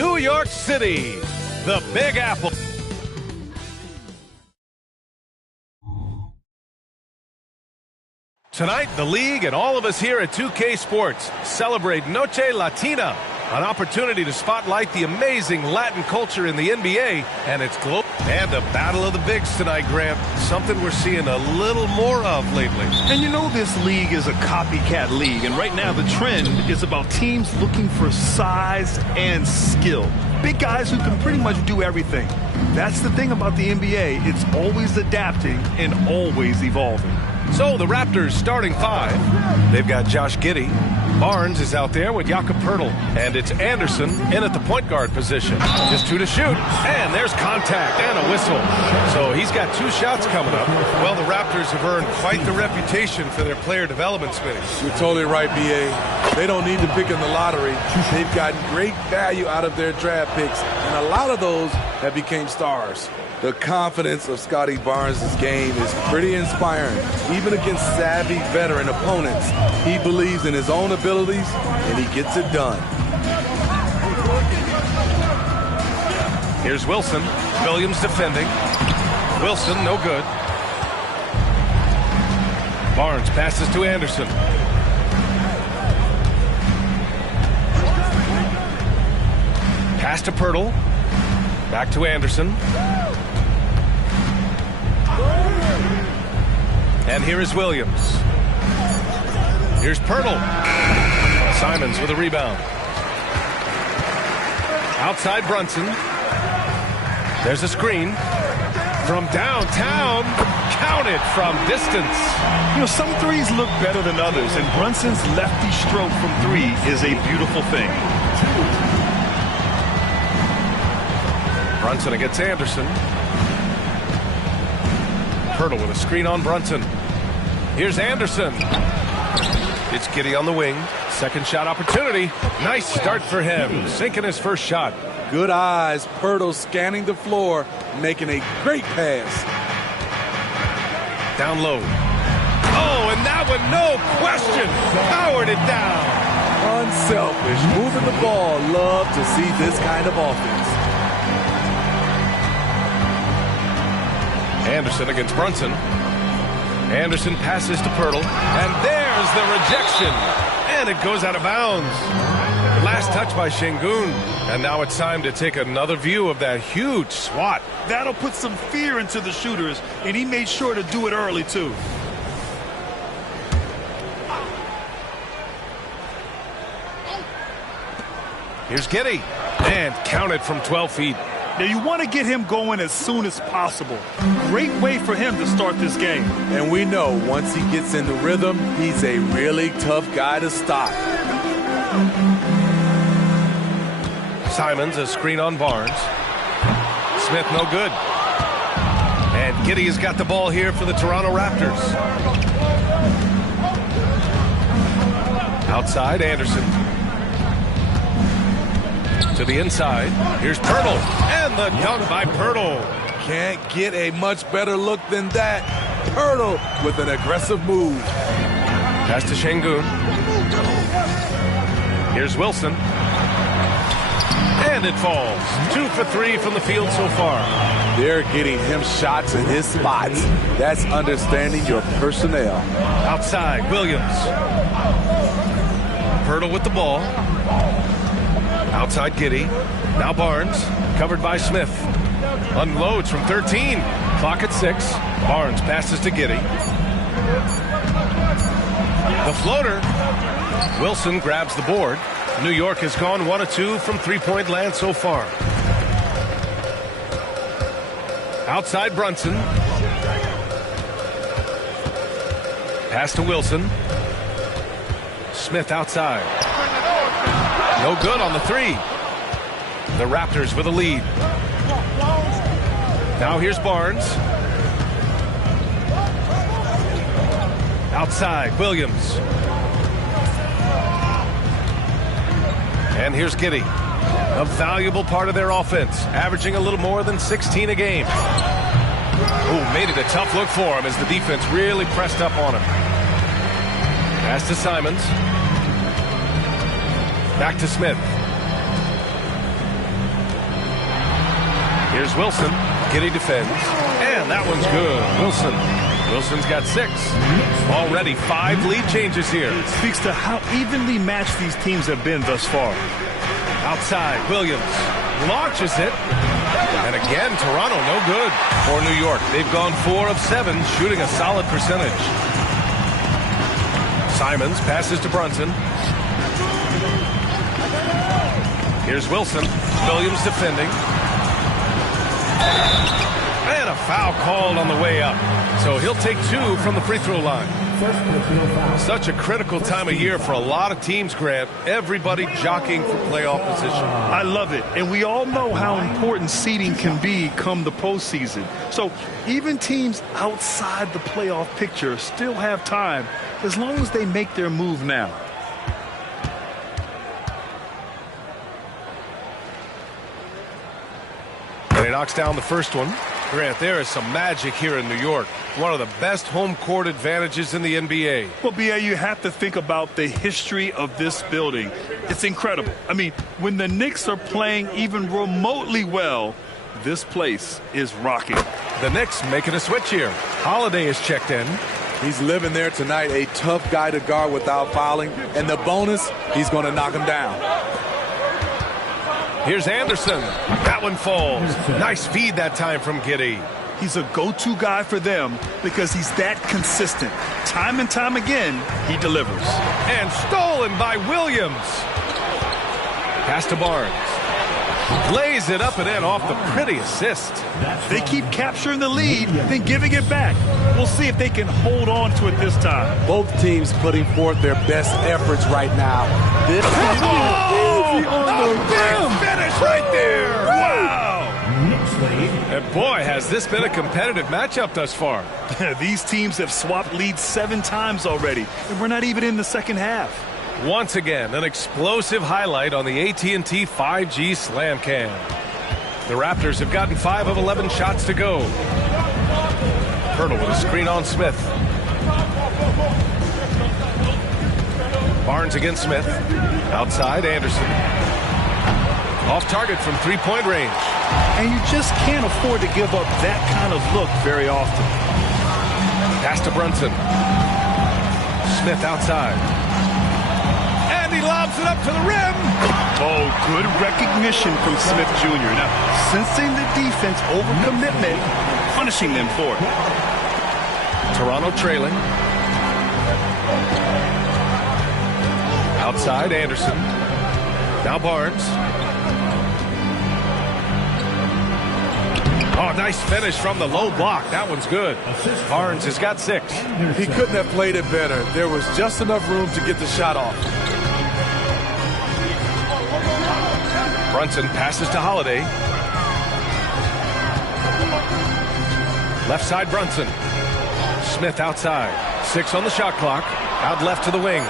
New York City, the Big Apple. Tonight, the league and all of us here at 2K Sports celebrate Noche Latina, an opportunity to spotlight the amazing Latin culture in the NBA and its global. And the Battle of the Bigs tonight, Grant, something we're seeing a little more of lately. And you know this league is a copycat league, and right now the trend is about teams looking for size and skill. Big guys who can pretty much do everything. That's the thing about the NBA. It's always adapting and always evolving. So the Raptors starting five. They've got Josh Giddey. Barnes is out there with Jakob Poeltl. And it's Anderson in at the point guard position. Just two to shoot. And there's contact and a whistle. So he's got 2 shots coming up. Well, the Raptors have earned quite the reputation for their player development, Smitty. You're totally right, B.A. They don't need to pick in the lottery. They've gotten great value out of their draft picks. And a lot of those have become stars. The confidence of Scotty Barnes' game is pretty inspiring. Even against savvy veteran opponents, he believes in his own abilities, and he gets it done. Here's Wilson. Williams defending. Wilson, no good. Barnes passes to Anderson. Pass to Poeltl. Back to Anderson. And here is Williams. Here's Poeltl. Simons with a rebound. Outside Brunson. There's a screen. From downtown. Counted from distance. You know, some threes look better than others, and Brunson's lefty stroke from 3 is a beautiful thing. Brunson against Anderson. Poeltl with a screen on Brunson. Here's Anderson. It's Giddey on the wing. Second shot opportunity. Nice start for him. Sinking his first shot. Good eyes. Poeltl scanning the floor, making a great pass. Down low. Oh, and that one, no question, powered it down. Unselfish. Moving the ball. Love to see this kind of offense. Anderson against Brunson. Anderson passes to Poeltl. And there's the rejection. And it goes out of bounds. Last touch by Şengün. And now it's time to take another view of that huge swat. That'll put some fear into the shooters, and he made sure to do it early, too. Here's Giddey. And counted from 12 feet. Now, you want to get him going as soon as possible. Great way for him to start this game. And we know once he gets in the rhythm, he's a really tough guy to stop. Simons, a screen on Barnes. Smith, no good. And Giddey has got the ball here for the Toronto Raptors. Outside, Anderson. To the inside. Here's Poeltl. And the dunk by Poeltl. Can't get a much better look than that. Poeltl with an aggressive move. Pass to Şengün. Here's Wilson. And it falls. 2 for 3 from the field so far. They're getting him shots in his spots. That's understanding your personnel. Outside, Williams. Poeltl with the ball. Outside Giddey. Now Barnes. Covered by Smith. Unloads from 13. Clock at 6. Barnes passes to Giddey. The floater. Wilson grabs the board. New York has gone 1 of 2 from three-point land so far. Outside Brunson. Pass to Wilson. Smith outside. No good on the 3. The Raptors with a lead. Now here's Barnes. Outside, Williams. And here's Giddey. A valuable part of their offense, averaging a little more than 16 a game. Ooh, made it a tough look for him as the defense really pressed up on him. Pass to Simons. Back to Smith. Here's Wilson. Giddy defends. And that one's good. Wilson's got 6. Already 5 lead changes here. It speaks to how evenly matched these teams have been thus far. Outside, Williams launches it. And again, Toronto no good. For New York, they've gone 4 of 7, shooting a solid percentage. Simons passes to Brunson. Here's Wilson. Williams defending. And a foul called on the way up. So he'll take 2 from the free throw line. Such a critical time of year for a lot of teams, Grant. Everybody jockeying for playoff position. I love it. And we all know how important seeding can be come the postseason. So even teams outside the playoff picture still have time as long as they make their move now. And he knocks down the first one. Grant, there is some magic here in New York. One of the best home court advantages in the NBA. Well, B.A., you have to think about the history of this building. It's incredible. I mean, when the Knicks are playing even remotely well, this place is rocking. The Knicks making a switch here. Holiday is checked in. He's living there tonight, a tough guy to guard without fouling. And the bonus, he's going to knock him down. Here's Anderson. That one falls. Nice feed that time from Giddy. He's a go-to guy for them because he's that consistent. Time and time again, he delivers. And stolen by Williams. Pass to Barnes. Lays it up and in off the pretty assist. They keep capturing the lead, then giving it back. We'll see if they can hold on to it this time. Both teams putting forth their best efforts right now. This is easy on the rim. Finish right there. Wow. And boy, has this been a competitive matchup thus far. These teams have swapped leads 7 times already, and we're not even in the second half. Once again, an explosive highlight on the AT&T 5G Slam Cam. The Raptors have gotten 5 of 11 shots to go. Hurdle with a screen on Smith. Barnes against Smith. Outside, Anderson. Off target from three-point range. And you just can't afford to give up that kind of look very often. Pass to Brunson. Smith outside. And he lobs it up to the rim. Oh, good recognition from Smith Jr. Now, sensing the defense over commitment, punishing them for it. Toronto trailing. Outside, Anderson. Now Barnes. Oh, nice finish from the low block. That one's good. Barnes has got 6. He couldn't have played it better. There was just enough room to get the shot off. Brunson passes to Holiday. Left side, Brunson. Smith outside. 6 on the shot clock. Out left to the wing.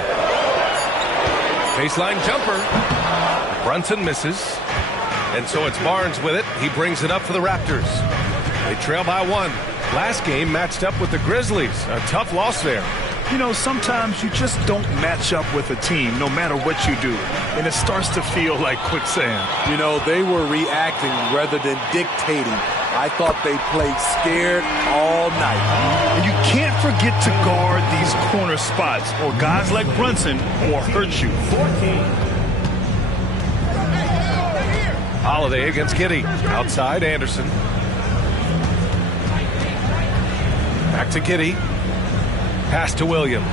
Baseline jumper. Brunson misses. And so it's Barnes with it. He brings it up for the Raptors. They trail by 1. Last game matched up with the Grizzlies. A tough loss there. You know, sometimes you just don't match up with a team no matter what you do. And it starts to feel like quicksand. You know, they were reacting rather than dictating. I thought they played scared all night. And you can't forget to guard these corner spots, or guys like Brunson will hurt you. Holiday against Giddy. Outside, Anderson. Back to Giddy. Pass to Williams.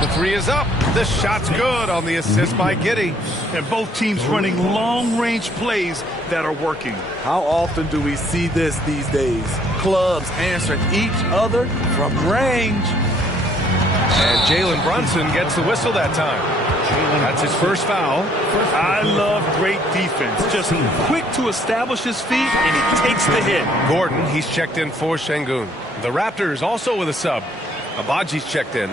The 3 is up. The shot's good on the assist by Giddy. And both teams running long-range plays that are working. How often do we see this these days? Clubs answering each other from range. And Jalen Brunson gets the whistle that time. That's his first foul. I love great defense. Just quick to establish his feet, and he takes the hit. Gordon, he's checked in for Şengün. The Raptors also with a sub. Abaji's checked in.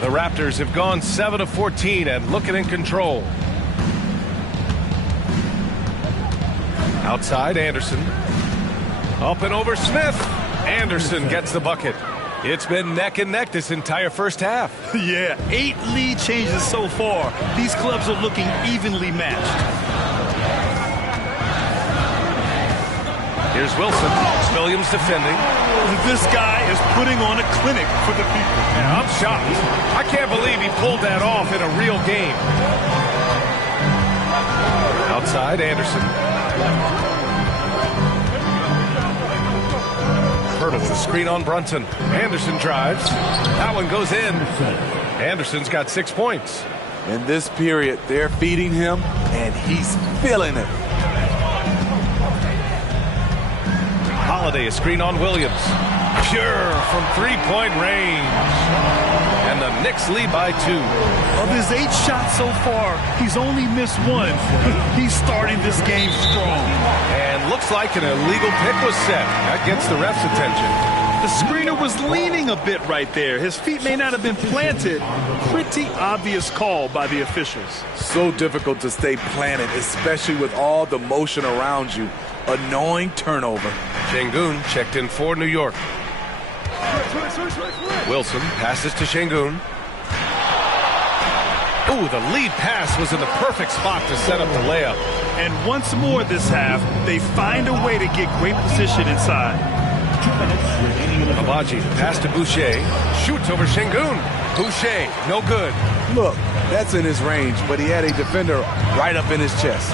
The Raptors have gone 7 of 14 and looking in control. Outside, Anderson. Up and over Smith. Anderson gets the bucket. It's been neck and neck this entire first half. Yeah, 8 lead changes so far. These clubs are looking evenly matched. Here's Wilson. Williams defending. This guy is putting on a clinic for the people. Yeah, I'm shocked. I can't believe he pulled that off in a real game. Outside, Anderson. Hurdles the screen on Brunson. Anderson drives. That one goes in. Anderson's got 6 points. In this period, they're feeding him, and he's feeling it. Holiday, a screen on Williams. Pure from three-point range. And the Knicks lead by 2. Of his 8 shots so far, he's only missed 1. He's starting this game strong. And looks like an illegal pick was set. That gets the ref's attention. The screener was leaning a bit right there. His feet may not have been planted. Pretty obvious call by the officials. So difficult to stay planted, especially with all the motion around you. Annoying turnover. Şengün checked in for New York. Wilson passes to Şengün. Ooh, the lead pass was in the perfect spot to set up the layup. And once more this half, they find a way to get great position inside. Abaji pass to Boucher. Shoots over Şengün. Boucher, no good. Look, that's in his range, but he had a defender right up in his chest.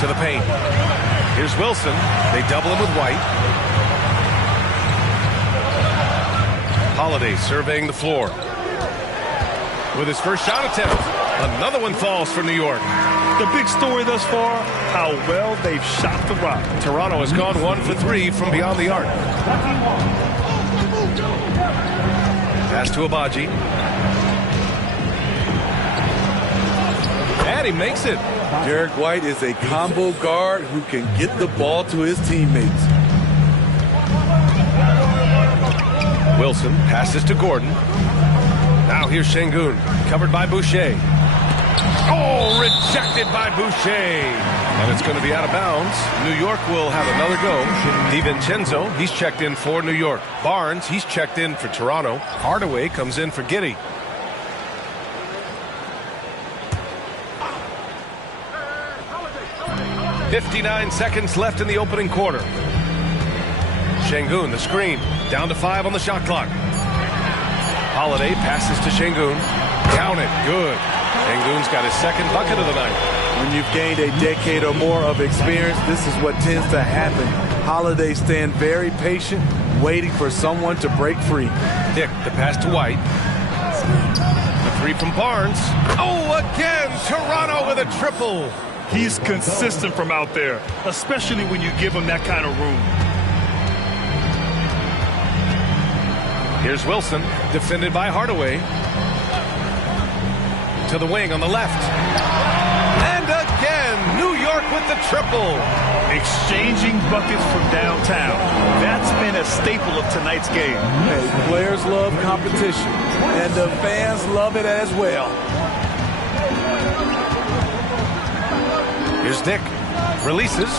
To the paint. Here's Wilson. They double him with White. Holiday surveying the floor. With his first shot attempt, another one falls for New York. The big story thus far, how well they've shot the rock. Toronto has gone 1 for 3 from beyond the arc. Pass to Abaji. And he makes it. Derek White is a combo guard who can get the ball to his teammates. Wilson passes to Gordon. Now here's Şengün, covered by Boucher. Oh, rejected by Boucher. And it's going to be out of bounds. New York will have another go. DiVincenzo, he's checked in for New York. Barnes, he's checked in for Toronto. Hardaway comes in for Giddey. .59 seconds left in the opening quarter. Şengün, the screen. Down to 5 on the shot clock. Holiday passes to Şengün. Count it. Good. Şengün's got his second bucket of the night. When you've gained a decade or more of experience, this is what tends to happen. Holiday stand very patient, waiting for someone to break free. Dick, the pass to White. The three from Barnes. Oh, again, Toronto with a triple. He's consistent from out there, especially when you give him that kind of room. Here's Wilson, defended by Hardaway. To the wing on the left. And again, New York with the triple. Exchanging buckets from downtown. That's been a staple of tonight's game. Hey, players love competition, and the fans love it as well. Here's Dick. Releases.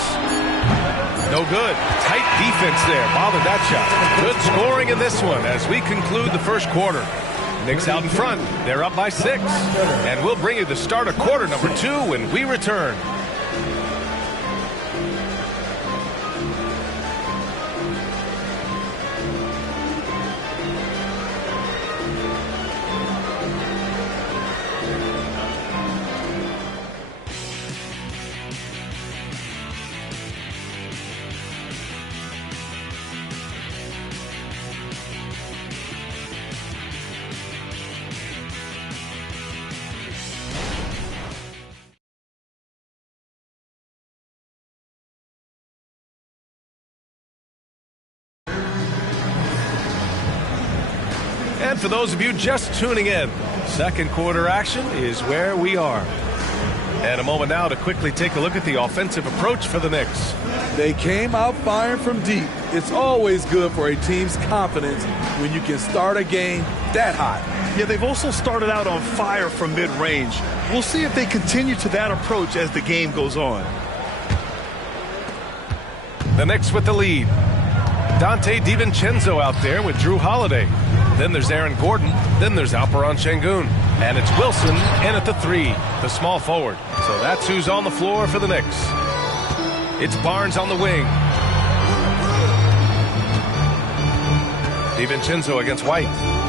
No good. Tight defense there. Bothered that shot. Good scoring in this one as we conclude the first quarter. Knicks out in front. They're up by 6. And we'll bring you the start of quarter number 2 when we return. And for those of you just tuning in, second quarter action is where we are. And a moment now to quickly take a look at the offensive approach for the Knicks. They came out firing from deep. It's always good for a team's confidence when you can start a game that hot. Yeah, they've also started out on fire from mid-range. We'll see if they continue to that approach as the game goes on. The Knicks with the lead. Dante DiVincenzo out there with Drew Holiday. Then there's Aaron Gordon. Then there's Alperen Şengün. And it's Wilson in at the 3, the small forward. So that's who's on the floor for the Knicks. It's Barnes on the wing. DiVincenzo against White.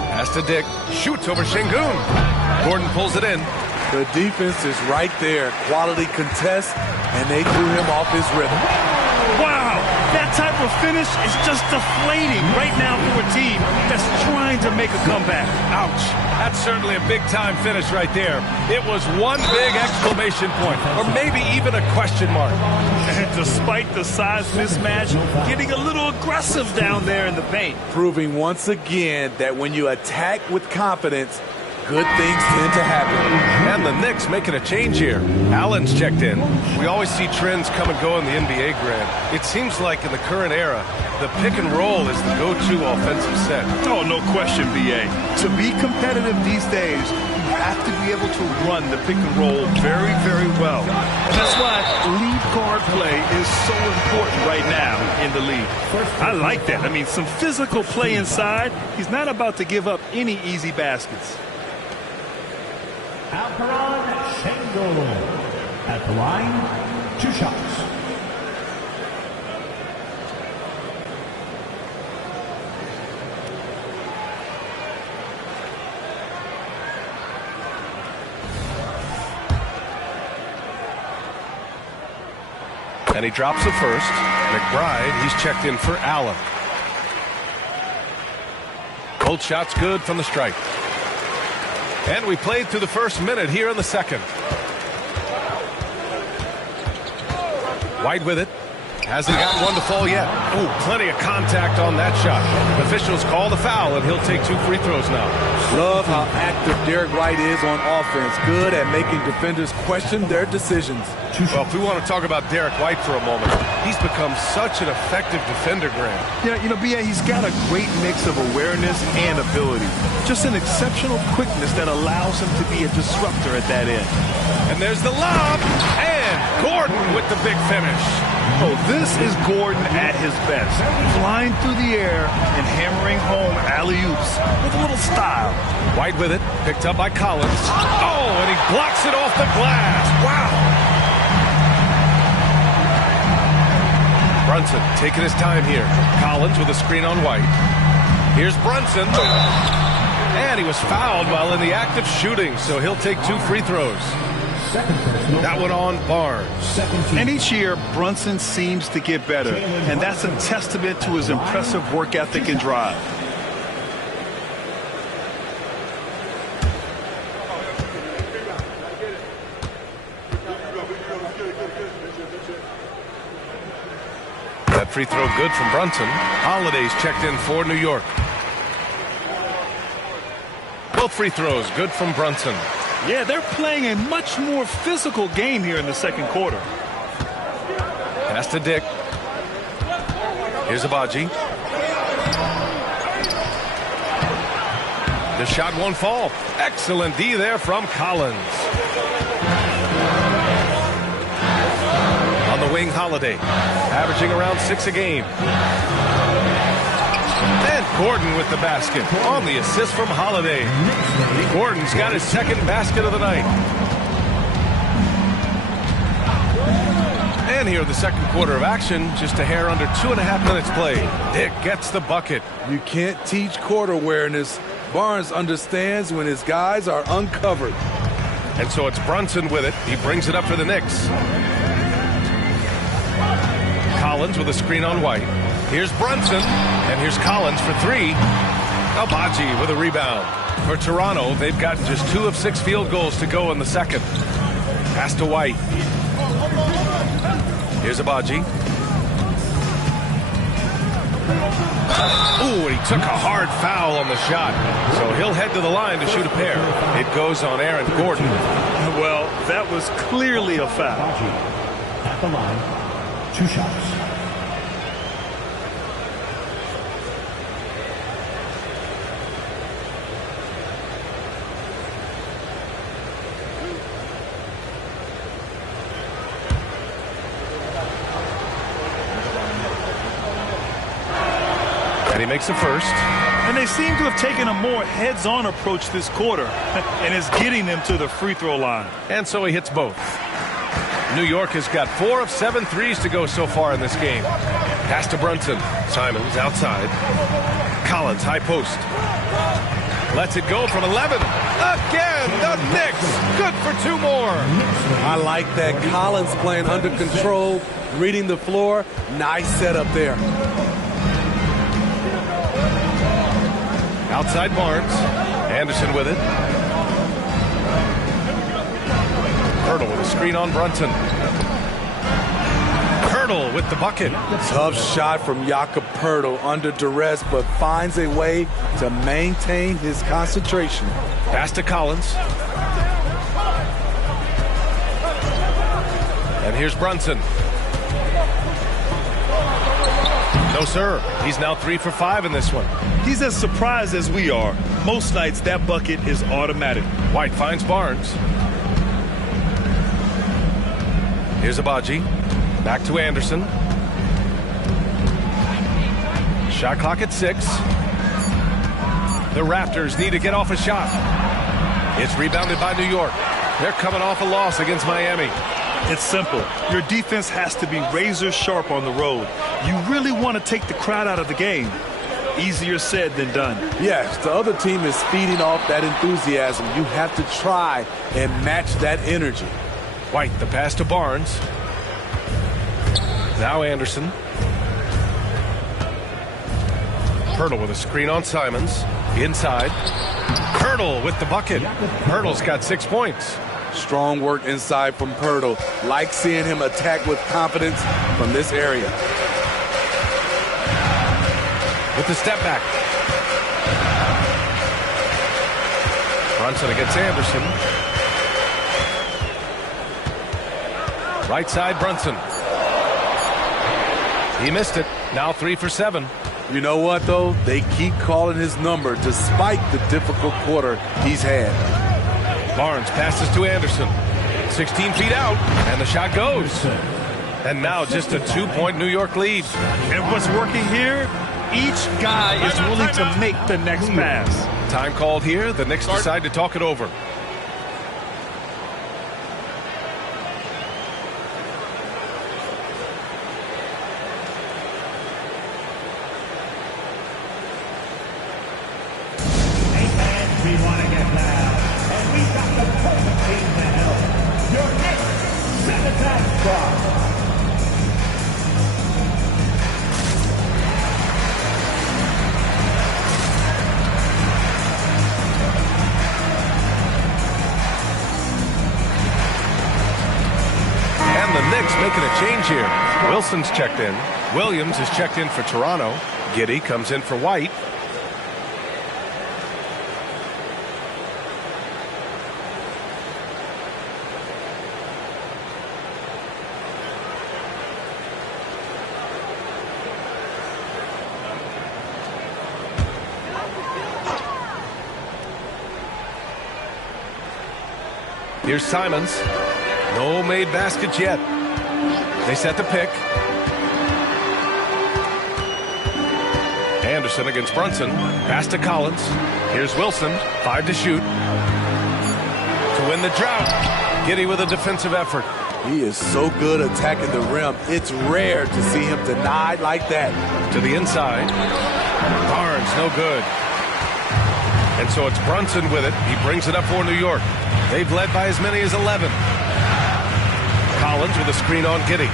Pass to Dick. Shoots over Şengün. Gordon pulls it in. The defense is right there. Quality contest, and they threw him off his rhythm. Wow, that type of finish is just deflating right now for a team that's trying to make a comeback. Ouch. That's certainly a big-time finish right there. It was one big exclamation point, or maybe even a question mark. And despite the size mismatch, getting a little aggressive down there in the paint. Proving once again that when you attack with confidence, good things tend to happen. And the Knicks making a change here. Allen's checked in. We always see trends come and go in the NBA, Grant. It seems like in the current era, the pick and roll is the go-to offensive set. Oh, no question, B.A. To be competitive these days, you have to be able to run the pick and roll very, very well. And that's why lead guard play is so important right now in the league. I like that. I mean, some physical play inside. He's not about to give up any easy baskets. Alperen Şengün at the line, 2 shots. And he drops the first. McBride, he's checked in for Allen. Both shots good from the stripe. And we played through the first minute here in the second. White with it. Hasn't gotten one to fall yet. Oh, plenty of contact on that shot. Officials call the foul, and he'll take 2 free throws now. Love how active Derek White is on offense. Good at making defenders question their decisions. Well, if we want to talk about Derek White for a moment, he's become such an effective defender, Grant. Yeah, you know, B.A., he's got a great mix of awareness and ability. Just an exceptional quickness that allows him to be a disruptor at that end. And there's the lob, and Gordon with the big finish. Oh, this is Gordon at his best. Flying through the air and hammering home alley-oops with a little style. White with it, picked up by Collins. Oh, and he blocks it off the glass. Wow. Brunson taking his time here. Collins with a screen on White. Here's Brunson. And he was fouled while in the act of shooting, so he'll take 2 free throws. That one on Barnes. And each year, Brunson seems to get better, and that's a testament to his impressive work ethic and drive. That free throw good from Brunson. Holiday's checked in for New York. Both free throws good from Brunson. Yeah, they're playing a much more physical game here in the second quarter. Pass to Dick. Here's Abaji. The shot won't fall. Excellent D there from Collins. On the wing, Holiday. Averaging around 6 a game. And Gordon with the basket on the assist from Holiday. Gordon's got his second basket of the night. And here in the second quarter of action, just a hair under 2.5 minutes played. Dick gets the bucket. You can't teach court awareness. Barnes understands when his guys are uncovered. And so it's Brunson with it. He brings it up for the Knicks. Collins with a screen on White. Here's Brunson, and here's Collins for 3. Abaji with a rebound. For Toronto, they've gotten just 2 of 6 field goals to go in the second. Pass to White. Here's Abaji. Ooh, and he took a hard foul on the shot. So he'll head to the line to shoot a pair. It goes on Aaron Gordon. Well, that was clearly a foul. At the line, 2 shots. And he makes the first. And they seem to have taken a more heads-on approach this quarter, and is getting them to the free throw line. And so he hits both. New York has got 4 of 7 threes to go so far in this game. Pass to Brunson. Simons outside. Collins, high post. Lets it go from 11. Again, the Knicks. Good for 2 more. I like that. Collins playing under control, reading the floor. Nice setup there. Outside Barnes. Anderson with it. Hurdle with a screen on Brunson. Hurdle with the bucket. Tough shot from Jakob Poeltl under duress, but finds a way to maintain his concentration. Pass to Collins. And here's Brunson. No, sir. He's now 3 for 5 in this one. He's as surprised as we are. Most nights, that bucket is automatic. White finds Barnes. Here's Abaji. Back to Anderson. Shot clock at 6. The Raptors need to get off a shot. It's rebounded by New York. They're coming off a loss against Miami. It's simple. Your defense has to be razor sharp on the road. You really want to take the crowd out of the game. Easier said than done. Yes, the other team is feeding off that enthusiasm. You have to try and match that energy. White, the pass to Barnes. Now Anderson. Poeltl with a screen on Simons. Inside. Poeltl with the bucket. Poeltl's got 6 points. Strong work inside from Poeltl. Like seeing him attack with confidence from this area. With the step back. Brunson against Anderson. Right side, Brunson. He missed it. Now 3 for 7. You know what, though? They keep calling his number despite the difficult quarter he's had. Barnes passes to Anderson. 16 feet out, and the shot goes. And now just a 2-point New York lead. And what's working here? Each guy is willing to make the next pass. Time called here. The Knicks decide to talk it over. We want to get loud, and we've got the perfect team to help. Your Knicks set attack squad. And the Knicks making a change here. Wilson's checked in. Williams is checked in for Toronto. Giddey comes in for White. Here's Simons. No made baskets yet. They set the pick. Anderson against Brunson. Pass to Collins. Here's Wilson. 5 to shoot. To win the drought. Giddey with a defensive effort. He is so good attacking the rim. It's rare to see him denied like that. To the inside. Barnes, no good. And so it's Brunson with it. He brings it up for New York. They've led by as many as 11. Collins with a screen on Giddey.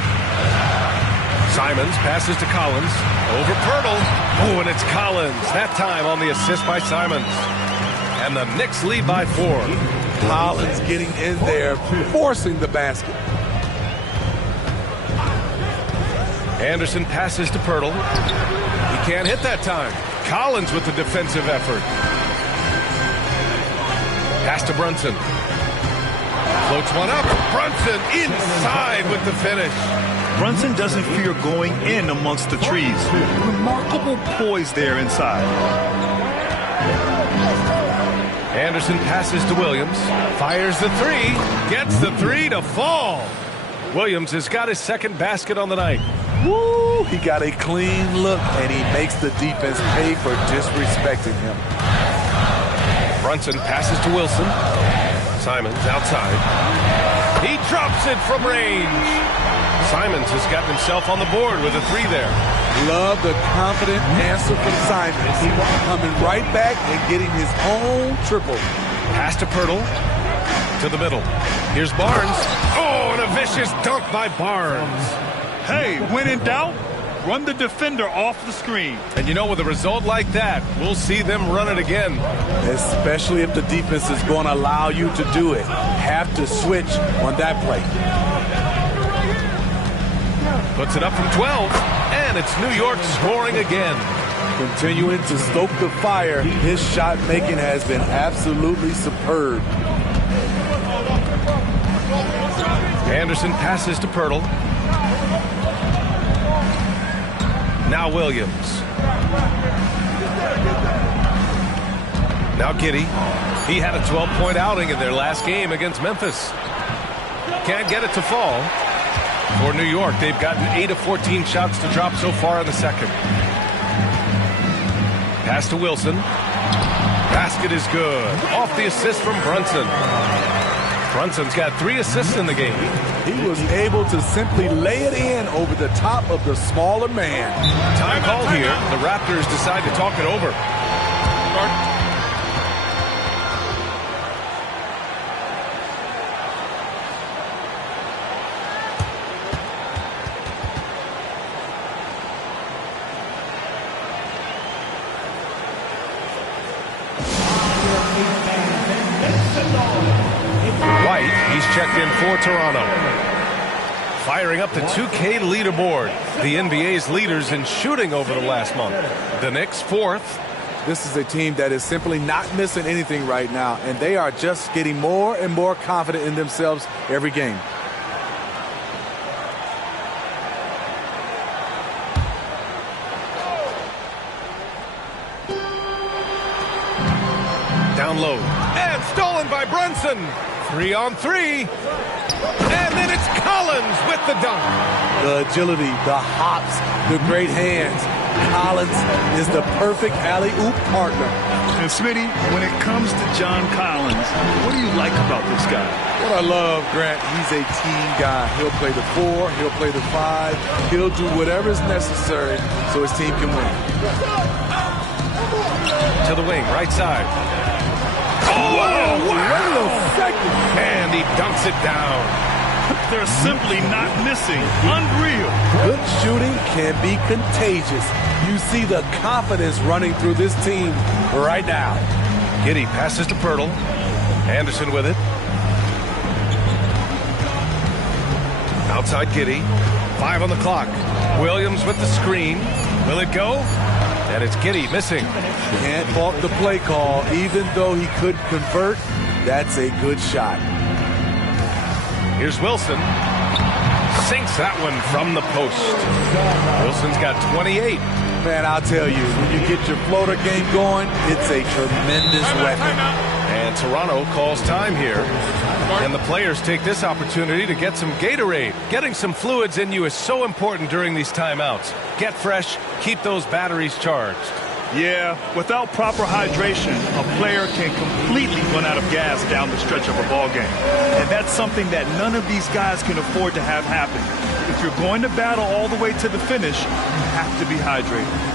Simons passes to Collins. Over Poeltl. Oh, and it's Collins. That time on the assist by Simons. And the Knicks lead by 4. Collins getting in there, forcing the basket. Anderson passes to Poeltl. He can't hit that time. Collins with the defensive effort. Pass to Brunson. Floats one up. Brunson inside with the finish. Brunson doesn't fear going in amongst the trees. Remarkable poise there inside. Anderson passes to Williams. Fires the 3. Gets the 3 to fall. Williams has got his second basket on the night. Woo! He got a clean look, and he makes the defense pay for disrespecting him. Brunson passes to Wilson. Simons outside. He drops it from range. Simons has gotten himself on the board with a 3 there. Love the confident answer from Simons. Coming right back and getting his own triple. Pass to Pirtle. To the middle. Here's Barnes. Oh, and a vicious dunk by Barnes. Hey, when in doubt, run the defender off the screen. And you know, with a result like that, we'll see them run it again. Especially if the defense is going to allow you to do it. Have to switch on that play. Puts it up from 12, and it's New York scoring again. Continuing to stoke the fire, his shot making has been absolutely superb. Anderson passes to Pirtle. Now Williams. Now Giddey. He had a 12-point outing in their last game against Memphis. Can't get it to fall. For New York, they've gotten 8 of 14 shots to drop so far in the second. Pass to Wilson. Basket is good. Off the assist from Brunson. Brunson's got 3 assists in the game. He was able to simply lay it in over the top of the smaller man. Time called here. The Raptors decide to talk it over. White, he's checked in for Toronto. Firing up the 2K leaderboard. The NBA's leaders in shooting over the last month. The Knicks 4th. This is a team that is simply not missing anything right now, and they are just getting more and more confident in themselves every game. Down low. And stolen by Brunson. 3-on-3. And then it's Collins with the dunk. The agility, the hops, the great hands. Collins is the perfect alley-oop partner. And Smitty, when it comes to John Collins, what do you like about this guy? What I love, Grant, he's a team guy. He'll play the 4, he'll play the 5. He'll do whatever is necessary so his team can win. To the wing, right side. Oh, wait a second. And he dunks it down. They're simply not missing. Unreal. Good shooting can be contagious. You see the confidence running through this team right now. Giddey passes to Pirtle. Anderson with it. Outside Giddey. 5 on the clock. Williams with the screen. Will it go? And it's Giddey missing. Can't fault the play call. Even though he could convert, that's a good shot. Here's Wilson. Sinks that one from the post. Wilson's got 28. Man, I'll tell you, when you get your floater game going, it's a tremendous weapon. And Toronto calls time here. And the players take this opportunity to get some Gatorade. Getting some fluids in you is so important during these timeouts. Get fresh, keep those batteries charged. Yeah, without proper hydration, a player can completely run out of gas down the stretch of a ball game. And that's something that none of these guys can afford to have happen. If you're going to battle all the way to the finish, you have to be hydrated.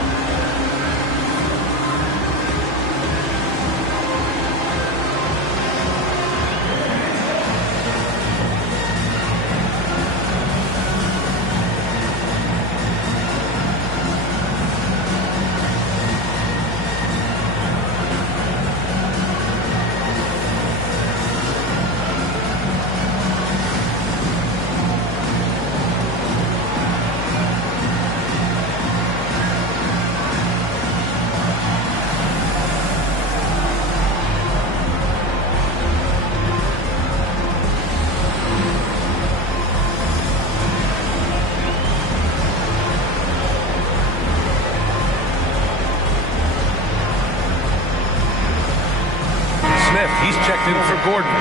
He's checked in for Gordon.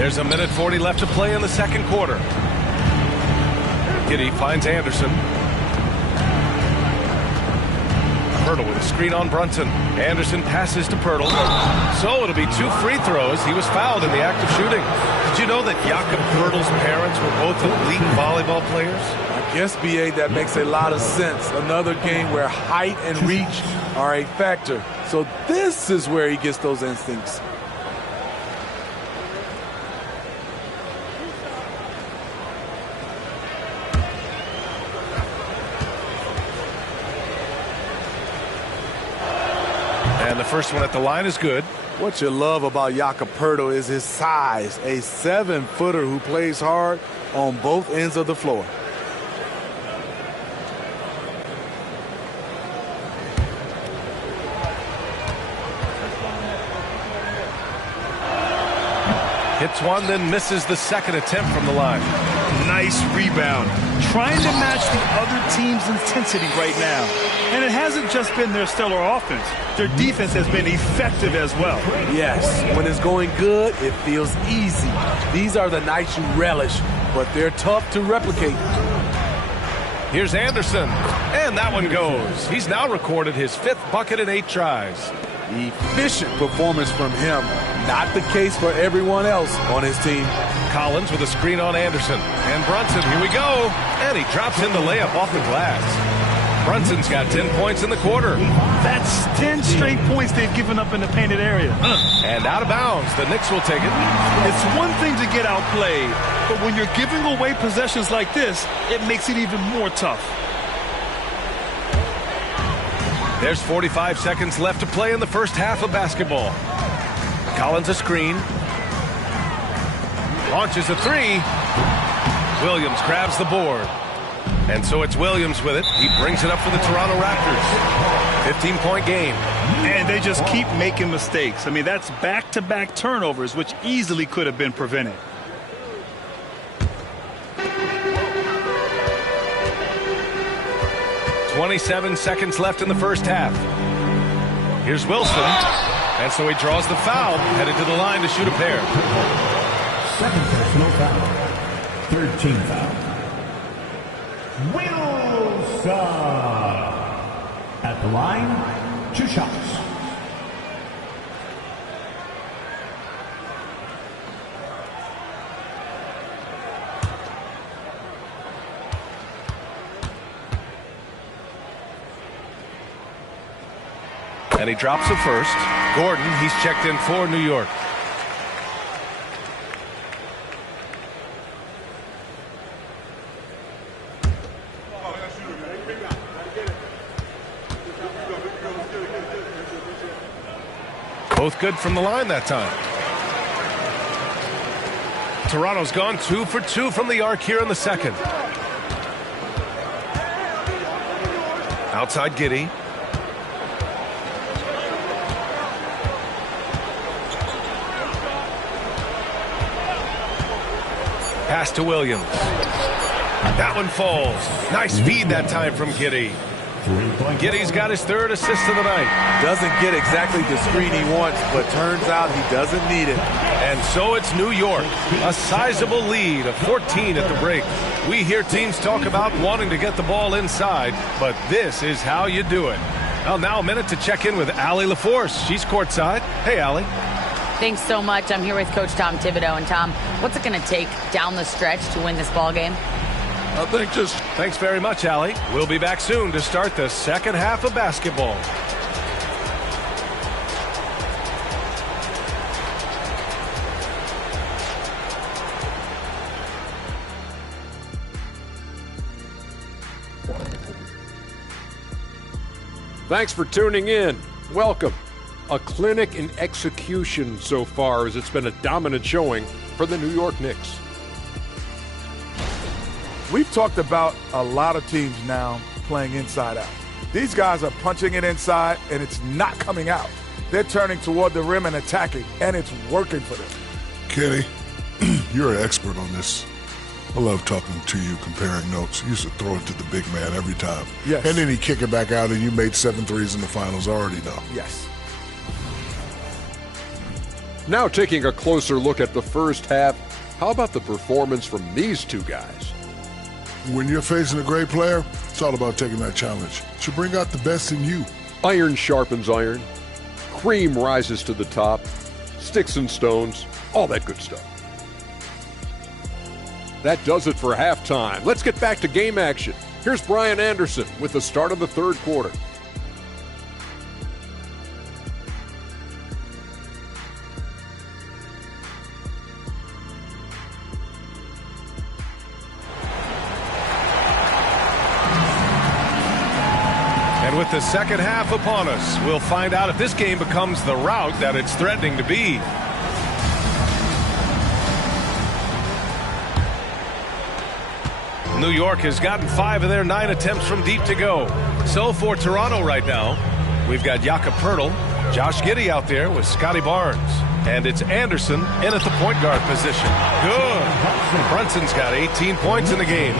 There's a minute 40 left to play in the second quarter. Giddey finds Anderson. Pirtle with a screen on Brunson. Anderson passes to Pirtle. So it'll be 2 free throws. He was fouled in the act of shooting. Did you know that Jakob Pirtle's parents were both elite volleyball players? I guess, B.A., that makes a lot of sense. Another game where height and reach are a factor. So this is where he gets those instincts. And the first one at the line is good. What you love about Jakob Pirtle is his size, a 7-footer who plays hard on both ends of the floor. Hits one, then misses the second attempt from the line. Nice rebound. Trying to match the other team's intensity right now. And it hasn't just been their stellar offense. Their defense has been effective as well. Yes, when it's going good, it feels easy. These are the nights you relish, but they're tough to replicate. Here's Anderson, and that one goes. He's now recorded his 5th bucket in 8 tries. Efficient performance from him. Not the case for everyone else on his team. Collins with a screen on Anderson. And Brunson, here we go. And he drops in the layup off the glass. Brunson's got 10 points in the quarter. That's 10 straight points they've given up in the painted area. And out of bounds. The Knicks will take it. It's one thing to get outplayed, but when you're giving away possessions like this, it makes it even more tough. There's 45 seconds left to play in the first half of basketball. Collins a screen. Launches a 3. Williams grabs the board. And so it's Williams with it. He brings it up for the Toronto Raptors. 15-point game. And they just keep making mistakes. I mean, that's back-to-back turnovers, which easily could have been prevented. .27 seconds left in the first half. Here's Wilson. And so he draws the foul, headed to the line to shoot a pair. Second personal foul. 13 foul. Wilson. At the line, 2 shots. And he drops the first. Gordon, he's checked in for New York. Both good from the line that time. Toronto's gone 2 for 2 from the arc here in the second. Outside Giddey. Pass to Williams. That one falls. Nice feed that time from Giddey. Giddey's got his 3rd assist of the night. Doesn't get exactly the screen he wants, but turns out he doesn't need it. And so it's New York. A sizable lead of 14 at the break. We hear teams talk about wanting to get the ball inside, but this is how you do it. Well, now a minute to check in with Allie LaForce. She's courtside. Hey, Allie. Thanks so much. I'm here with Coach Tom Thibodeau. And Tom, what's it going to take down the stretch to win this ball game? I think just... Thanks very much, Allie. We'll be back soon to start the second half of basketball. Thanks for tuning in. Welcome. A clinic in execution so far, as it's been a dominant showing for the New York Knicks. We've talked about a lot of teams now playing inside out. These guys are punching it inside, and it's not coming out. They're turning toward the rim and attacking, and it's working for them. Kenny, you're an expert on this. I love talking to you, comparing notes. You used to throw it to the big man every time. Yes. And then he'd kick it back out, and you made 7 threes in the finals. I already know. Yes. Now taking a closer look at the first half, how about the performance from these two guys? When you're facing a great player, it's all about taking that challenge. It should bring out the best in you. Iron sharpens iron. Cream rises to the top. Sticks and stones. All that good stuff. That does it for halftime. Let's get back to game action. Here's Brian Anderson with the start of the third quarter. And with the second half upon us, we'll find out if this game becomes the rout that it's threatening to be. New York has gotten 5 of their 9 attempts from deep to go. So for Toronto right now, we've got Jakob Poeltl, Josh Giddey out there with Scotty Barnes. And it's Anderson in at the point guard position. Good. Brunson's got 18 points in the game.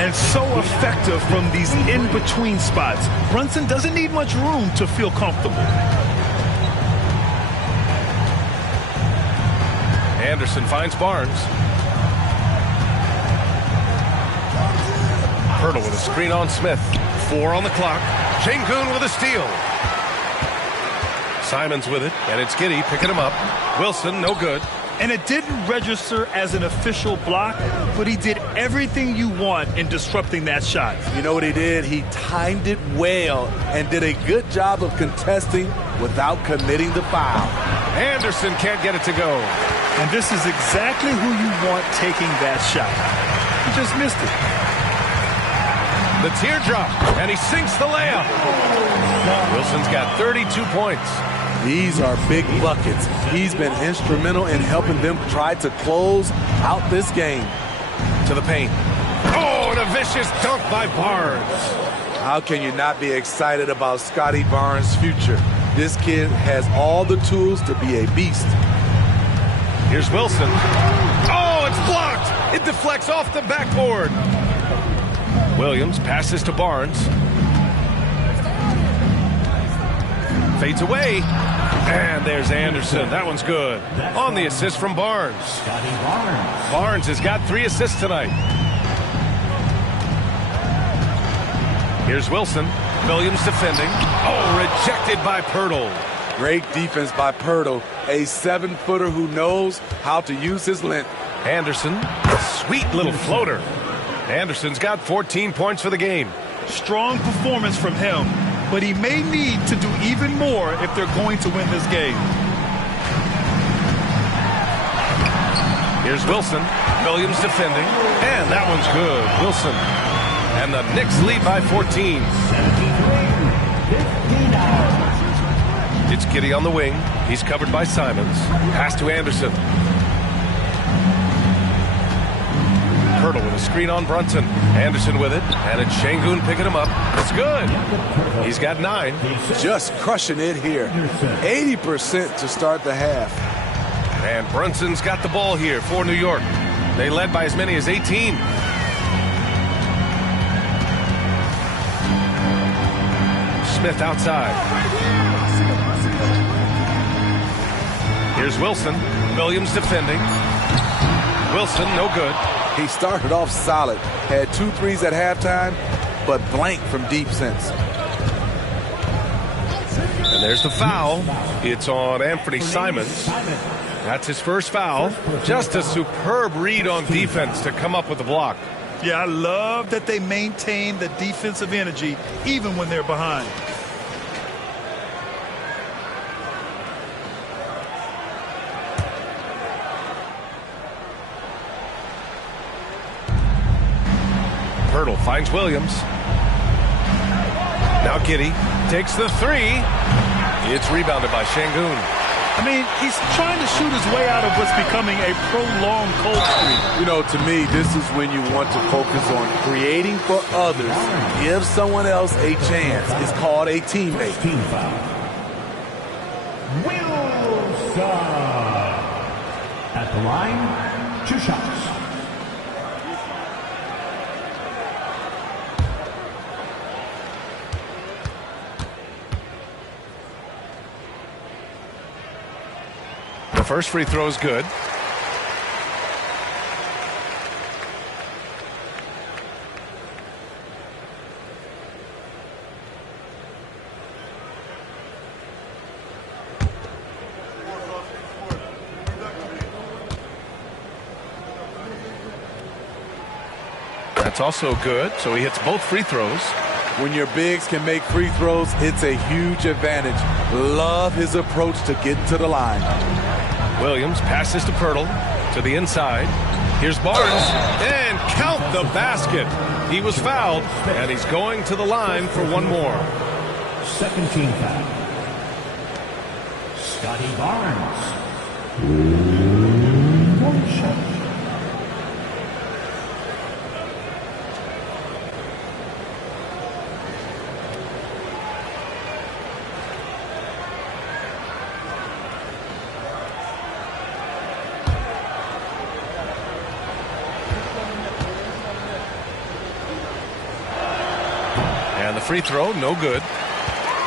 And so effective from these in-between spots. Brunson doesn't need much room to feel comfortable. Anderson finds Barnes. Poeltl with a screen on Smith. 4 on the clock. Şengün with a steal. Simons with it, and it's Giddey picking him up. Wilson, no good. And it didn't register as an official block, but he did everything you want in disrupting that shot. You know what he did? He timed it well and did a good job of contesting without committing the foul. Anderson can't get it to go. And this is exactly who you want taking that shot. He just missed it. The teardrop, and he sinks the layup. Wilson's got 32 points. These are big buckets. He's been instrumental in helping them try to close out this game. To the paint. Oh, and a vicious dunk by Barnes. How can you not be excited about Scotty Barnes' future? This kid has all the tools to be a beast. Here's Wilson. Oh, it's blocked. It deflects off the backboard. Williams passes to Barnes. Fades away. And there's Anderson. That one's good. On the assist from Barnes. Barnes has got 3 assists tonight. Here's Wilson. Williams defending. Oh, rejected by Poeltl. Great defense by Poeltl, a 7-footer who knows how to use his length. Anderson, sweet little floater. Anderson's got 14 points for the game. Strong performance from him, but he may need to do even more if they're going to win this game. Here's Wilson. Williams defending. And that one's good. Wilson. And the Knicks lead by 14. It's Giddey on the wing. He's covered by Simons. Pass to Anderson. Poeltl with a screen on Brunson. Anderson with it. And it's Şengün picking him up. It's good. He's got 9. Just crushing it here. 80% to start the half. And Brunson's got the ball here for New York. They led by as many as 18. Smith outside. Here's Wilson. Williams defending. Wilson, no good. He started off solid. Had 2 threes at halftime, but blank from deep since. And there's the foul. It's on Anthony Simons. That's his first foul. Just a superb read on defense to come up with the block. Yeah, I love that they maintain the defensive energy even when they're behind. Poeltl finds Williams. Now Giddey takes the 3. It's rebounded by Şengün. I mean, he's trying to shoot his way out of what's becoming a prolonged cold streak. You know, to me, this is when you want to focus on creating for others. Give someone else a chance. It's called a teammate. Team foul. Wilson at the line, 2 shots. first free throw is good. That's also good, so he hits both free throws. When your bigs can make free throws, it's a huge advantage. Love his approach to get to the line. Williams passes to Pirtle to the inside. Here's Barnes, and count the basket. He was fouled, and he's going to the line for one more. Second team foul. Scotty Barnes. One shot. And the free throw, no good.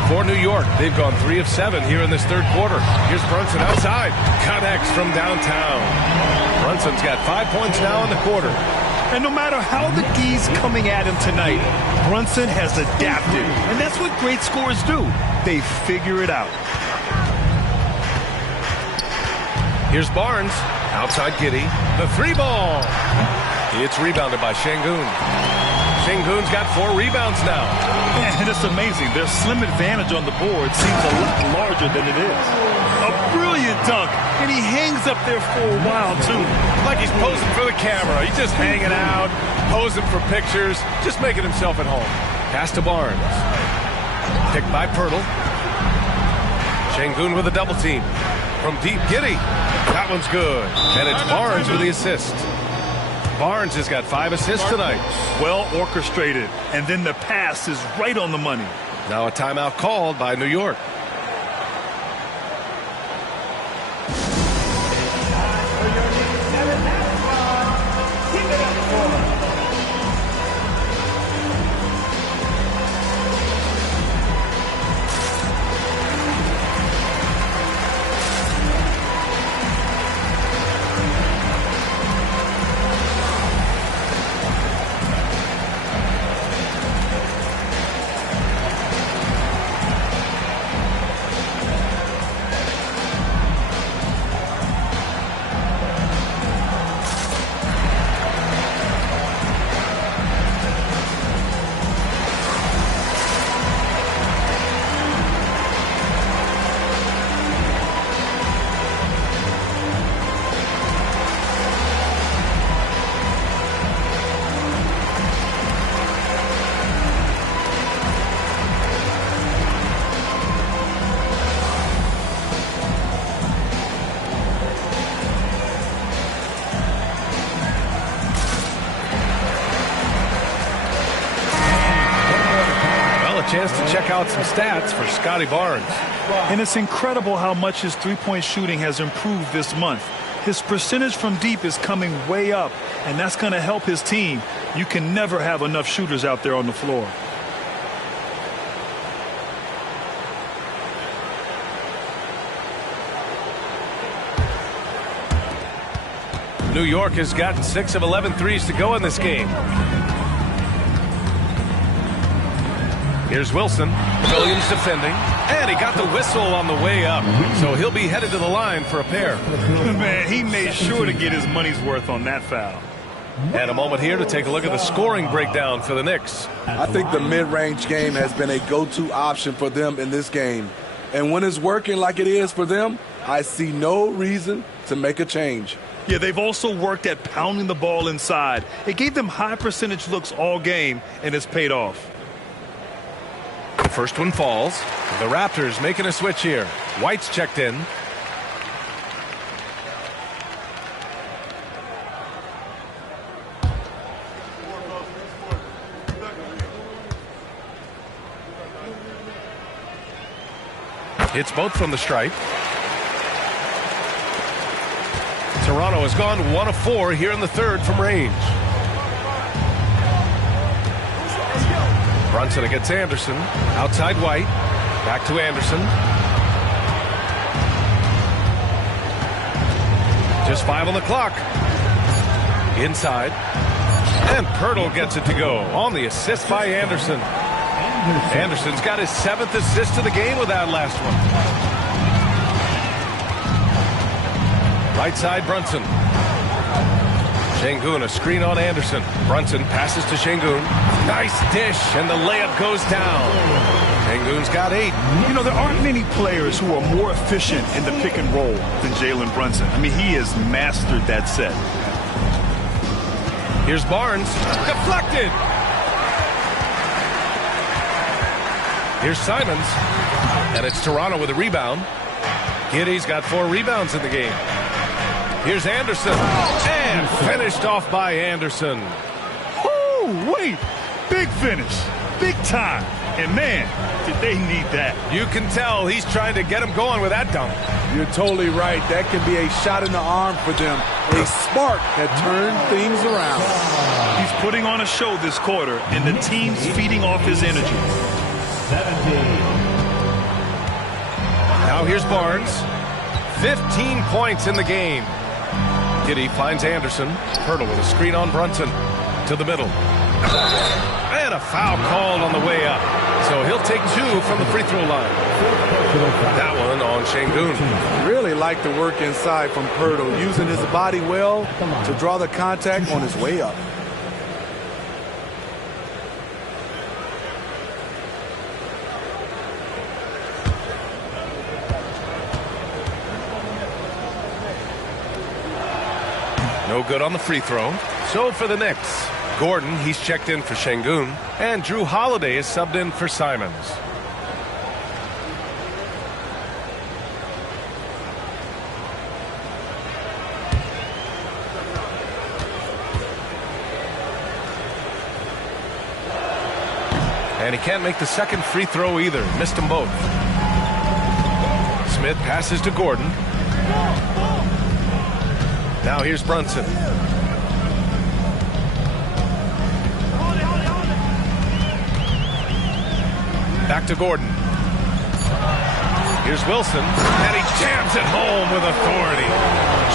For New York, they've gone 3 of 7 here in this third quarter. Here's Brunson outside. Connects from downtown. Brunson's got 5 points now in the quarter. And no matter how the D's coming at him tonight, Brunson has adapted. And that's what great scorers do. They figure it out. Here's Barnes. Outside Giddey. The 3-ball. It's rebounded by Şengün. Şengün's got 4 rebounds now. And it's amazing. Their slim advantage on the board seems a lot larger than it is. A brilliant dunk, and he hangs up there for a while, too. Like he's posing for the camera. He's just hanging out, posing for pictures, just making himself at home. Pass to Barnes. Picked by Pirtle. Şengün with a double team. From deep, Giddey. That one's good. And it's Barnes with the assist. Barnes has got 5 assists tonight. Well orchestrated, and then the pass is right on the money. Now a timeout called by New York. Chance to check out some stats for Scotty Barnes. And it's incredible how much his three-point shooting has improved this month. His percentage from deep is coming way up, and that's going to help his team. You can never have enough shooters out there on the floor. New York has gotten 6 of 11 threes to go in this game. Here's Wilson. Williams defending. And he got the whistle on the way up. So he'll be headed to the line for a pair. Man, he made sure to get his money's worth on that foul. And a moment here to take a look at the scoring breakdown for the Knicks. I think the mid-range game has been a go-to option for them in this game. And when it's working like it is for them, I see no reason to make a change. Yeah, they've also worked at pounding the ball inside. It gave them high percentage looks all game, and it's paid off. The first one falls. The Raptors making a switch here. White's checked in. Hits both from the stripe. Toronto has gone 1 of 4 here in the third from range. Brunson against Anderson. Outside White. Back to Anderson. Just 5 on the clock. Inside. And Pirtle gets it to go on the assist by Anderson. Anderson's got his 7th assist of the game with that last one. Right side, Brunson. Şengün, a screen on Anderson. Brunson passes to Şengün. Nice dish, and the layup goes down. Şengün's got 8. You know, there aren't many players who are more efficient in the pick and roll than Jalen Brunson. I mean, he has mastered that set. Here's Barnes. Deflected. Here's Simons. And it's Toronto with a rebound. Giddey's got 4 rebounds in the game. Here's Anderson. And finished off by Anderson. Oh, wait. Big finish. Big time. And, man, did they need that. You can tell he's trying to get him going with that dunk. You're totally right. That can be a shot in the arm for them. A spark that turned things around. He's putting on a show this quarter, and the team's feeding off his energy. 17. Now here's Barnes. 15 points in the game. Giddey finds Anderson. Pirtle with a screen on Brunson. To the middle. And a foul called on the way up. So he'll take 2 from the free throw line. That one on Şengün. Really like the work inside from Pirtle, using his body well to draw the contact on his way up. No good on the free throw. So for the Knicks, Gordon, he's checked in for Şengün, and Drew Holiday is subbed in for Simons. And he can't make the second free throw either. Missed them both. Smith passes to Gordon. Now here's Brunson. Back to Gordon. Here's Wilson, and he jams it home with authority.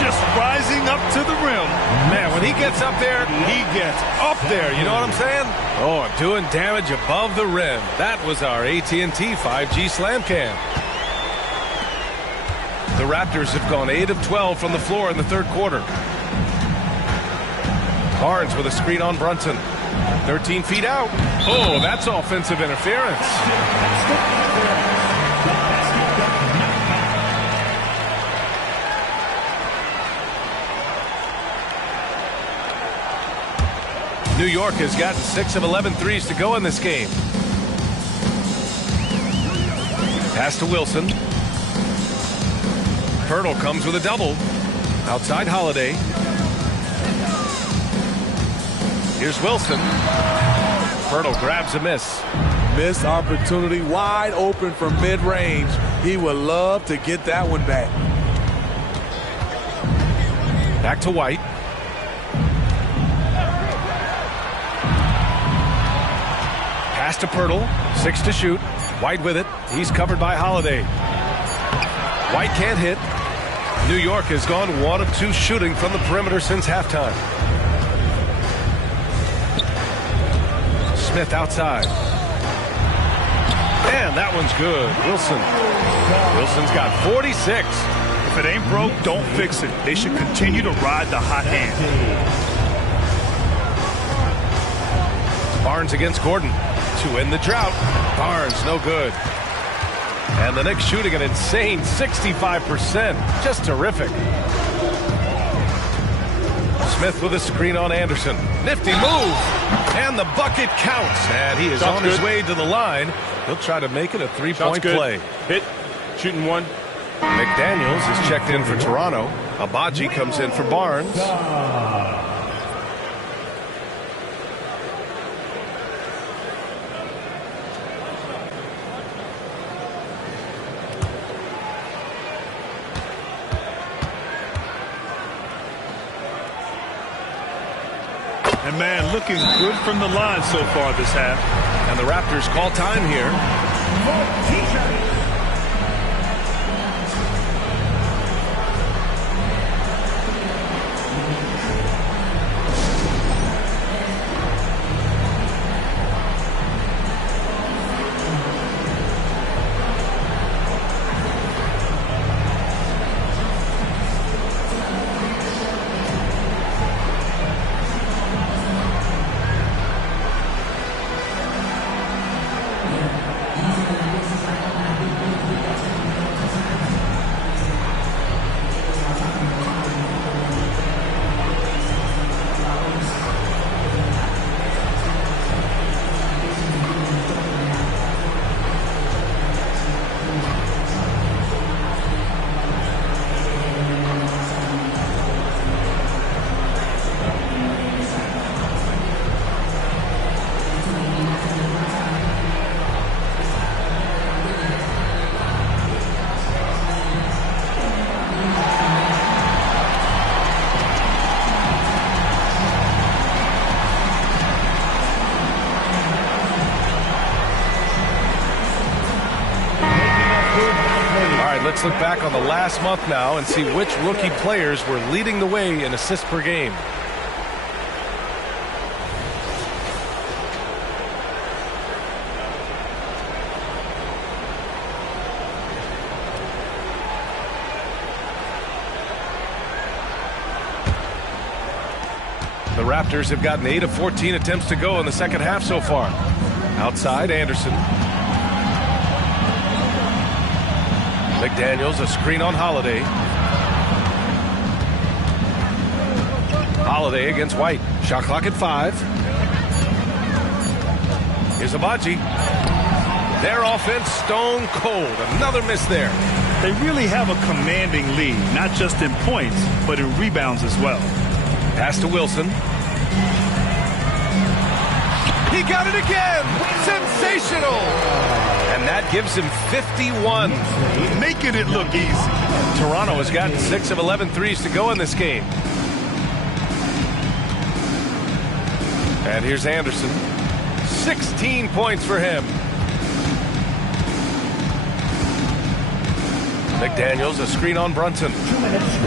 Just rising up to the rim. Man, when he gets up there, he gets up there. You know what I'm saying? Oh, doing damage above the rim. That was our AT&T 5G Slam Cam. The Raptors have gone 8 of 12 from the floor in the third quarter. Barnes with a screen on Brunson. 13 feet out. Oh, that's offensive interference. New York has gotten 6 of 11 threes to go in this game. Pass to Wilson. Pirtle comes with a double. Outside Holiday. Here's Wilson. Pirtle grabs a miss. Missed opportunity, wide open from mid-range. He would love to get that one back. Back to White. Pass to Pirtle. 6 to shoot. White with it. He's covered by Holiday. White can't hit. New York has gone 1 of 2 shooting from the perimeter since halftime. Smith outside. And that one's good. Wilson's got 46. If it ain't broke, don't fix it. They should continue to ride the hot hand. Barnes against Gordon to end the drought. Barnes no good. And the Knicks shooting an insane 65%. Just terrific. Smith with a screen on Anderson. Nifty move. And the bucket counts. And he is on his way to the line. He'll try to make it a 3-point play. Hit. Shooting 1. McDaniels is checked in for Toronto. Abaji comes in for Barnes. And, man, looking good from the line so far this half. And the Raptors call time here. let's look back on the last month now and see which rookie players were leading the way in assists per game. The Raptors have gotten 8 of 14 attempts to go in the second half so far. Outside, Anderson. McDaniels, a screen on Holiday. Holiday against White. Shot clock at 5. Here's Abaji. Their offense stone cold. Another miss there. They really have a commanding lead, not just in points, but in rebounds as well. Pass to Wilson. He got it again! Sensational! And that gives him 51. Making it look easy. Toronto has gotten 6 of 11 threes to go in this game. And here's Anderson. 16 points for him. McDaniels, a screen on Brunson.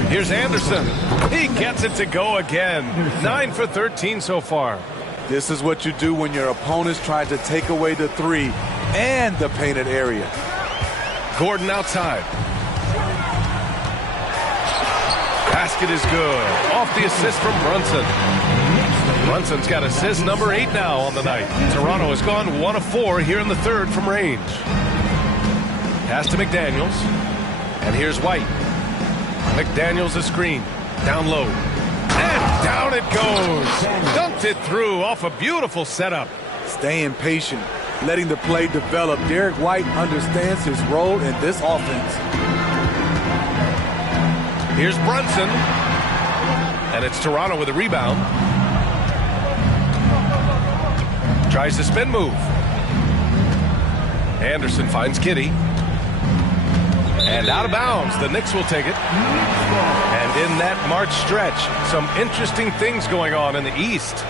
Here's Anderson. He gets it to go again. 9 for 13 so far. This is what you do when your opponent's trying to take away the three and the painted area. Gordon outside. Basket is good. Off the assist from Brunson. Brunson's got assist number 8 now on the night. Toronto has gone 1 of 4 here in the third from range. Pass to McDaniels. And here's White. McDaniels a screen. Down low. And down it goes. Dunked it through off a beautiful setup. Staying patient, letting the play develop. Derek White understands his role in this offense. Here's Brunson. And it's Toronto with a rebound. Tries the spin move. Anderson finds Kitty. And out of bounds, the Knicks will take it. And in that March stretch, some interesting things going on in the East.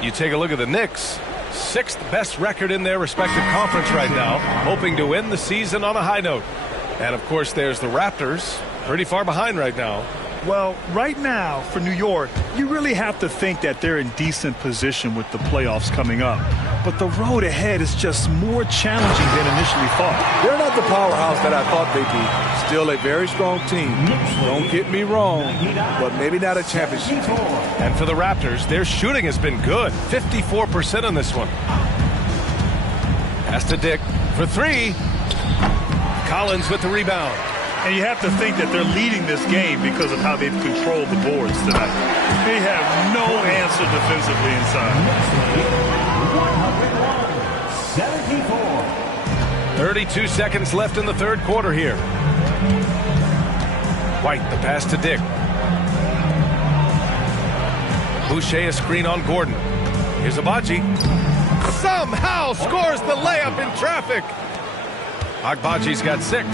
You take a look at the Knicks, 6th best record in their respective conference right now, hoping to end the season on a high note. And of course, there's the Raptors, pretty far behind right now. Well, right now, for New York, you really have to think that they're in decent position with the playoffs coming up. But the road ahead is just more challenging than initially thought. They're not the powerhouse that I thought they'd be. Still a very strong team. Don't get me wrong, but maybe not a championship team. And for the Raptors, their shooting has been good. 54% on this one. Pass to Dick for 3. Collins with the rebound. And you have to think that they're leading this game because of how they've controlled the boards tonight. They have no answer defensively inside. 32 seconds left in the third quarter here. White, the pass to Dick. Boucher, a screen on Gordon. Here's Abaji. Somehow scores the layup in traffic. Agbaji's got 6.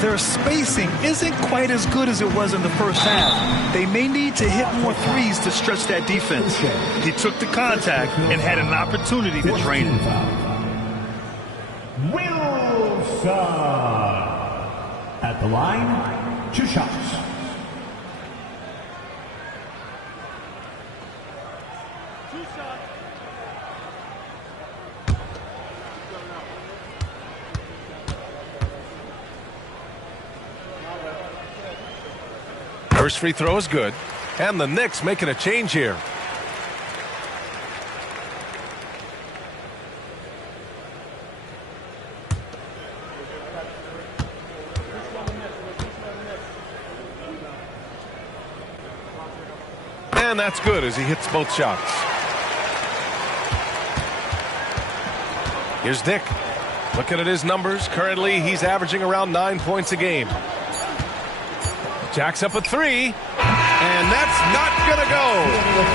Their spacing isn't quite as good as it was in the first half. They may need to hit more threes to stretch that defense. He took the contact and had an opportunity to drain it. Wilson at the line, 2 shots. First free throw is good. And the Knicks making a change here. And that's good as he hits both shots. Here's Dick. Looking at his numbers. Currently, he's averaging around 9 points a game. Jacks up a 3, and that's not going to go.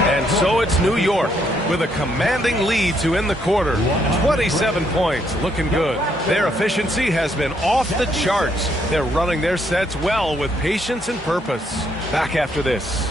And so it's New York with a commanding lead to end the quarter. 27 points, looking good. Their efficiency has been off the charts. They're running their sets well with patience and purpose. Back after this.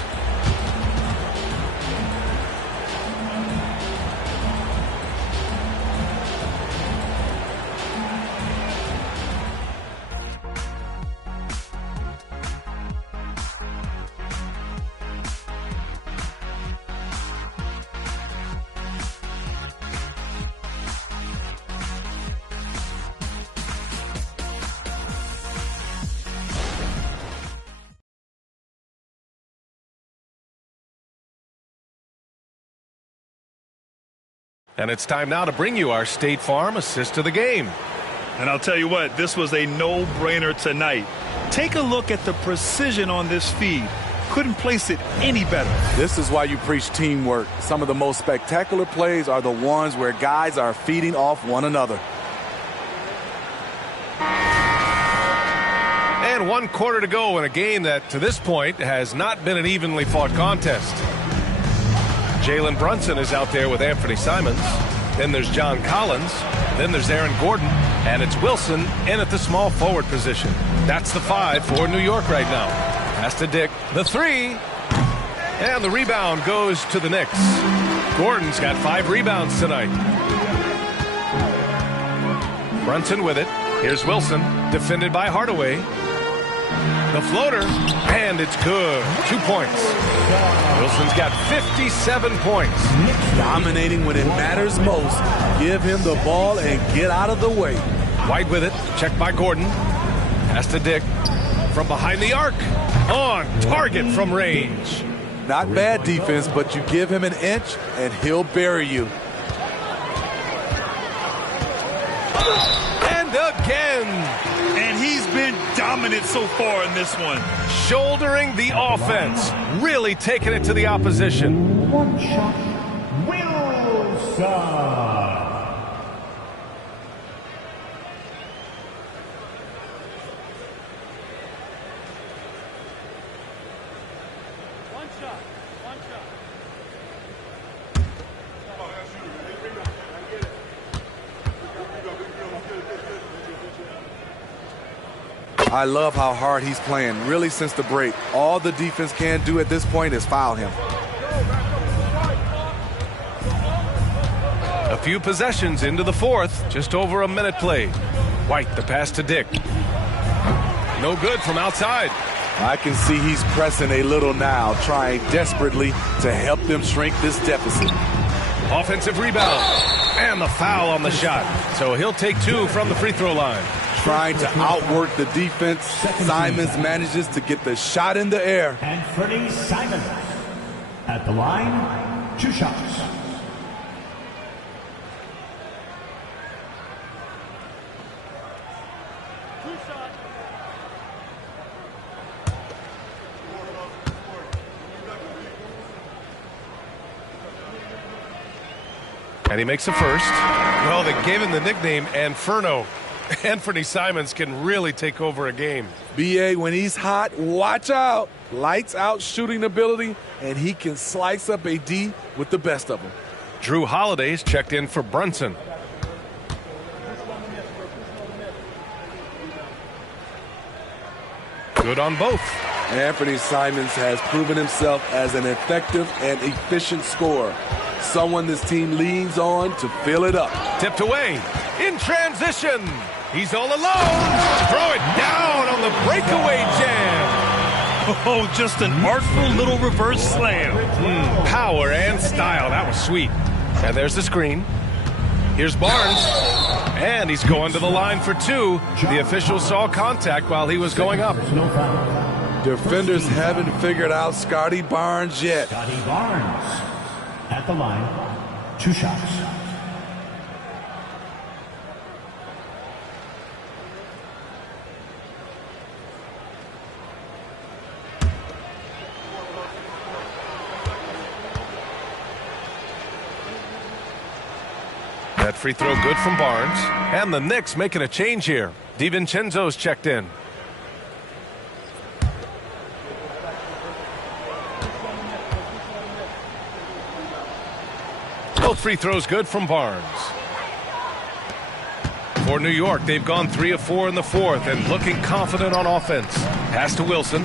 And it's time now to bring you our State Farm assist of the game. And I'll tell you what, this was a no-brainer tonight. Take a look at the precision on this feed. Couldn't place it any better. This is why you preach teamwork. Some of the most spectacular plays are the ones where guys are feeding off one another. And 1 quarter to go in a game that, to this point, has not been an evenly fought contest. Jalen Brunson is out there with Anthony Simons. Then there's John Collins. Then there's Aaron Gordon. And it's Wilson in at the small forward position. That's the 5 for New York right now. Pass to Dick. The 3. And the rebound goes to the Knicks. Gordon's got 5 rebounds tonight. Brunson with it. Here's Wilson, defended by Hardaway. The floater, and it's good. 2 points. Wilson's got 57 points. Dominating when it matters most. Give him the ball and get out of the way. White with it, checked by Gordon. Pass to Dick. From behind the arc. On target from range. Not bad defense, but you give him an inch and he'll bury you. And again. And he's been dominant so far in this one. Shouldering the offense. Really taking it to the opposition. One shot, Wilson. I love how hard he's playing, really since the break. All the defense can do at this point is foul him. A few possessions into the 4th, just over a minute played. White, the pass to Dick. No good from outside. I can see he's pressing a little now, trying desperately to help them shrink this deficit. Offensive rebound. And the foul on the shot. So he'll take 2 from the free throw line. Trying to outwork the defense, Simons manages to get the shot in the air. Anthony Simons at the line, 2 shots. And he makes the first. Well, they gave him the nickname Inferno. Anthony Simons can really take over a game. BA, when he's hot, watch out. Lights out shooting ability, and he can slice up a D with the best of them. Drew Holiday's checked in for Brunson. Good on both. Anthony Simons has proven himself as an effective and efficient scorer. Someone this team leans on to fill it up. Tipped away. In transition. He's all alone. Throw it down on the breakaway jam. Oh, just an artful little reverse slam. Power and style. That was sweet. And there's the screen. Here's Barnes. And he's going to the line for 2. The official saw contact while he was going up. Defenders haven't figured out Scotty Barnes yet. Scotty Barnes at the line, 2 shots. That free throw good from Barnes. And the Knicks making a change here. DiVincenzo's checked in. Both free throws good from Barnes. For New York, they've gone 3 of 4 in the 4th and looking confident on offense. Pass to Wilson.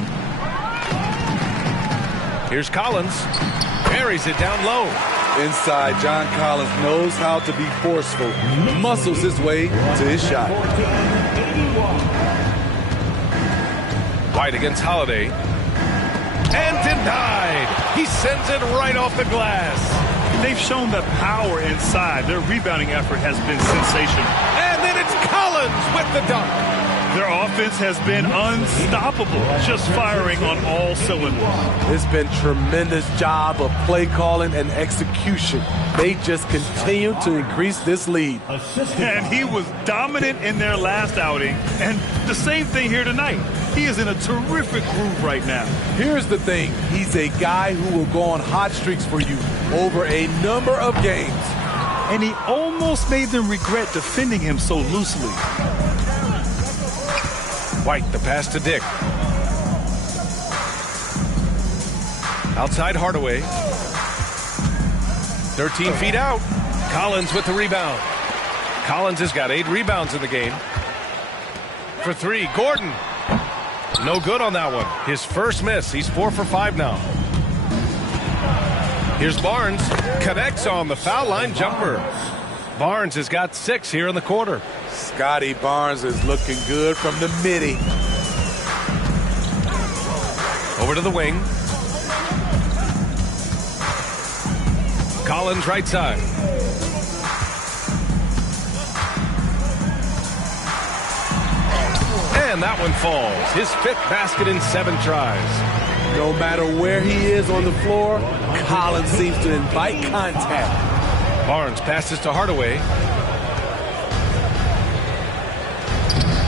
Here's Collins. Buries it down low. Inside, John Collins knows how to be forceful. Muscles his way to his shot. White against Holiday. And denied. He sends it right off the glass. They've shown the power inside. Their rebounding effort has been sensational. And then it's Collins with the dunk. Their offense has been unstoppable, just firing on all cylinders. It's been tremendous job of play calling and execution. They just continue to increase this lead. And he was dominant in their last outing, and the same thing here tonight. He is in a terrific groove right now. Here's the thing. He's a guy who will go on hot streaks for you over a number of games. And he almost made them regret defending him so loosely. White, the pass to Dick. Outside Hardaway. 13 feet out. Collins with the rebound. Collins has got 8 rebounds in the game. For 3, Gordon. No good on that one. His first miss. He's 4 for 5 now. Here's Barnes. Connects on the foul line jumper. Barnes has got 6 here in the quarter. Scotty Barnes is looking good from the midi. Over to the wing. Collins right side. And that one falls. His 5th basket in 7 tries. No matter where he is on the floor, Collins seems to invite contact. Barnes passes to Hardaway.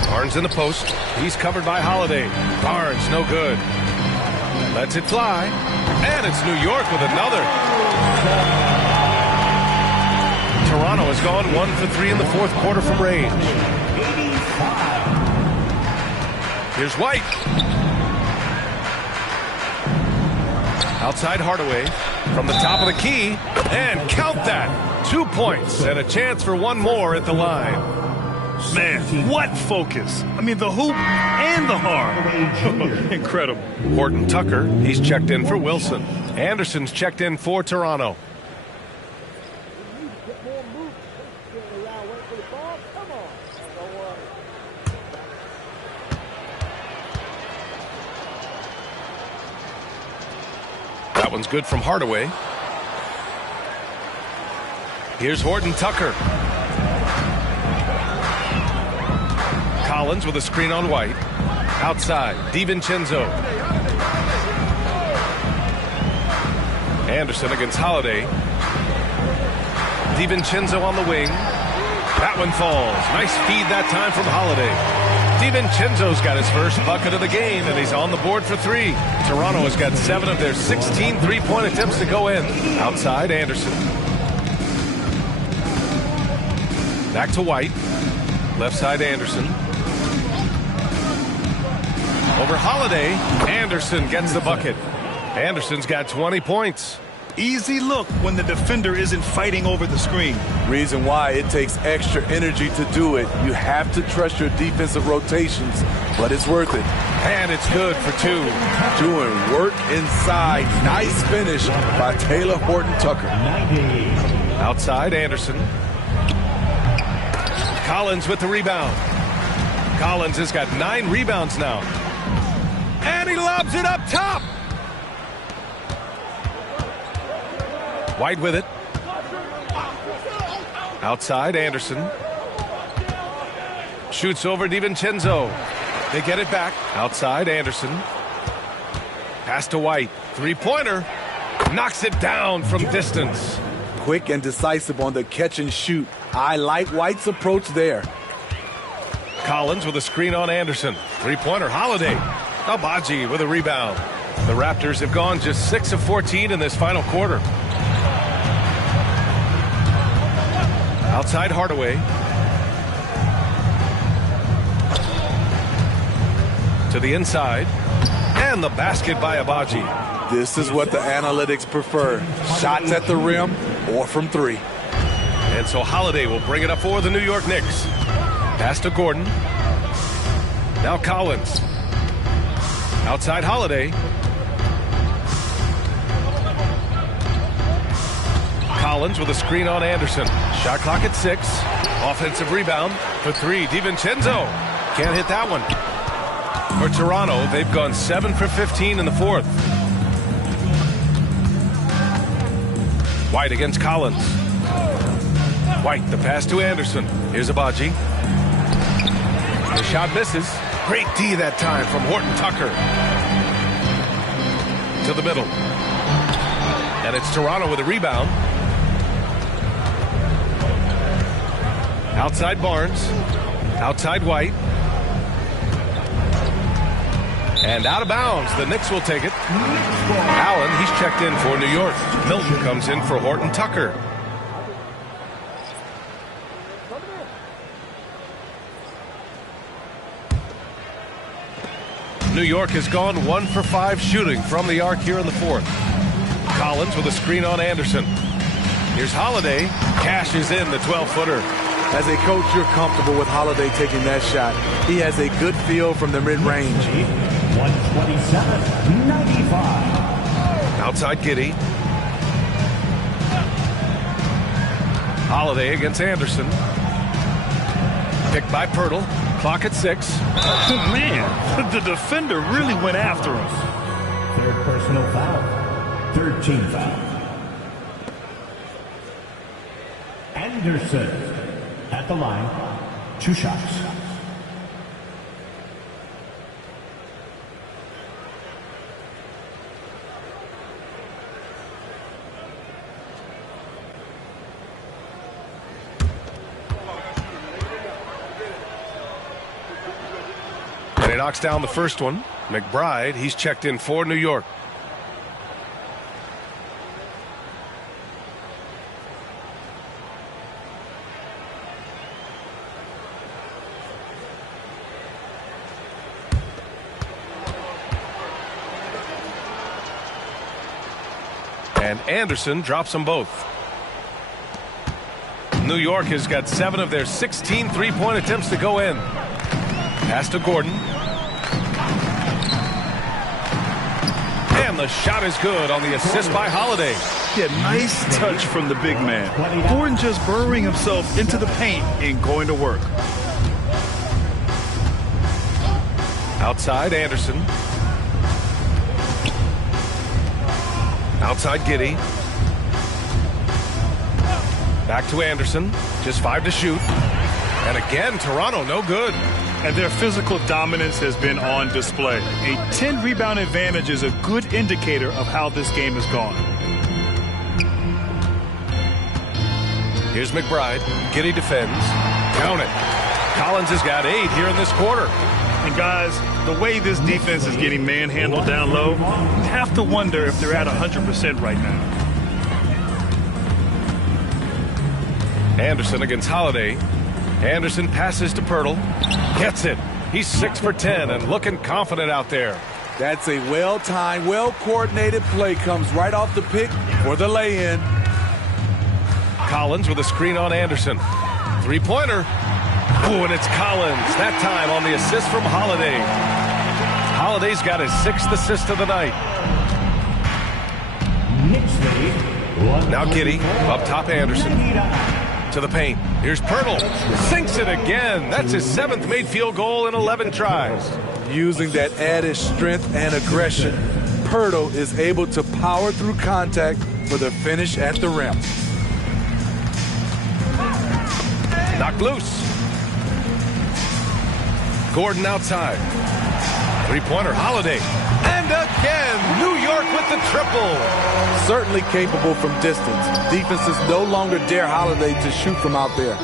Barnes in the post. He's covered by Holiday. Barnes, no good. Lets it fly. And it's New York with another. Toronto has gone 1 for 3 in the 4th quarter from range. Here's White. Outside Hardaway. From the top of the key. And count that. 2 points and a chance for one more at the line. Man, what focus. I mean, the hoop and the heart. Incredible. Horton Tucker, he's checked in for Wilson. Anderson's checked in for Toronto. That one's good from Hardaway. Here's Horton Tucker. Collins with a screen on White. Outside, DiVincenzo. Anderson against Holiday. DiVincenzo on the wing. That one falls. Nice feed that time from Holiday. DiVincenzo's got his first bucket of the game, and he's on the board for 3. Toronto has got 7 of their 16 three-point attempts to go in. Outside, Anderson. Back to White. Left side, Anderson. Over Holiday. Anderson gets the bucket. Anderson's got 20 points. Easy look when the defender isn't fighting over the screen. Reason why it takes extra energy to do it. You have to trust your defensive rotations, but it's worth it. And it's good for 2. Doing work inside. Nice finish by Taylor Horton Tucker. Outside, Anderson. Collins with the rebound. Collins has got 9 rebounds now. And he lobs it up top. White with it. Outside, Anderson. Shoots over DiVincenzo. They get it back. Outside, Anderson. Pass to White. 3-pointer. Knocks it down from distance. Quick and decisive on the catch and shoot. I like White's approach there. Collins with a screen on Anderson. 3-pointer, Holiday. Abaji with a rebound. The Raptors have gone just 6 of 14 in this final quarter. Outside Hardaway. To the inside. And the basket by Abaji. This is what the analytics prefer. Shots at the rim or from 3. And so Holiday will bring it up for the New York Knicks. Pass to Gordon. Now Collins. Outside Holiday. Collins with a screen on Anderson. Shot clock at 6. Offensive rebound for 3. DiVincenzo can't hit that one. For Toronto, they've gone 7 for 15 in the 4th. White against Collins. White, the pass to Anderson. Here's Abaji. The shot misses. Great D that time from Horton Tucker. To the middle. And it's Toronto with a rebound. Outside Barnes. Outside White. And out of bounds. The Knicks will take it. Allen, he's checked in for New York. Milton comes in for Horton Tucker. New York has gone 1 for 5 shooting from the arc here in the fourth. Collins with a screen on Anderson. Here's Holiday. Cashes in the 12-footer. As a coach, you're comfortable with Holiday taking that shot. He has a good feel from the mid-range. 127-95. Outside Giddey. Holiday against Anderson. Picked by Pirtle. Clock at 6. Oh, man, the defender really went after him. Third personal foul. Third team foul. Anderson at the line. 2 shots. And he knocks down the first one. McBride, he's checked in for New York. And Anderson drops them both. New York has got 7 of their 16 three-point attempts to go in. Pass to Gordon. And the shot is good on the assist by Holiday. Yeah, nice touch from the big man. Gordon just burrowing himself into the paint and going to work. Outside Anderson. Outside Giddey. Back to Anderson. Just 5 to shoot. And again, Toronto no good. And their physical dominance has been on display. A 10-rebound advantage is a good indicator of how this game has gone. Here's McBride. Giddey defends. Count it. Collins has got 8 here in this quarter. And guys, the way this defense is getting manhandled down low, you have to wonder if they're at 100% right now. Anderson against Holiday. Anderson passes to Pirtle. Gets it. He's 6 for 10 and looking confident out there. That's a well-timed, well-coordinated play. Comes right off the pick for the lay-in. Collins with a screen on Anderson. Three-pointer. Oh, and it's Collins. That time on the assist from Holiday. Holiday's got his 6th assist of the night. Now Giddey up top Anderson. To the paint. Here's Pirtle. Sinks it again. That's his 7th made field goal in 11 tries. Using that added strength and aggression, Pirtle is able to power through contact for the finish at the rim. Knocked loose. Gordon outside. Three-pointer, Holiday. And again, New York with the triple. Certainly capable from distance. Defenses no longer dare Holiday to shoot from out there.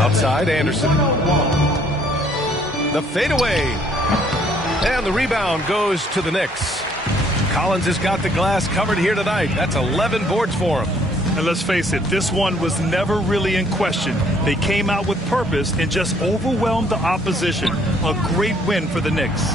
Outside, Anderson. The fadeaway. And the rebound goes to the Knicks. Collins has got the glass covered here tonight. That's 11 boards for him. And let's face it, this one was never really in question. They came out with purpose and just overwhelmed the opposition. A great win for the Knicks.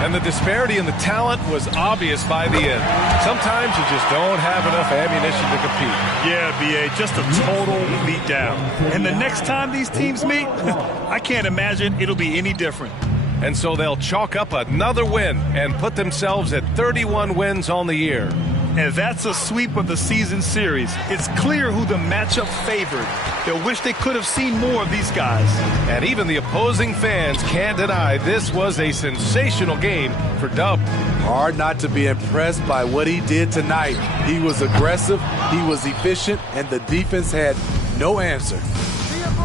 And the disparity in the talent was obvious by the end. Sometimes you just don't have enough ammunition to compete. Yeah, B.A., just a total beatdown. And the next time these teams meet, I can't imagine it'll be any different. And so they'll chalk up another win and put themselves at 31 wins on the year. And that's a sweep of the season series. It's clear who the matchup favored. They'll wish they could have seen more of these guys. And even the opposing fans can't deny this was a sensational game for Dub. Hard not to be impressed by what he did tonight. He was aggressive, he was efficient, and the defense had no answer.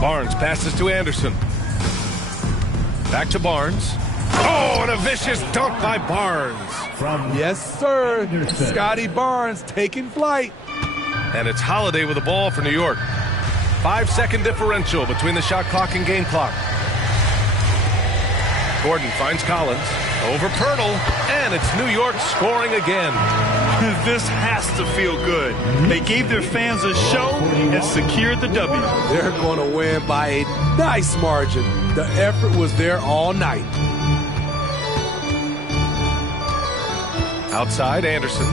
Barnes passes to Anderson. Back to Barnes. Oh, and a vicious dunk by Barnes. Yes, sir. Scotty Barnes taking flight. And it's Holiday with the ball for New York. 5-second differential between the shot clock and game clock. Gordon finds Collins. Over Pirtle. And it's New York scoring again. This has to feel good. They gave their fans a show and secured the W. They're going to win by a nice margin. The effort was there all night. Outside, Anderson.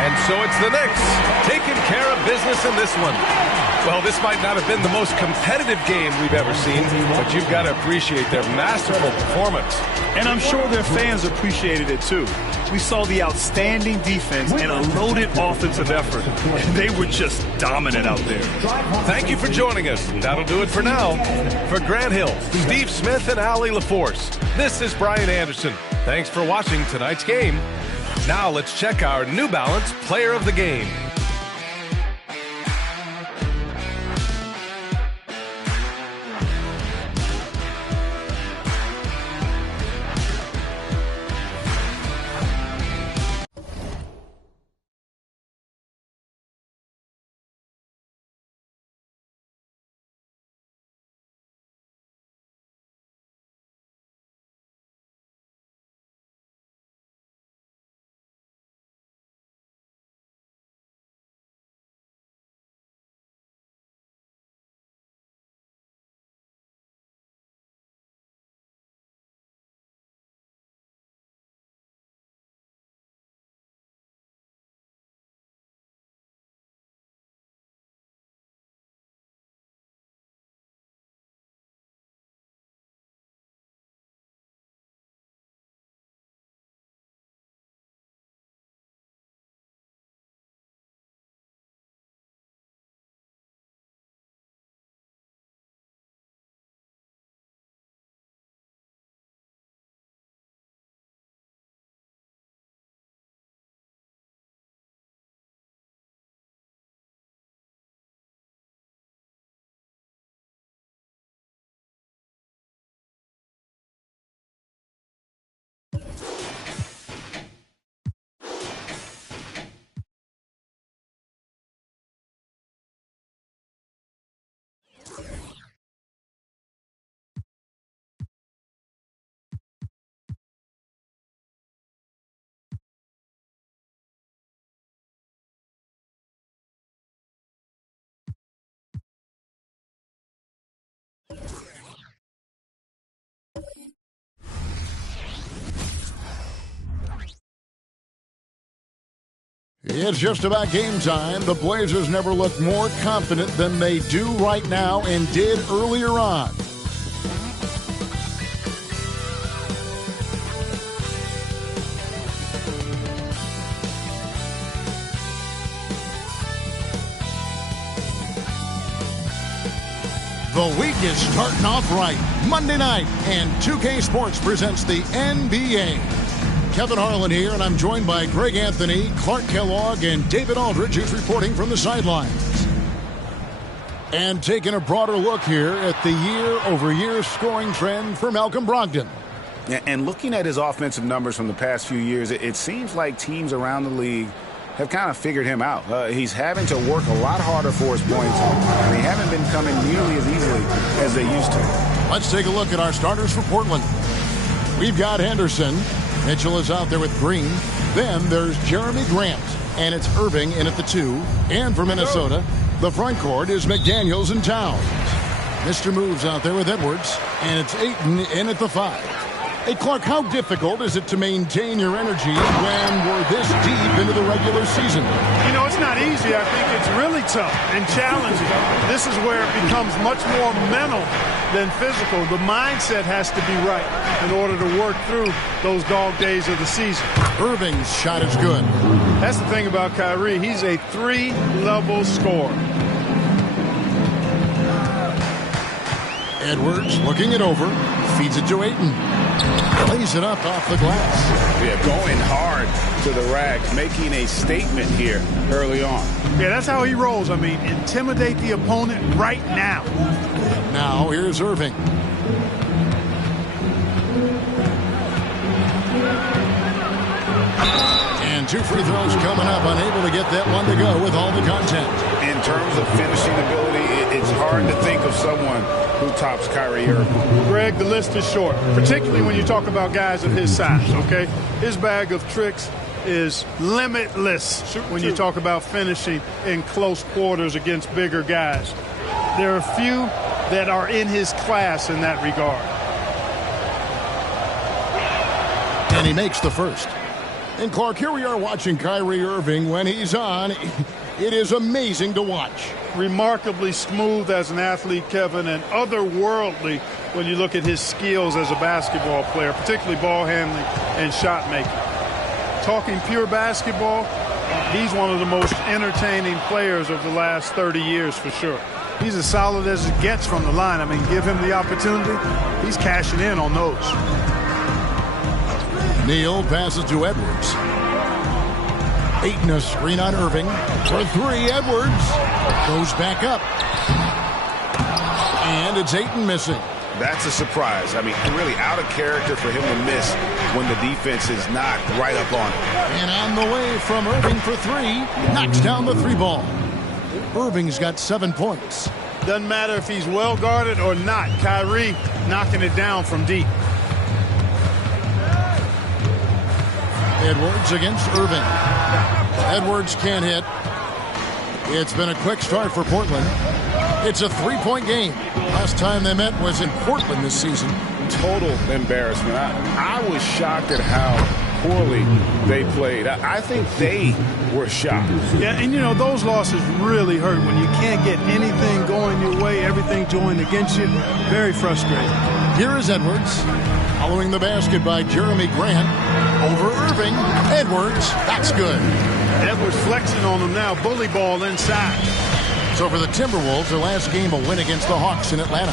And so it's the Knicks taking care of business in this one. Well, this might not have been the most competitive game we've ever seen, but you've got to appreciate their masterful performance. And I'm sure their fans appreciated it too. We saw the outstanding defense and a loaded offensive effort. They were just dominant out there. Thank you for joining us. That'll do it for now. For Grant Hill, Steve Smith, and Allie LaForce, this is Brian Anderson. Thanks for watching tonight's game. Now let's check our New Balance Player of the Game. It's just about game time. The Blazers never looked more confident than they do right now and did earlier on. The week is starting off right. Monday night, and 2K Sports presents the NBA. Kevin Harlan here, and I'm joined by Greg Anthony, Clark Kellogg, and David Aldridge, who's reporting from the sidelines. And taking a broader look here at the year-over-year scoring trend for Malcolm Brogdon. And looking at his offensive numbers from the past few years, it seems like teams around the league have kind of figured him out. He's having to work a lot harder for his points, and they haven't been coming nearly as easily as they used to. Let's take a look at our starters for Portland. We've got Henderson. Mitchell is out there with Green. Then there's Jeremy Grant, and it's Irving in at the 2. And for Minnesota, the front court is McDaniels and Towns. Mr. Moves out there with Edwards, and it's Ayton in at the 5. Hey, Clark, how difficult is it to maintain your energy when we're this deep into the regular season? You know, it's not easy. I think it's really tough and challenging. This is where it becomes much more mental than physical. The mindset has to be right in order to work through those dog days of the season. Irving's shot is good. That's the thing about Kyrie. He's a 3-level scorer. Edwards looking it over. Feeds it to Ayton. Lays it up off the glass. Yeah, going hard. to the rack, making a statement here early on. Yeah, that's how he rolls. I mean, intimidate the opponent right now. Now here's Irving. And 2 free throws coming up, unable to get that one to go with all the contact. In terms of finishing ability, it's hard to think of someone who tops Kyrie Irving. Greg, the list is short, particularly when you talk about guys of his size, okay? His bag of tricks is limitless when you talk about finishing in close quarters against bigger guys. There are few that are in his class in that regard. And he makes the first. And Clark, here we are watching Kyrie Irving. When he's on, it is amazing to watch. Remarkably smooth as an athlete, Kevin, and otherworldly when you look at his skills as a basketball player, particularly ball handling and shot making. Talking pure basketball, he's one of the most entertaining players of the last 30 years for sure. He's as solid as it gets from the line. I mean, give him the opportunity, he's cashing in on those. Neal passes to Edwards. Ayton a screen on Irving. For 3, Edwards goes back up. And it's Ayton missing. That's a surprise. I mean, really out of character for him to miss when the defense is not right up on him. And on the way from Irving for 3. Knocks down the 3 ball. Irving's got 7 points. Doesn't matter if he's well guarded or not. Kyrie knocking it down from deep. Edwards against Irving. Edwards can't hit. It's been a quick start for Portland. It's a 3-point game. Last time they met was in Portland this season. Total embarrassment. I was shocked at how poorly they played. I think they were shocked. Yeah, and you know, those losses really hurt when you can't get anything going your way, everything going against you. Very frustrating. Here is Edwards. Following the basket by Jeremy Grant. Over Irving. Edwards. That's good. Edwards flexing on them now. Bully ball inside. So for the Timberwolves, their last game a win against the Hawks in Atlanta.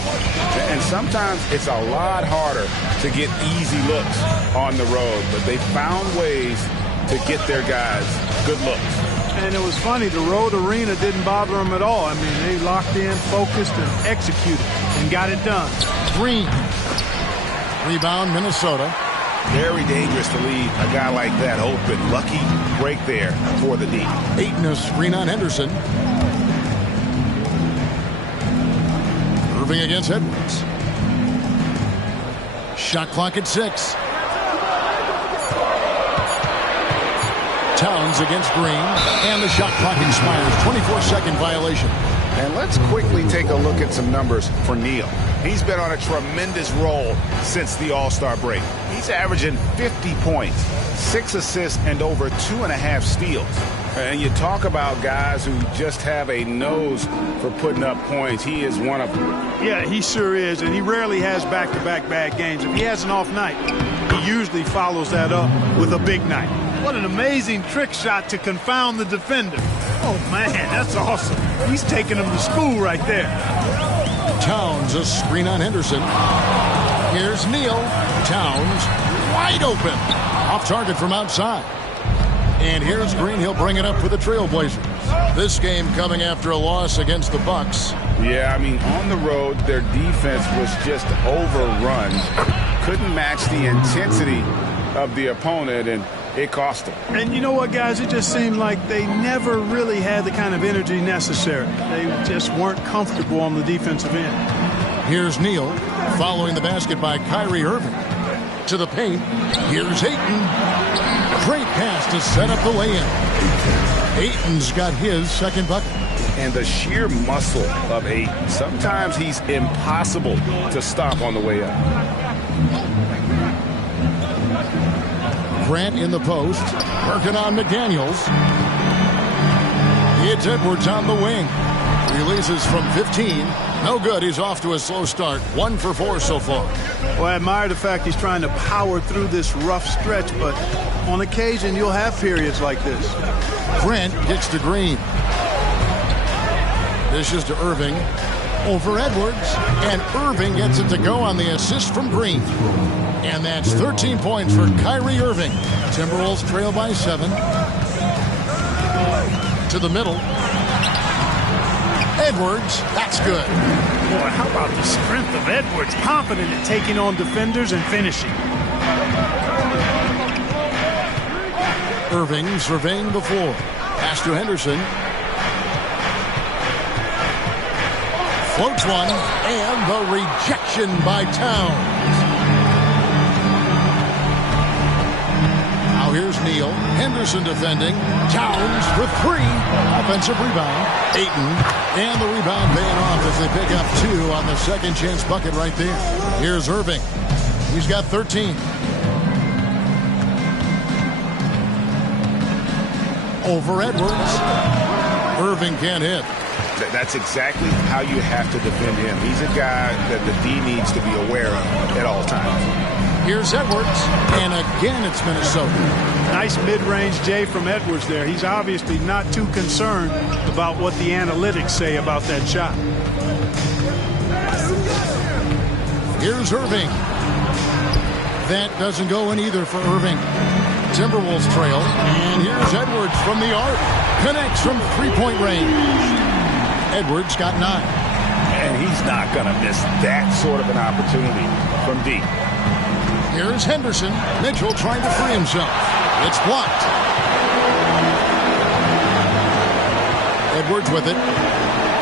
And sometimes it's a lot harder to get easy looks on the road, but they found ways to get their guys good looks. And it was funny, the road arena didn't bother them at all. I mean, they locked in, focused, and executed, and got it done. Green. Rebound, Minnesota. Very dangerous to leave a guy like that open. Lucky break there for the D. Ayton a screen on Henderson. Irving against Edwards. Shot clock at 6. Towns against Green. And the shot clock expires. 24-second violation. And let's quickly take a look at some numbers for Neal. He's been on a tremendous roll since the All-Star break. He's averaging 50 points, 6 assists, and over 2.5 steals. And you talk about guys who just have a nose for putting up points. He is one of them. Yeah, he sure is, and he rarely has back-to-back bad games. If he has an off night, he usually follows that up with a big night. What an amazing trick shot to confound the defender. Oh, man, that's awesome. He's taking him to school right there. Towns a screen on Henderson. Here's Neal. Towns wide open. Off target from outside. And here's Green. He'll bring it up for the Trailblazers. This game coming after a loss against the Bucks. Yeah, I mean, on the road, their defense was just overrun. Couldn't match the intensity of the opponent, and it cost them. And you know what, guys? It just seemed like they never really had the kind of energy necessary. They just weren't comfortable on the defensive end. Here's Neal following the basket by Kyrie Irving. To the paint. Here's Ayton. Great pass to set up the lay-in. Ayton's got his second bucket. And the sheer muscle of Ayton. Sometimes he's impossible to stop on the way up. Grant in the post. Working on McDaniels. It's Edwards on the wing. Releases from 15. No good. He's off to a slow start. 1 for 4 so far. Well, I admire the fact he's trying to power through this rough stretch, but on occasion you'll have periods like this. Grant gets to Green. Dishes to Irving. Over Edwards, and Irving gets it to go on the assist from Green. And that's 13 points for Kyrie Irving. Timberwolves trail by 7. To the middle. Edwards, that's good. Boy, how about the strength of Edwards? Confident in taking on defenders and finishing. Irving surveying the floor. Pass to Henderson. Floats one, and the rejection by Towns. Now here's Neal. Henderson defending. Towns for 3. Offensive rebound. Ayton. And the rebound paying off as they pick up 2 on the second chance bucket right there. Here's Irving. He's got 13. Over Edwards. Irving can't hit. That's exactly how you have to defend him. He's a guy that the D needs to be aware of at all times. Here's Edwards, and again it's Minnesota. Nice mid-range J from Edwards there. He's obviously not too concerned about what the analytics say about that shot. Here's Irving. That doesn't go in either for Irving. Timberwolves trail, and here's Edwards from the arc. Connects from three-point range. Edwards got 9. And he's not going to miss that sort of an opportunity from deep. Here's Henderson. Mitchell trying to free himself. It's blocked. Edwards with it.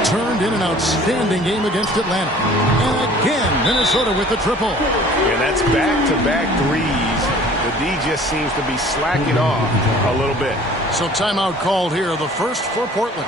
Turned in an outstanding game against Atlanta. And again, Minnesota with the triple. And that's back-to-back threes. The D just seems to be slacking off a little bit. So timeout called here, the first for Portland.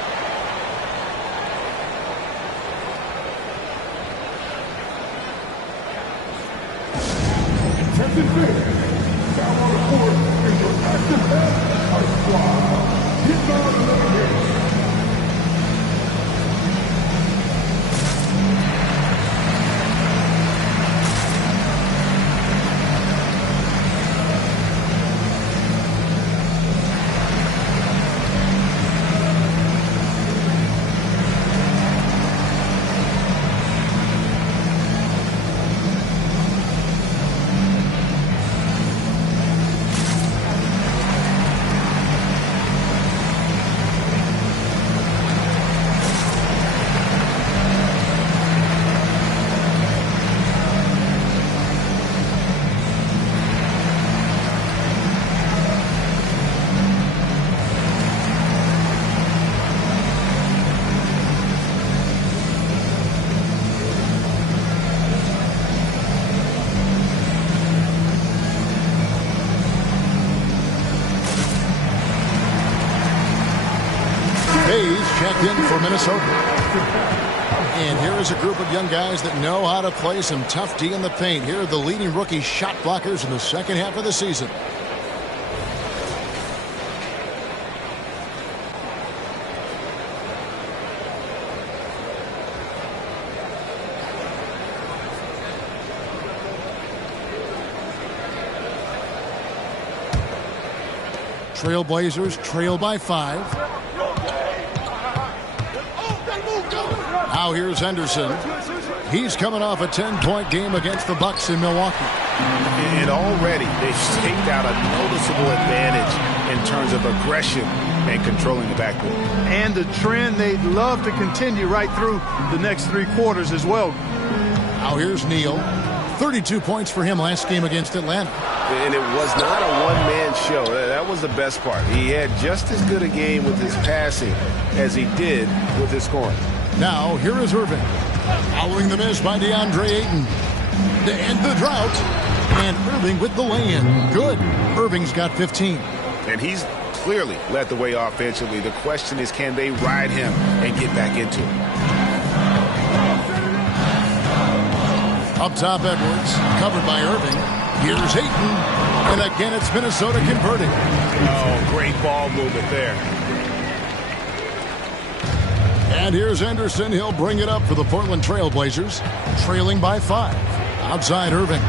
Checked in for Minnesota. And here is a group of young guys that know how to play some tough D in the paint. Here are the leading rookie shot blockers in the second half of the season. Trailblazers trail by 5. Now here's Henderson. He's coming off a 10-point game against the Bucks in Milwaukee. And already they've staked out a noticeable advantage in terms of aggression and controlling the backcourt. And the trend they'd love to continue right through the next 3 quarters as well. Now here's Neal. 32 points for him last game against Atlanta. And it was not a one-man show. That was the best part. He had just as good a game with his passing as he did with his scoring. Now, here is Irving. Following the miss by DeAndre Ayton. To end the drought. And Irving with the lay-in. Good. Irving's got 15. And he's clearly led the way offensively. The question is, can they ride him and get back into it? Up top, Edwards. Covered by Irving. Here's Ayton. And again, it's Minnesota converting. Oh, great ball movement there. And here's Anderson. He'll bring it up for the Portland Trailblazers. Trailing by 5. Outside Irving.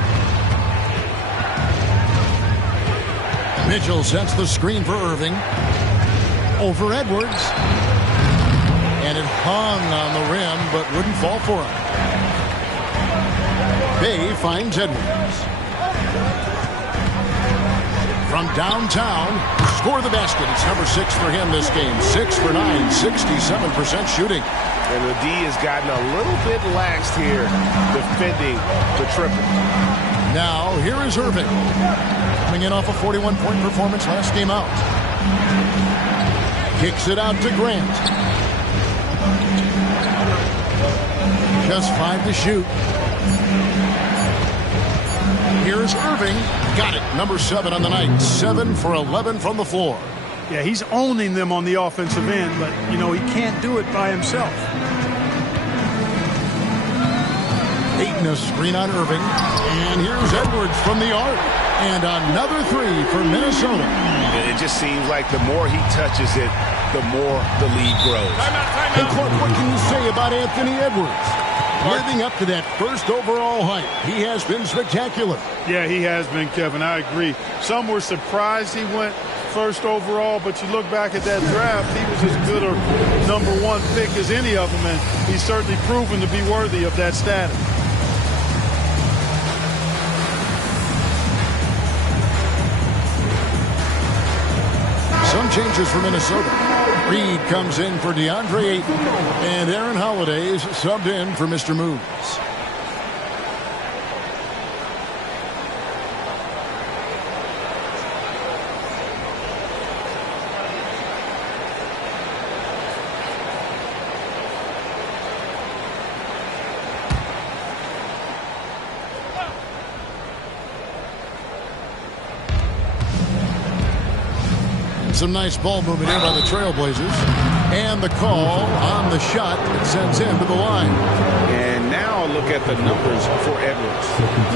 Mitchell sets the screen for Irving. Over Edwards. And it hung on the rim, but wouldn't fall for him. Bay finds Edwards. From downtown, score the basket. It's number 6 for him this game. 6 for 9, 67% shooting. And the D has gotten a little bit laxed here, defending the triple. Now, here is Irving. Coming in off a 41-point performance last game out. Kicks it out to Grant. Just 5 to shoot. Here's Irving. Got it. Number 7 on the night. 7 for 11 from the floor. Yeah, he's owning them on the offensive end, but, you know, he can't do it by himself. Ayton a screen on Irving. And here's Edwards from the arc. And another 3 for Minnesota. It just seems like the more he touches it, the more the lead grows. Hey, Clark, what can you say about Anthony Edwards? Living up to that first overall hype, he has been spectacular. Yeah, he has been, Kevin. I agree. Some were surprised he went first overall, but you look back at that draft, he was as good a number 1 pick as any of them, and he's certainly proven to be worthy of that status. Some changes for Minnesota. Reed comes in for DeAndre Ayton. And Aaron Holiday is subbed in for Mr. Moves. Some nice ball movement here by the Trailblazers. And the call on the shot that sends him to the line. And now look at the numbers for Edwards.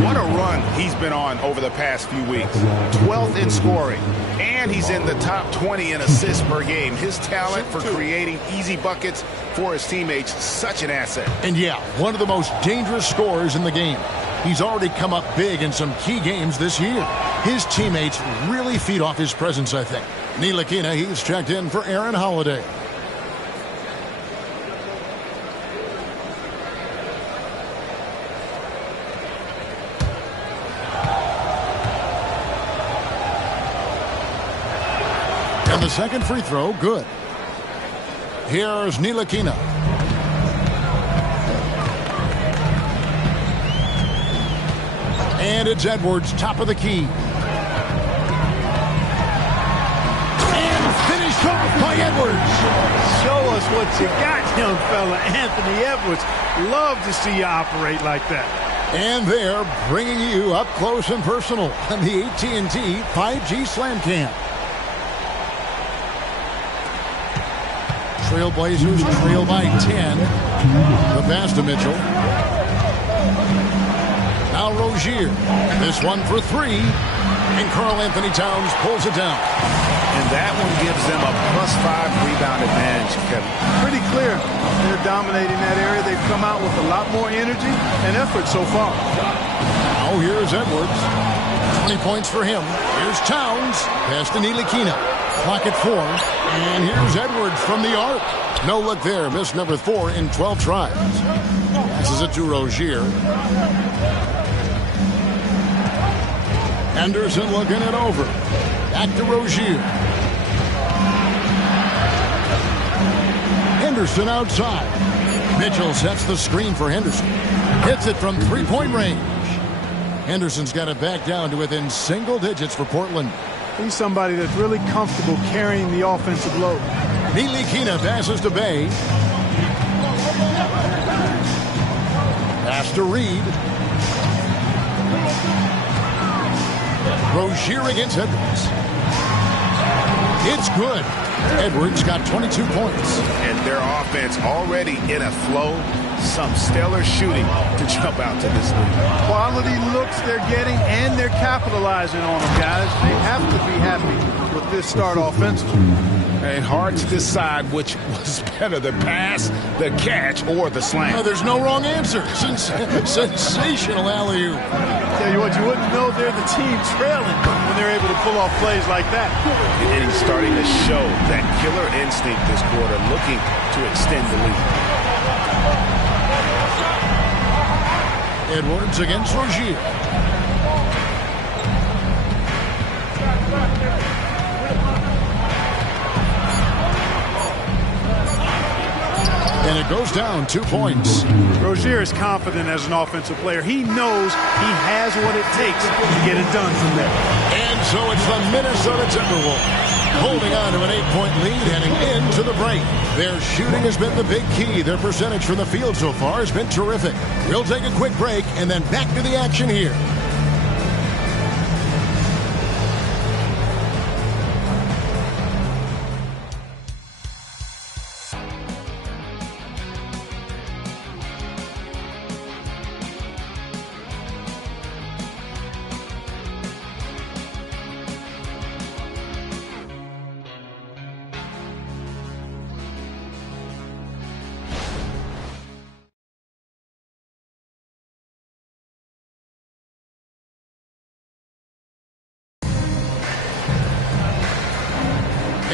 What a run he's been on over the past few weeks. 12th in scoring. And he's in the top 20 in assists per game. His talent for creating easy buckets for his teammates, such an asset. And yeah, one of the most dangerous scorers in the game. He's already come up big in some key games this year. His teammates really feed off his presence, I think. Ntilikina, he's checked in for Aaron Holiday. And the second free throw, good. Here's Ntilikina. And it's Edwards, top of the key. By Edwards. Show us what you got, young fella. Anthony Edwards. Love to see you operate like that. And they're bringing you up close and personal on the AT&T 5G Slam Cam. Trailblazers trail by 10. The pass to Mitchell. Now Rozier. This one for 3. And Karl Anthony Towns pulls it down. And that one gives them a +5 rebound advantage, Kevin. Pretty clear. They're dominating that area. They've come out with a lot more energy and effort so far. Now here's Edwards. 20 points for him. Here's Towns. Pass to Ntilikina. Clock at 4. And here's Edwards from the arc. No look there. Missed number 4 in 12 tries. Passes it to Rozier. Anderson looking it over. Back to Rozier. Henderson outside. Mitchell sets the screen for Henderson. Hits it from 3-point range. Henderson's got it back down to within single digits for Portland. He's somebody that's really comfortable carrying the offensive load. Ntilikina passes to Bay. Pass to Reed. Rozier against Edwards. It's good. Edwards got 22 points. And their offense already in a flow. Some stellar shooting to jump out to this league. Quality looks they're getting, and they're capitalizing on them, guys. They have to be happy with this start offensively. And hard to decide which was better, the pass, the catch, or the slam. Oh, there's no wrong answer. Sensational alley-oop. Tell you what, you wouldn't know they're the team trailing when they're able to pull off plays like that. And he's starting to show that killer instinct this quarter, looking to extend the lead. Edwards against Rozier. And it goes down 2 points. Rozier is confident as an offensive player. He knows he has what it takes to get it done from there. And so it's the Minnesota Timberwolves holding on to an 8-point lead heading into the break. Their shooting has been the big key. Their percentage from the field so far has been terrific. We'll take a quick break and then back to the action here.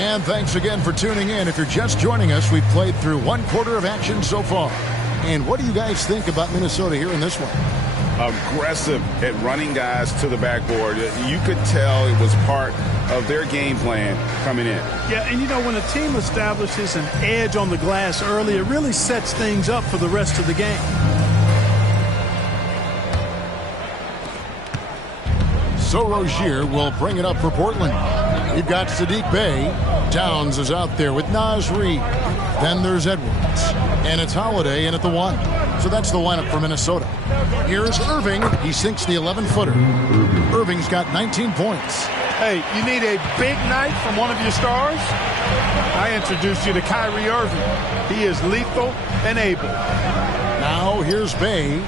And thanks again for tuning in. If you're just joining us, we've played through 1/4 of action so far. And what do you guys think about Minnesota here in this one? Aggressive at running guys to the backboard. You could tell it was part of their game plan coming in. Yeah, and you know, when a team establishes an edge on the glass early, it really sets things up for the rest of the game. So Rozier will bring it up for Portland. You've got Sadiq Bey. Downs is out there with Naz Reid. Then there's Edwards. And it's Holiday in at the 1. So that's the lineup for Minnesota. Here's Irving. He sinks the 11-footer. Irving's got 19 points. Hey, you need a big night from one of your stars? I introduced you to Kyrie Irving. He is lethal and able. Now here's Bey.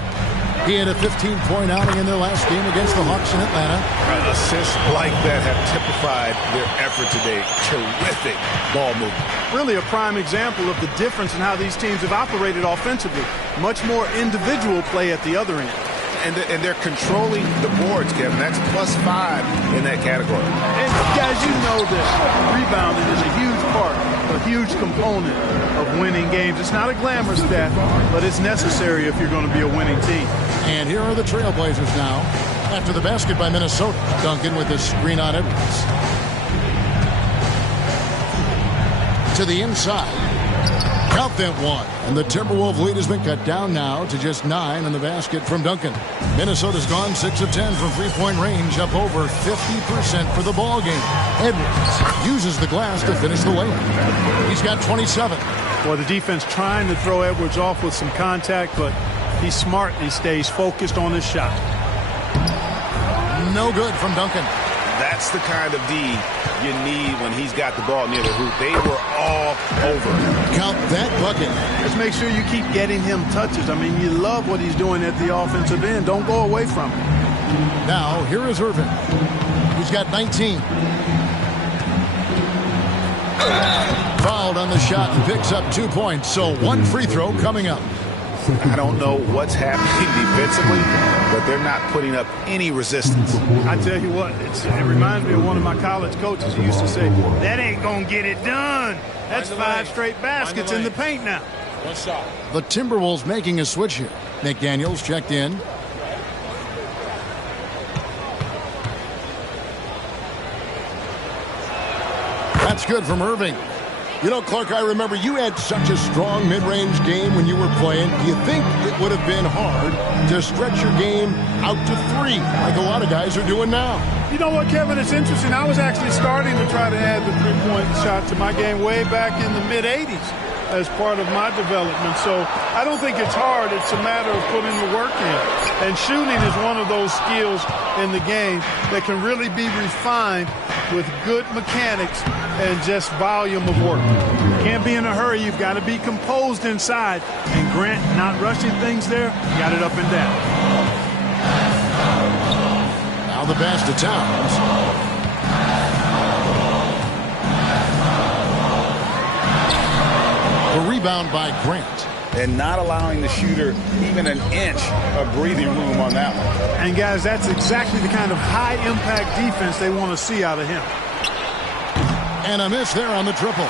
He had a 15-point outing in their last game against the Hawks in Atlanta. Assists like that have typified their effort today. Terrific ball movement. Really a prime example of the difference in how these teams have operated offensively. Much more individual play at the other end. And they're controlling the boards, Kevin. That's +5 in that category. And guys, you know that rebounding is a huge part, a huge component of winning games. It's not a glamour stat, but it's necessary if you're going to be a winning team. And here are the Trailblazers now. After the basket by Minnesota. Duncan with the screen on Edwards. To the inside. Count that one. And the Timberwolves lead has been cut down now to just 9 on the basket from Duncan. Minnesota's gone 6 of 10 from three-point range, up over 50% for the ball game. Edwards uses the glass to finish the layup. He's got 27. Well, the defense trying to throw Edwards off with some contact, but he's smart and he stays focused on his shot. No good from Duncan. That's the kind of D you need when he's got the ball near the hoop. They were all over. Count that bucket. Just make sure you keep getting him touches. I mean, you love what he's doing at the offensive end. Don't go away from it. Now, here is Irving. He's got 19. Fouled on the shot and picks up 2 points. So 1 free throw coming up. I don't know what's happening defensively, but they're not putting up any resistance. I tell you what, it reminds me of one of my college coaches who used to say, that ain't going to get it done. That's 5 straight baskets in the paint now. The Timberwolves making a switch here. McDaniels checked in. That's good from Irving. You know, Clark, I remember you had such a strong mid-range game when you were playing. Do you think it would have been hard to stretch your game out to 3 like a lot of guys are doing now? You know what, Kevin? It's interesting. I was actually starting to try to add the three-point shot to my game way back in the mid-'80s as part of my development. So I don't think it's hard. It's a matter of putting the work in. And shooting is one of those skills in the game that can really be refined with good mechanics and just volume of work. Can't be in a hurry. You've got to be composed inside. And Grant not rushing things there, got it up and down. Now the pass to Towns. The rebound by Grant. And not allowing the shooter even an inch of breathing room on that one. And, guys, that's exactly the kind of high-impact defense they want to see out of him. And a miss there on the triple.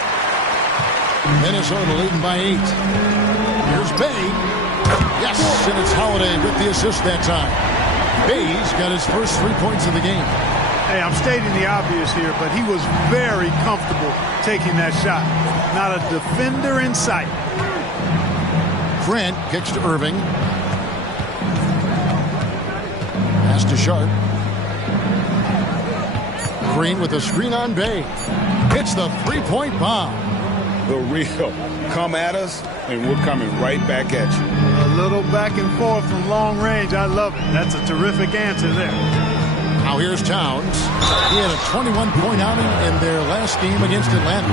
Minnesota leading by 8. Here's Bay. Yes, and it's Holiday with the assist that time. Bay's got his first 3 points of the game. Hey, I'm stating the obvious here, but he was very comfortable taking that shot. Not a defender in sight. Grant kicks to Irving. Pass to Sharp. Green with a screen on Bay. Hits the three-point bomb. The real. Come at us, and we're coming right back at you. A little back and forth from long range. I love it. That's a terrific answer there. Now here's Towns. He had a 21-point outing in their last game against Atlanta.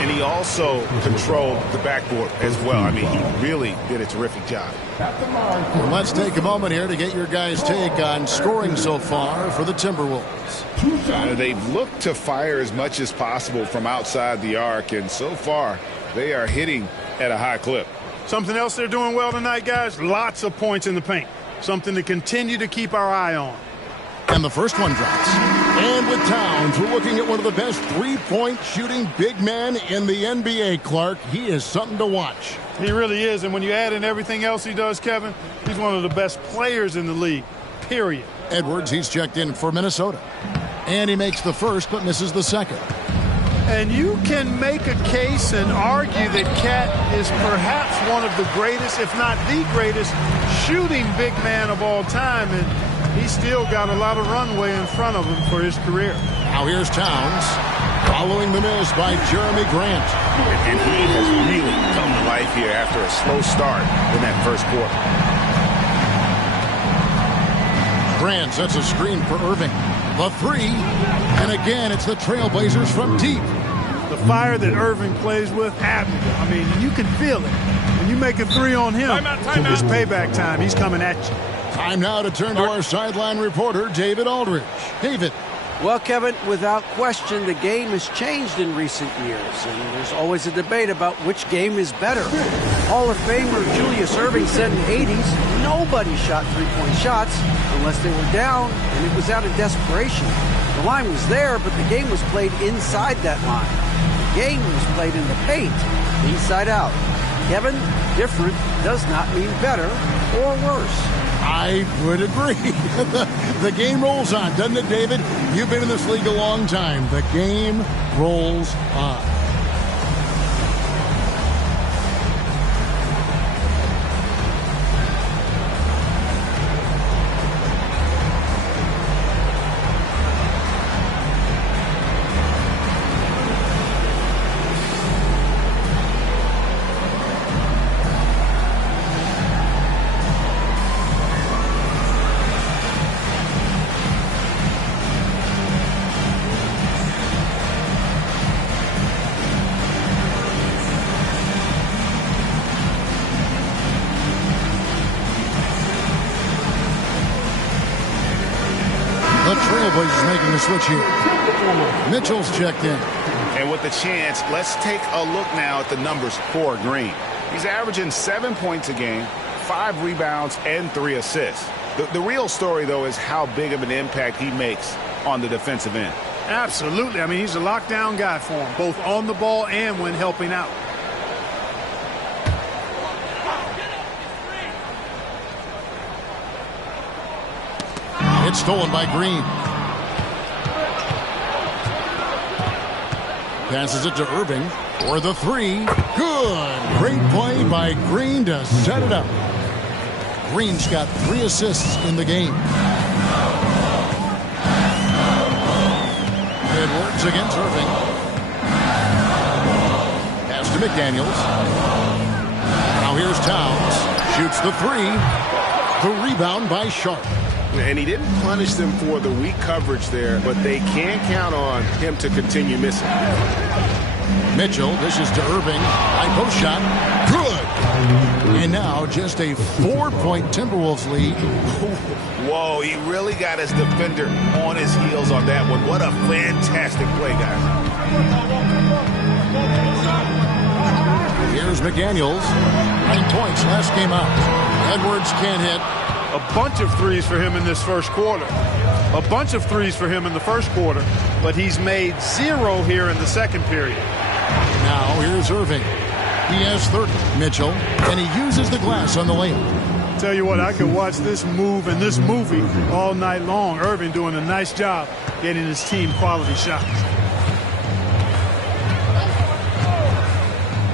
And he also controlled the backboard as well. I mean, he really did a terrific job. And let's take a moment here to get your guys' take on scoring so far for the Timberwolves. They've looked to fire as much as possible from outside the arc, and so far they are hitting at a high clip. Something else they're doing well tonight, guys, lots of points in the paint. Something to continue to keep our eye on. And the first one drops. And with Towns, we're looking at one of the best three-point shooting big men in the NBA, Clark. He is something to watch. He really is, and when you add in everything else he does, Kevin, he's one of the best players in the league, period. Edwards, he's checked in for Minnesota. And he makes the first, but misses the second. And you can make a case and argue that Cat is perhaps one of the greatest, if not the greatest, shooting big man of all time, and he's still got a lot of runway in front of him for his career. Now here's Towns, following the miss by Jeremy Grant. And he has really come to life here after a slow start in that first quarter. Grant sets a screen for Irving. The three, and again, it's the Trailblazers from deep. The fire that Irving plays with, admirable. I mean, you can feel it. When you make a three on him, it's payback time. He's coming at you. Time now to turn to our sideline reporter, David Aldridge. David. Well, Kevin, without question, the game has changed in recent years, and there's always a debate about which game is better. Hall of Famer Julius Erving said in the 80s, nobody shot three-point shots unless they were down, and it was out of desperation. The line was there, but the game was played inside that line. The game was played in the paint, inside out. Kevin, different does not mean better or worse. I would agree. The game rolls on, doesn't it, David? You've been in this league a long time. The game rolls on. Trailblazers making a switch here. Mitchell's checked in. And with the chance, let's take a look now at the numbers for Green. He's averaging 7 points a game, 5 rebounds, and 3 assists. The real story, though, is how big of an impact he makes on the defensive end. Absolutely. I mean, he's a lockdown guy for him, both on the ball and when helping out. It's stolen by Green. Passes it to Irving for the three. Good. Great play by Green to set it up. Green's got 3 assists in the game. Edwards against Irving. Pass to McDaniels. Now here's Towns. Shoots the three. The rebound by Sharp. And he didn't punish them for the weak coverage there, but they can count on him to continue missing. Mitchell dishes to Irving. High post shot. Good. And now just a 4-point Timberwolves lead. Whoa, he really got his defender on his heels on that one. What a fantastic play, guys. Here's McDaniels. 9 points last game out. Edwards can't hit. A bunch of threes for him in this first quarter. A bunch of threes for him in the first quarter, but he's made 0 here in the second period. Now here's Irving. He has 30. Mitchell, and he uses the glass on the layup. Tell you what, I could watch this move and this movie all night long. Irving doing a nice job getting his team quality shots.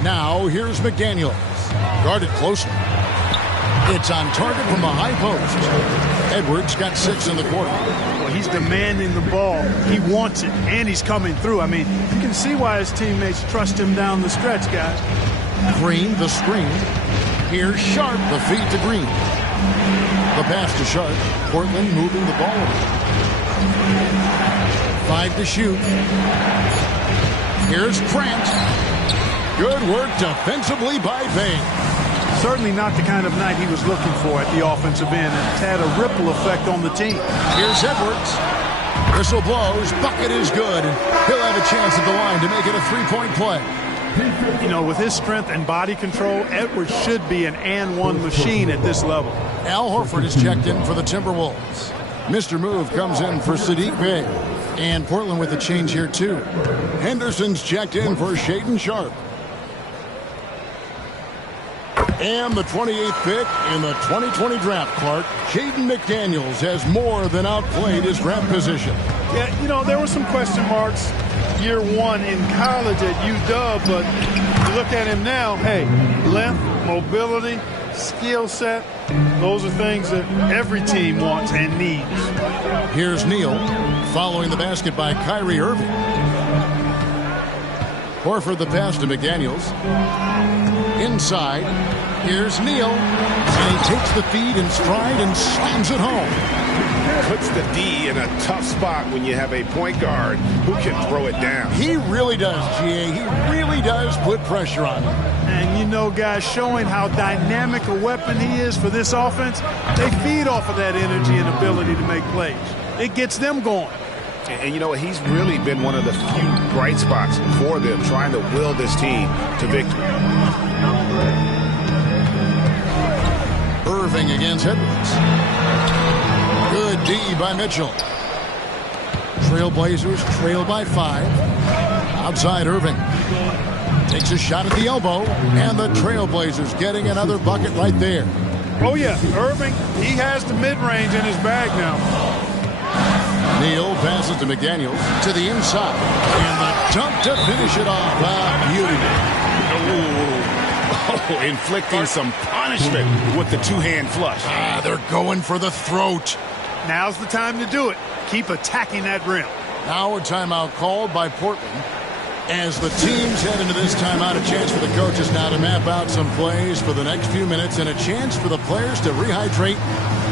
Now here's McDaniels. Guarded closely. It's on target from the high post. Edwards got 6 in the quarter. Well, he's demanding the ball. He wants it, and he's coming through. I mean, you can see why his teammates trust him down the stretch, guys. Green, the screen. Here's Sharp, the feed to Green. The pass to Sharp. Portland moving the ball over. 5 to shoot. Here's Grant. Good work defensively by Bain. Certainly not the kind of night he was looking for at the offensive end. It's had a ripple effect on the team. Here's Edwards. Whistle blows. Bucket is good. And he'll have a chance at the line to make it a 3-point play. You know, with his strength and body control, Edwards should be an and-one machine at this level. Al Horford is checked in for the Timberwolves. Mr. Move comes in for Sadiq Bey. And Portland with a change here, too. Henderson's checked in for Shaedon Sharp. And the 28th pick in the 2020 draft, Clark, Jaden McDaniels has more than outplayed his draft position. Yeah, you know, there were some question marks year one in college at UW, but you look at him now, hey, length, mobility, skill set, those are things that every team wants and needs. Here's Neal following the basket by Kyrie Irving. Horford the pass to McDaniels. Inside, here's Neal, and he takes the feed in stride and slams it home. Puts the D in a tough spot when you have a point guard who can throw it down. He really does, G.A. He really does put pressure on him. And you know, guys, showing how dynamic a weapon he is for this offense, they feed off of that energy and ability to make plays. It gets them going. And you know what? He's really been one of the few bright spots for them, trying to will this team to victory. Irving against Edwards. Good D by Mitchell. Trailblazers trail by 5. Outside Irving. Takes a shot at the elbow. And the Trailblazers getting another bucket right there. Oh, yeah. Irving, he has the mid-range in his bag now. Neal passes to McDaniels to the inside. And the dunk to finish it off. Beauty. Oh, inflicting some punishment with the two-hand flush. They're going for the throat. Now's the time to do it. Keep attacking that rim. Now a timeout called by Portland. As the teams head into this timeout, a chance for the coaches now to map out some plays for the next few minutes and a chance for the players to rehydrate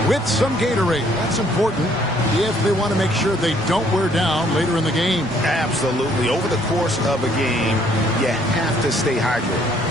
with some Gatorade. That's important if they want to make sure they don't wear down later in the game. Absolutely. Over the course of a game, you have to stay hydrated.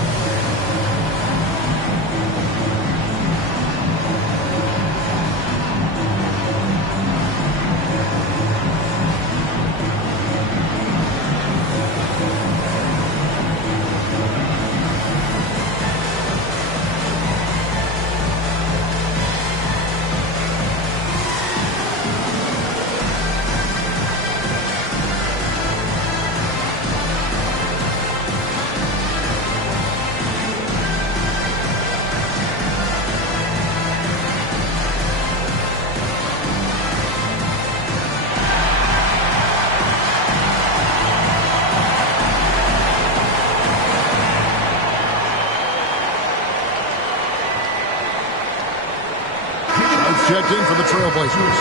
Checked in for the Trailblazers.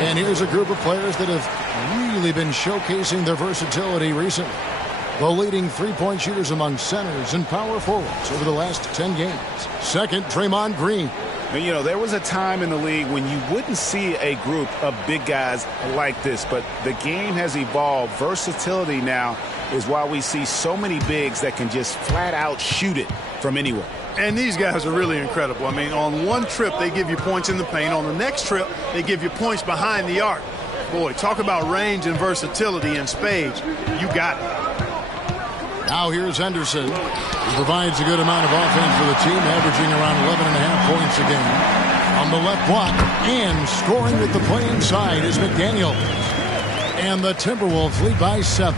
And here's a group of players that have really been showcasing their versatility recently. The leading three-point shooters among centers and power forwards over the last 10 games. Second, Draymond Green. And, you know, there was a time in the league when you wouldn't see a group of big guys like this, but the game has evolved. Versatility now is why we see so many bigs that can just flat out shoot it from anywhere. And these guys are really incredible. I mean, on one trip, they give you points in the paint. On the next trip, they give you points behind the arc. Boy, talk about range and versatility in spades. You got it. Now here's Henderson. He provides a good amount of offense for the team, averaging around 11.5 points a game. On the left block and scoring with the play inside is McDaniel. And the Timberwolves lead by 7.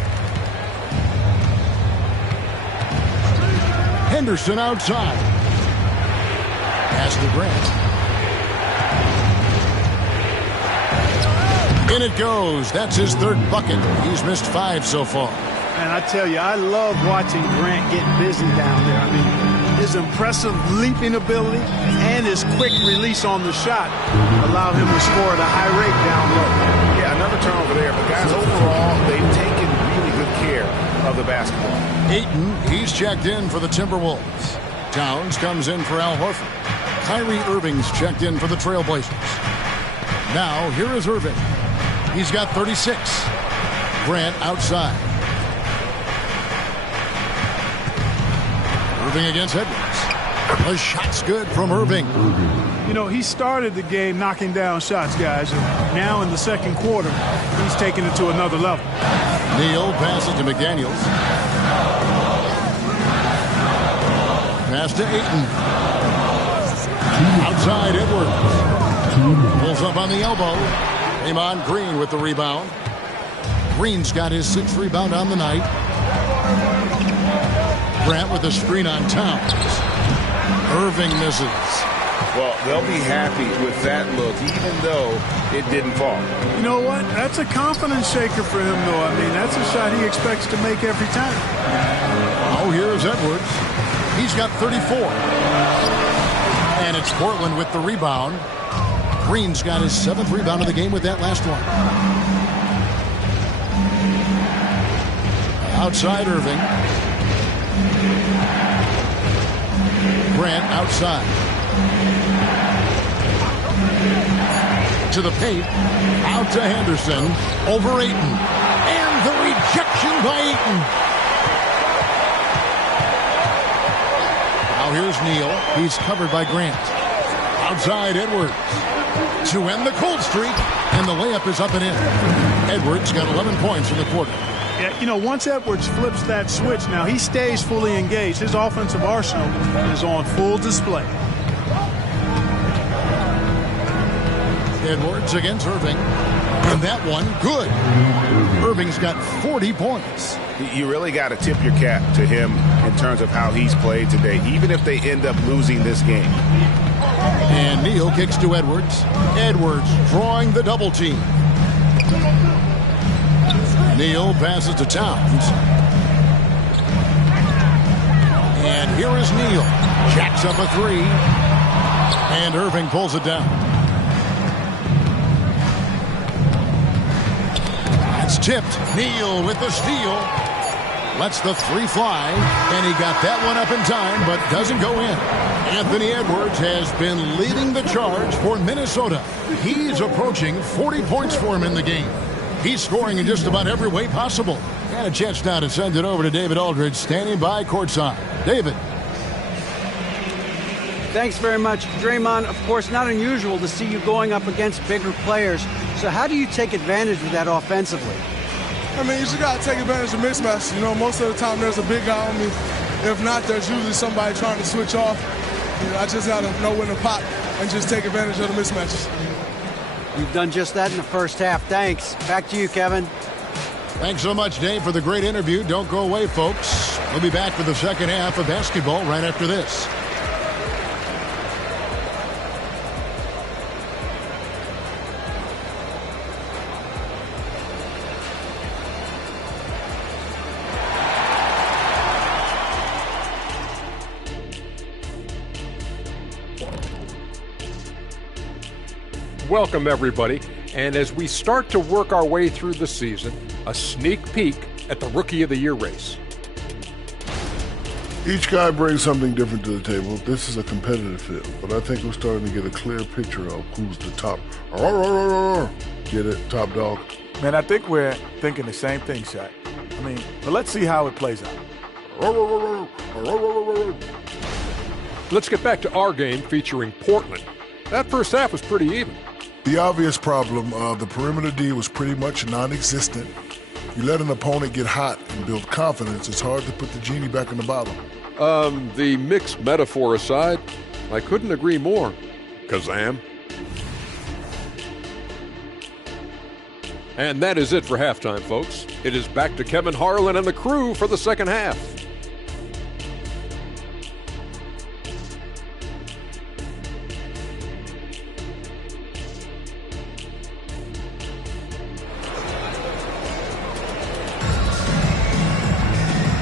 Henderson outside. Pass to Grant. In it goes. That's his 3rd bucket. He's missed 5 so far. And I tell you, I love watching Grant get busy down there. I mean, his impressive leaping ability and his quick release on the shot allow him to score at a high rate down low. Yeah, another turnover there. But guys, overall, they've taken really good care of the basketball. Ayton, he's checked in for the Timberwolves. Towns comes in for Al Horford. Kyrie Irving's checked in for the Trailblazers. Now, here is Irving. He's got 36. Grant outside. Irving against Edwards. The shot's good from Irving. You know, he started the game knocking down shots, guys. And now in the second quarter, he's taking it to another level. Neal passes to McDaniels. Pass to Ayton. Outside Edwards. Pulls up on the elbow. Draymond Green with the rebound. Green's got his 6th rebound on the night. Grant with the screen on Towns. Irving misses. Well, they'll be happy with that look, even though it didn't fall. You know what? That's a confidence shaker for him, though. I mean, that's a shot he expects to make every time. Oh, here's Edwards. He's got 34. And it's Portland with the rebound. Green's got his 7th rebound of the game with that last one. Outside Irving. Grant outside. To the paint. Out to Henderson. Over Ayton. And the rejection by Ayton. Now here's Neal. He's covered by Grant. Outside Edwards. To end the cold streak. And the layup is up and in. Edwards got 11 points in the quarter. Yeah, you know, once Edwards flips that switch, now he stays fully engaged. His offensive arsenal is on full display. Edwards against Irving. And that one, good. Irving's got 40 points. You really got to tip your cap to him in terms of how he's played today, even if they end up losing this game. And Neal kicks to Edwards. Edwards drawing the double team. Neal passes to Towns. And here is Neal. Jacks up a 3. And Irving pulls it down. It's tipped. Neal with the steal. Lets the 3 fly. And he got that one up in time, but doesn't go in. Anthony Edwards has been leading the charge for Minnesota. He's approaching 40 points for him in the game. He's scoring in just about every way possible. And a chance now to send it over to David Aldridge, standing by courtside. David. Thanks very much, Draymond. Of course, not unusual to see you going up against bigger players. So how do you take advantage of that offensively? I mean, you just got to take advantage of mismatches. You know, most of the time there's a big guy on me. If not, there's usually somebody trying to switch off. You know, I just got to know when to pop and just take advantage of the mismatches. You've done just that in the first half. Thanks. Back to you, Kevin. Thanks so much, Dave, for the great interview. Don't go away, folks. We'll be back for the second half of basketball right after this. Welcome, everybody. And as we start to work our way through the season, a sneak peek at the Rookie of the Year race. Each guy brings something different to the table. This is a competitive field, but I think we're starting to get a clear picture of who's the top. Get it? Top dog. Man, I think we're thinking the same thing, Shaq. I mean, but let's see how it plays out. Let's get back to our game featuring Portland. That first half was pretty even. The obvious problem, the perimeter D was pretty much non-existent. You let an opponent get hot and build confidence, it's hard to put the genie back in the bottle. The mixed metaphor aside, I couldn't agree more. Kazam. And that is it for halftime, folks. It is back to Kevin Harlan and the crew for the second half.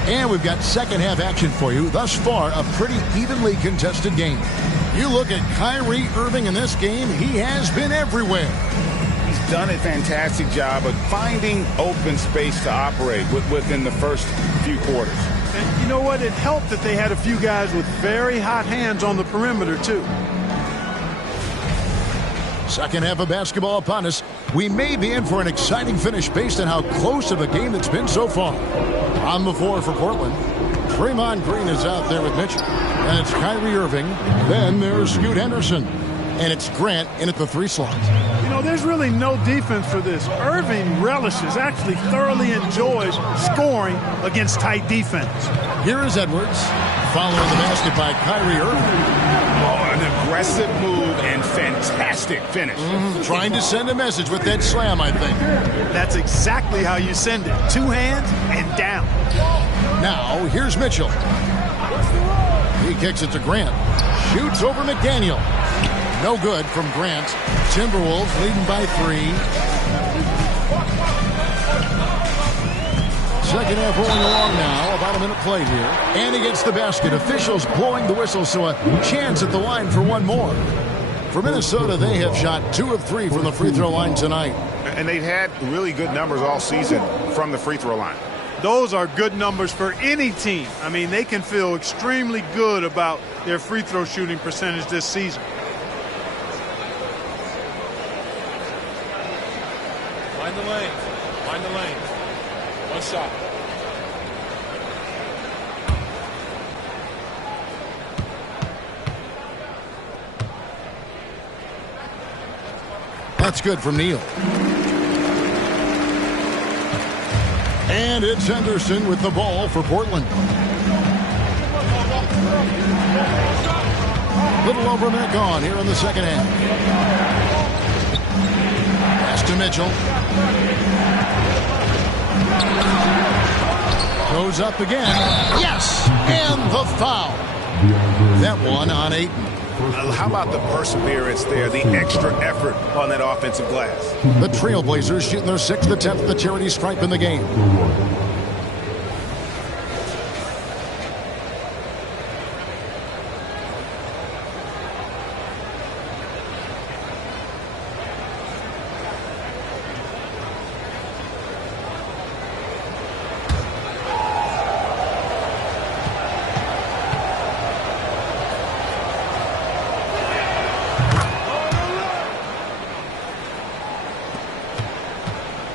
And we've got second half action for you. Thus far, a pretty evenly contested game. You look at Kyrie Irving in this game, he has been everywhere. He's done a fantastic job of finding open space to operate within the first few quarters. And you know what? It helped that they had a few guys with very hot hands on the perimeter, too. Second half of basketball upon us. We may be in for an exciting finish based on how close of a game it's been so far. On the floor for Portland, Draymond Green is out there with Mitchell. And it's Kyrie Irving. Then there's Scoot Henderson. And it's Grant in at the 3 slot. You know, there's really no defense for this. Irving relishes, actually thoroughly enjoys scoring against tight defense. Here is Edwards, following the basket by Kyrie Irving. Oh, an aggressive move and fantastic finish. Trying to send a message with that slam, I think. That's exactly how you send it. 2 hands and down. Now, here's Mitchell. He kicks it to Grant. Shoots over McDaniel. No good from Grant. Timberwolves leading by 3. Second half rolling along now. About a minute played here. And he gets the basket. Officials blowing the whistle, so a chance at the line for one more. For Minnesota, they have shot 2 of 3 from the free throw line tonight. And they've had really good numbers all season from the free throw line. Those are good numbers for any team. I mean, they can feel extremely good about their free throw shooting percentage this season. Find the lane. Find the lane. One shot. That's good from Neal. And it's Henderson with the ball for Portland. Little over a minute gone here in the second half. Pass to Mitchell. Goes up again. Yes! And the foul. That one on Ayton. How about the perseverance there, the extra effort on that offensive glass? The Trailblazers shooting their 6th attempt at the charity stripe in the game.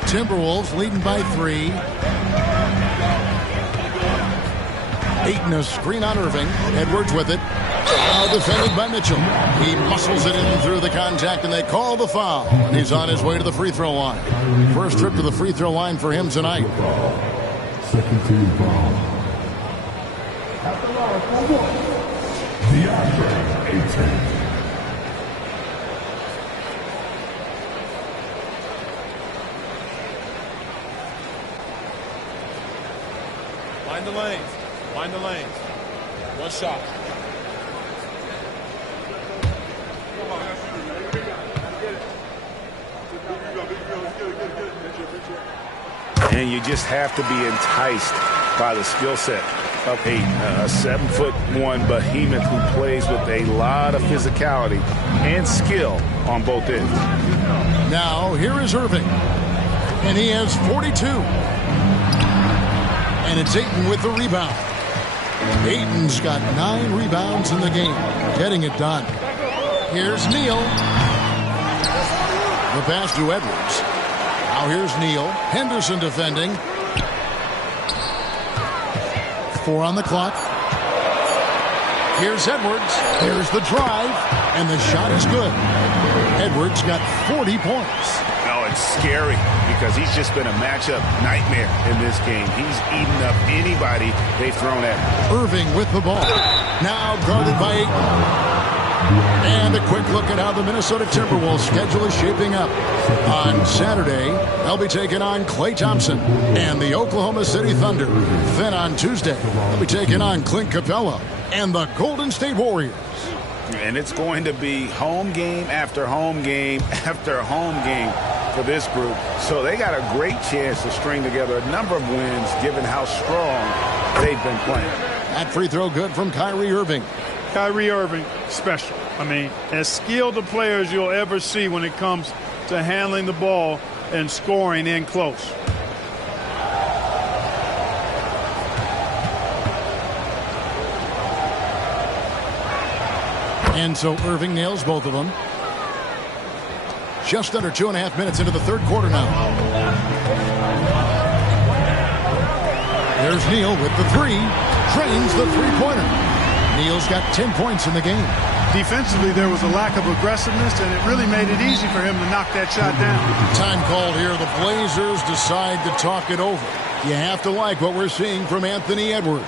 Timberwolves leading by 3. Ayton a screen on Irving. Edwards with it. Now defended by Mitchell. He muscles it in through the contact, and they call the foul. And he's on his way to the free throw line. First trip to the free throw line for him tonight. Second team foul. At the line for 1, DeAndre Ayton. Find the lanes. Find the lanes. One shot. And you just have to be enticed by the skill set of Ayton, a 7'1" behemoth who plays with a lot of physicality and skill on both ends. Now here is Irving, and he has 42. And it's Ayton with the rebound. Ayton's got 9 rebounds in the game, getting it done. Here's Neal. The pass to Edwards. Now here's Neal. Henderson defending. 4 on the clock. Here's Edwards. Here's the drive. And the shot is good. Edwards got 40 points. Oh, It's scary because he's just been a matchup nightmare in this game. He's eaten up anybody they've thrown at him. Irving with the ball. Now guarded by Ayton. And a quick look at how the Minnesota Timberwolves schedule is shaping up. On Saturday, they'll be taking on Klay Thompson and the Oklahoma City Thunder. Then on Tuesday, they'll be taking on Clint Capella and the Golden State Warriors. And it's going to be home game after home game after home game for this group. So they got a great chance to string together a number of wins given how strong they've been playing. That free throw good from Kyrie Irving. Kyrie Irving, special. I mean, as skilled a player as you'll ever see when it comes to handling the ball and scoring in close. And so Irving nails both of them. Just under 2.5 minutes into the third quarter now. There's Neal with the three. Drains the three-pointer. Neal's got 10 points in the game. Defensively, there was a lack of aggressiveness, and it really made it easy for him to knock that shot down. Time called here. The Blazers decide to talk it over. You have to like what we're seeing from Anthony Edwards.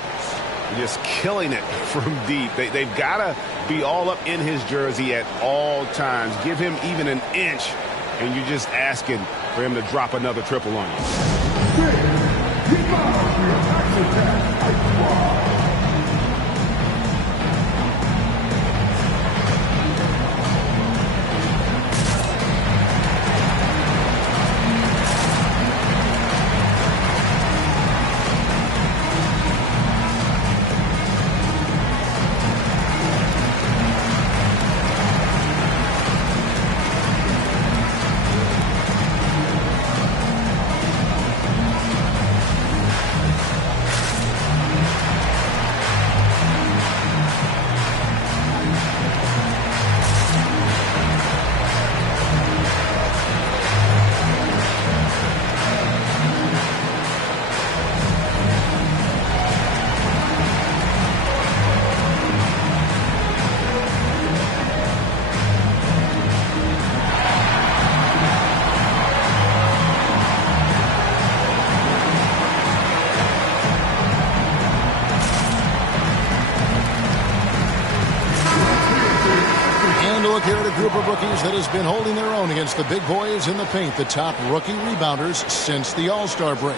Just killing it from deep. They've got to be all up in his jersey at all times. Give him even an inch, and you're just asking for him to drop another triple on you. Here at a group of rookies that has been holding their own against the big boys in the paint, the top rookie rebounders since the All-Star break.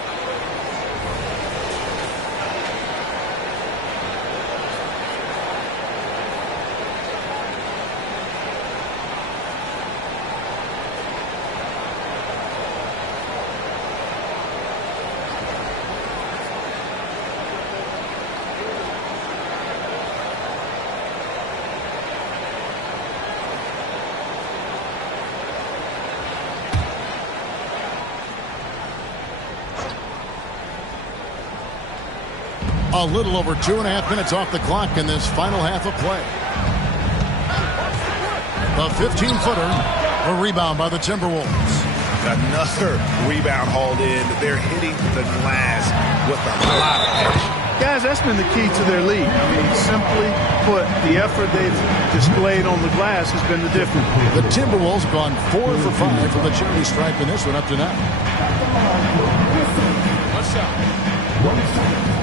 A little over 2.5 minutes off the clock in this final half of play. The 15-footer, a rebound by the Timberwolves. Another rebound hauled in. They're hitting the glass with a lot of passion. Guys, that's been the key to their lead. I mean, simply put, the effort they've displayed on the glass has been the difference. The Timberwolves gone 4 for 5 from the charity stripe in this one up to now. One shot.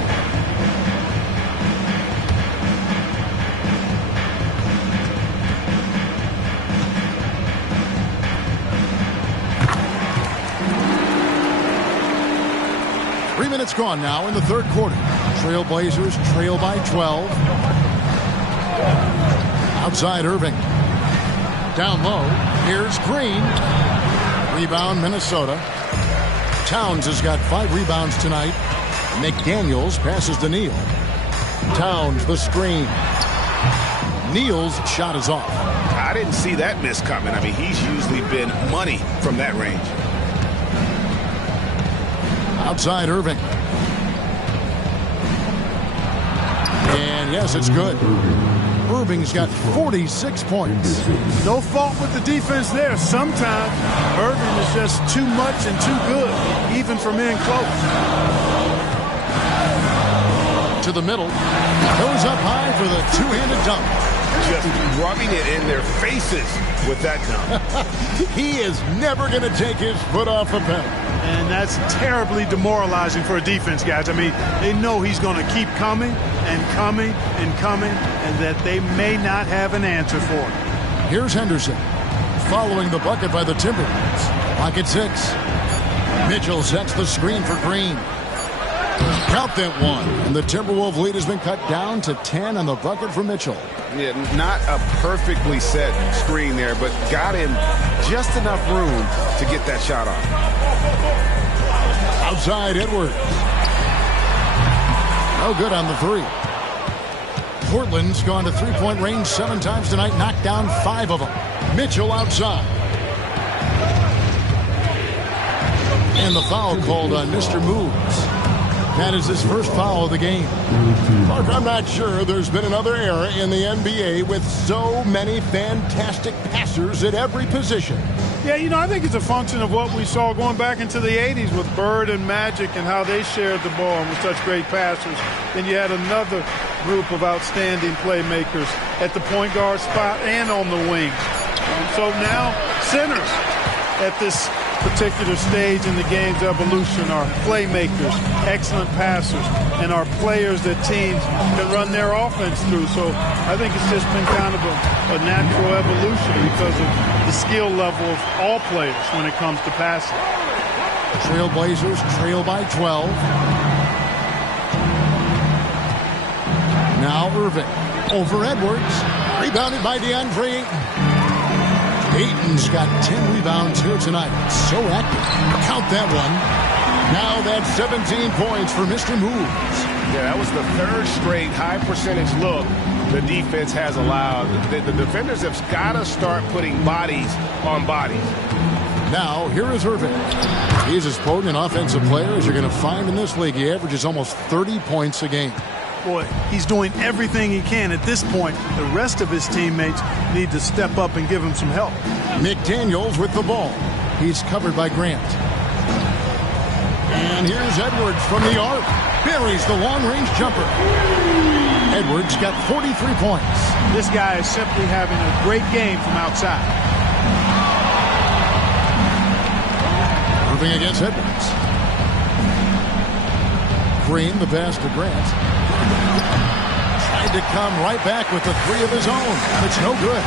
Minutes gone now in the third quarter. Trailblazers trail by 12. Outside Irving. Down low. Here's Green. Rebound Minnesota. Towns has got 5 rebounds tonight. McDaniels passes to Neal. Towns the screen. Neal's shot is off. I didn't see that miss coming. I mean, he's usually been money from that range. Outside Irving. And yes, it's good. Irving's got 46 points. No fault with the defense there. Sometimes Irving is just too much and too good, even from in close. To the middle. Goes up high for the two-handed dunk. just rubbing it in their faces with that dunk. He is never going to take his foot off the pedal. And that's terribly demoralizing for a defense, guys. I mean, they know he's going to keep coming and coming and coming, and that they may not have an answer for it. Here's Henderson following the bucket by the Timberwolves. Pocket 6. Mitchell sets the screen for Green. Count that one. And the Timberwolves lead has been cut down to 10 on the bucket for Mitchell. Yeah, not a perfectly set screen there, but got him just enough room to get that shot off. Outside Edwards. No good on the three. Portland's gone to three-point range 7 times tonight, knocked down 5 of them. Mitchell outside. And the foul called on Mr. Moves. That is his first foul of the game. Mark, I'm not sure there's been another era in the NBA with so many fantastic passers at every position. Yeah, you know, I think it's a function of what we saw going back into the 80s with Bird and Magic and how they shared the ball and were such great passers. Then you had another group of outstanding playmakers at the point guard spot and on the wings. So now centers at this particular stage in the game's evolution are playmakers, excellent passers, and are players that teams can run their offense through. So I think it's just been kind of a natural evolution because of the skill level of all players when it comes to passing. Trailblazers trail by 12. Now Irving over Edwards. Rebounded by DeAndre Ayton. Ayton's got 10 rebounds here tonight. So active. Count that one. Now that's 17 points for Mr. Moves. Yeah, that was the third straight high percentage look the defense has allowed. The defenders have got to start putting bodies on bodies. Now, here is Irving. He's as potent an offensive player as you're going to find in this league. He averages almost 30 points a game. Boy, he's doing everything he can at this point. The rest of his teammates need to step up and give him some help. McDaniels with the ball. He's covered by Grant. And here's Edwards from the arc. Buries the long-range jumper. Edwards got 43 points. This guy is simply having a great game from outside. Moving against Edwards. Green, the pass to Grant. Tried to come right back with the 3 of his own. It's no good.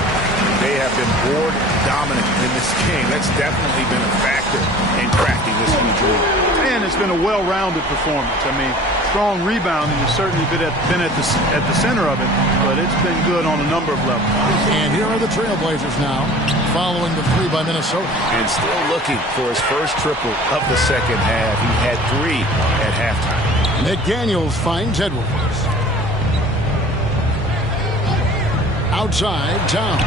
They have been board dominant in this game. That's definitely been a factor in cracking this huge lead. And it's been a well-rounded performance. I mean, strong rebounding has certainly been at the center of it, but it's been good on a number of levels. And here are the Trailblazers now, following the 3 by Minnesota. And still looking for his first triple of the second half. He had 3 at halftime. McDaniels finds Edwards. Outside, Towns.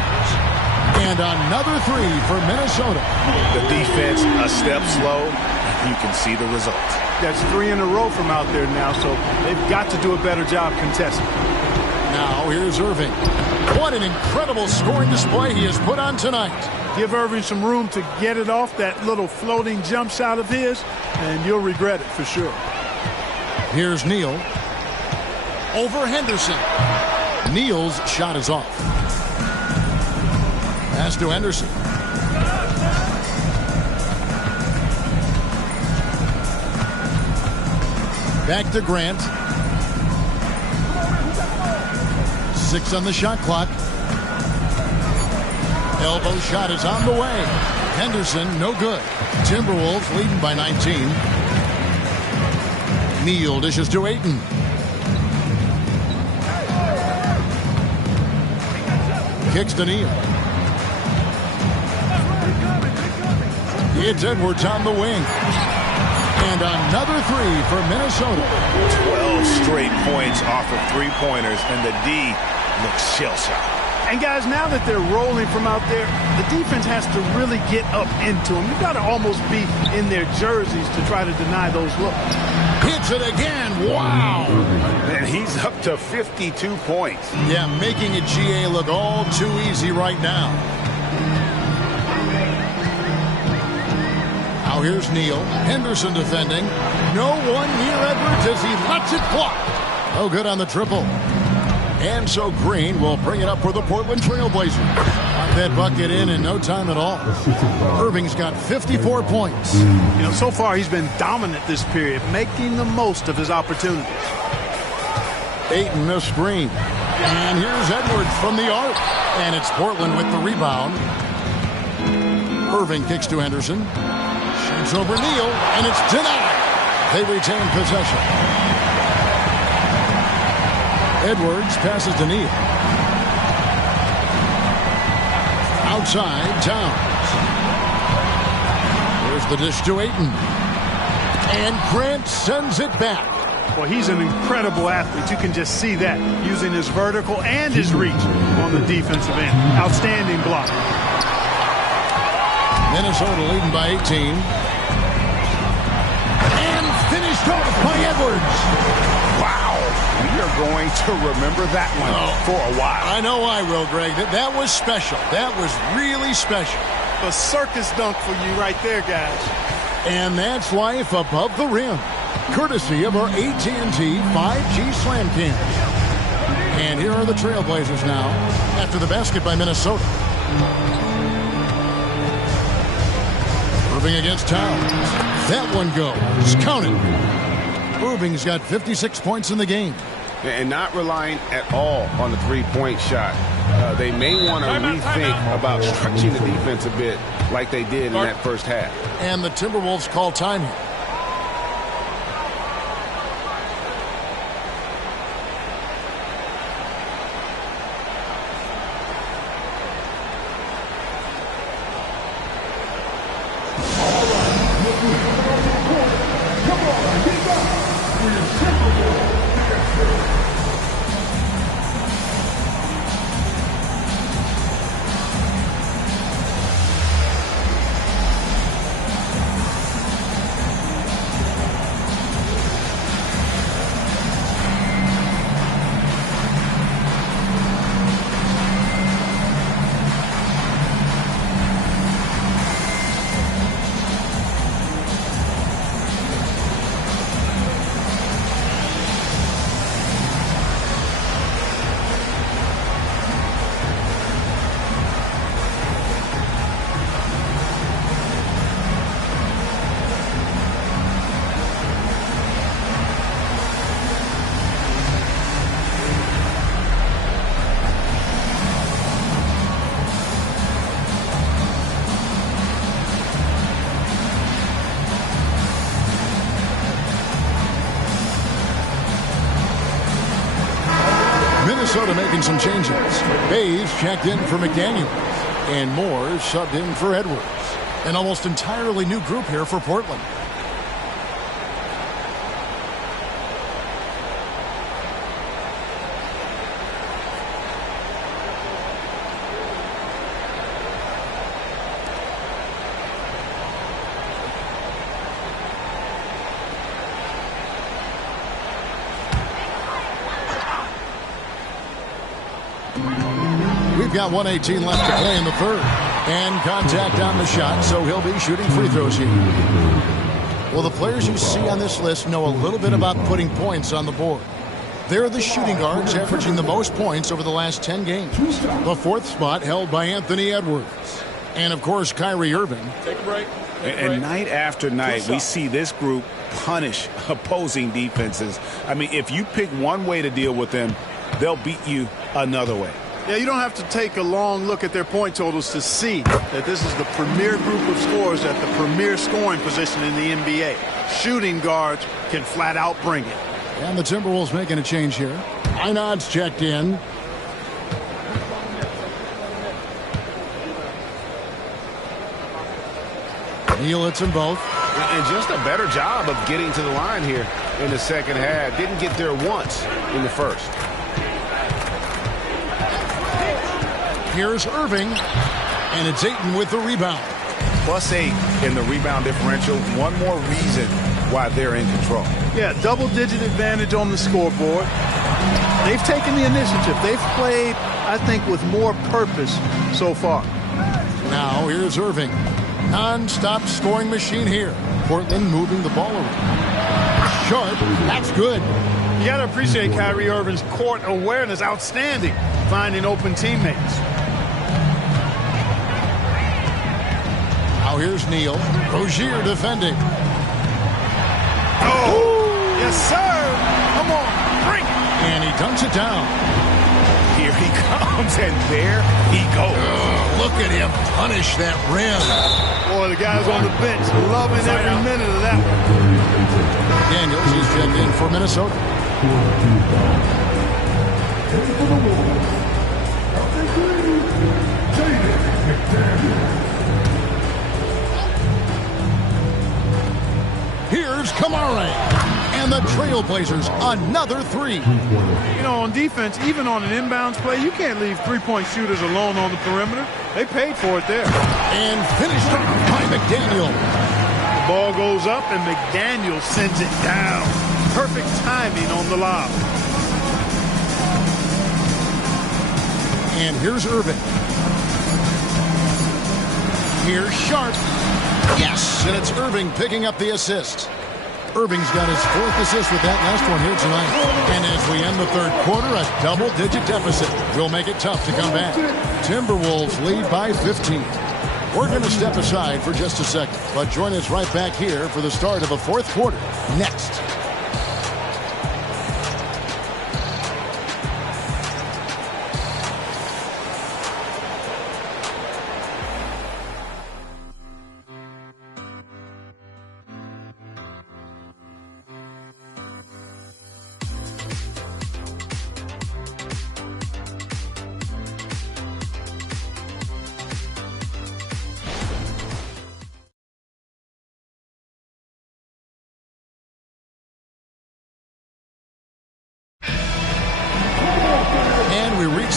And another 3 for Minnesota. The defense a step slow. You can see the result. That's 3 in a row from out there now, so they've got to do a better job contesting. Now here's Irving. What an incredible scoring display he has put on tonight. Give Irving some room to get it off that little floating jump shot of his, and you'll regret it for sure. Here's Neal. Over Henderson. Neal's shot is off. Pass to Henderson. Back to Grant. 6 on the shot clock. Elbow shot is on the way. Henderson, no good. Timberwolves leading by 19. Neal dishes to Ayton. Kicks to Neal. It's Edwards on the wing. And another 3 for Minnesota. 12 straight points off of 3-pointers, and the D looks shell-shocked. And guys, now that they're rolling from out there, the defense has to really get up into them. You've got to almost be in their jerseys to try to deny those looks. Hits it again. Wow. And he's up to 52 points. Yeah, making a GA look all too easy right now. Now here's Neal. Henderson defending. No one near Edwards as he lets it fly. No good on the triple. And so Green will bring it up for the Portland Trailblazers. Got that bucket in no time at all. Irving's got 54 points. You know, so far he's been dominant this period, making the most of his opportunities. Ayton a screen. And here's Edwards from the arc. And it's Portland with the rebound. Irving kicks to Henderson. Shoots over Neal, and it's denied. They retain possession. Edwards passes to Neal. Outside, Towns. Here's the dish to Ayton. And Grant sends it back. Well, he's an incredible athlete. You can just see that, using his vertical and his reach on the defensive end. Outstanding block. Minnesota leading by 18. And finished off by Edwards. Wow. We are going to remember that one for a while. I know I will, Greg. That was special. That was really special. A circus dunk for you right there, guys. And that's life above the rim. Courtesy of our AT&T 5G Slam Cam. And here are the Trailblazers now after the basket by Minnesota. Irving against Towns. That one goes. Count it. Irving's got 56 points in the game. And not relying at all on the three-point shot. They may want to rethink about stretching the defense a bit like they did in that first half. And the Timberwolves call time here. Minnesota making some changes. Hayes checked in for McDaniel. And Moore subbed in for Edwards. An almost entirely new group here for Portland. We've got 1:18 left to play in the third. And contact on the shot, so he'll be shooting free throws here. Well, the players you see on this list know a little bit about putting points on the board. They're the shooting guards averaging the most points over the last 10 games. The fourth spot held by Anthony Edwards. And, of course, Kyrie Irving. Take a break. And night after night, we see this group punish opposing defenses. I mean, if you pick one way to deal with them, they'll beat you another way. Yeah, you don't have to take a long look at their point totals to see that this is the premier group of scorers at the premier scoring position in the NBA. Shooting guards can flat out bring it. And the Timberwolves making a change here. Einad's checked in. Neal hits them both. And just a better job of getting to the line here in the second half. Didn't get there once in the first. Here's Irving, and it's Ayton with the rebound. +8 in the rebound differential. One more reason why they're in control. Yeah, double-digit advantage on the scoreboard. They've taken the initiative. They've played, I think, with more purpose so far. Now here's Irving. Non-stop scoring machine here. Portland moving the ball around. Sharp, that's good. You got to appreciate Kyrie Irving's court awareness, outstanding, finding open teammates. Now here's Neal. Rozier defending. Oh, yes, sir. Come on, bring it. And he dunks it down. Here he comes, and there he goes. Look at him punish that rim. Boy, the guys on the bench loving every minute of that one. Daniels is checked in for Minnesota. Here's Kamara. And the Trailblazers, another three. You know, on defense, even on an inbounds play, you can't leave three-point shooters alone on the perimeter. They paid for it there. And finished off by McDaniel. The ball goes up, and McDaniel sends it down. Perfect timing on the lob. And here's Irving. Here's Sharp. Yes, and it's Irving picking up the assist. Irving's got his 4th assist with that last one here tonight. And as we end the 3rd quarter, a double-digit deficit will make it tough to come back. Timberwolves lead by 15. We're going to step aside for just a second, but join us right back here for the start of the 4th quarter next.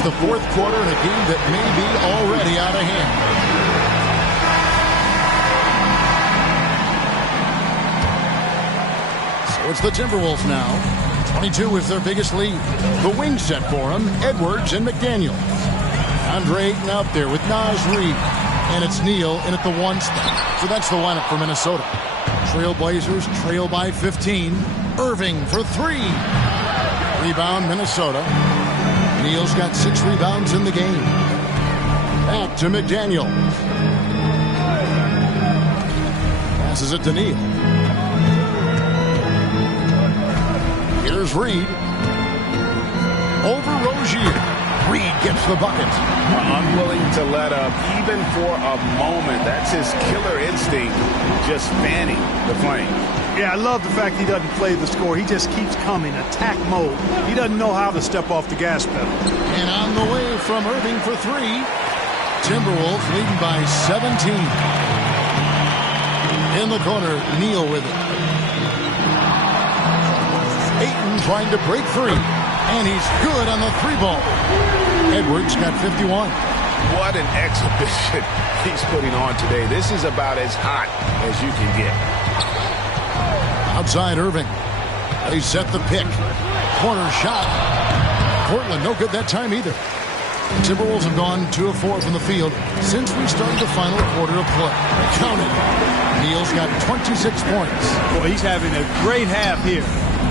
The 4th quarter in a game that may be already out of hand. So it's the Timberwolves now. 22 is their biggest lead. The wing set for them, Edwards and McDaniel. Andre Ayton out there with Naz Reid. And it's Neal in at the 1 spot. So that's the lineup for Minnesota. Trailblazers trail by 15. Irving for 3. Rebound Minnesota. Neal's got 6 rebounds in the game. Back to McDaniel. Passes it to Neal. Here's Reid. Over Rozier. Reid gets the bucket. Unwilling to let up even for a moment. That's his killer instinct, just fanning the flame. Yeah, I love the fact he doesn't play the score. He just keeps coming, attack mode. He doesn't know how to step off the gas pedal. And on the way from Irving for 3. Timberwolves leading by 17. In the corner, Neal with it. Ayton trying to break free. And he's good on the 3-ball. Edwards got 51. What an exhibition he's putting on today. This is about as hot as you can get. Outside Irving. They set the pick. Corner shot. Portland no good that time either. Timberwolves have gone 2 of 4 from the field since we started the final quarter of play. Count it. Neal's got 26 points. Boy, he's having a great half here.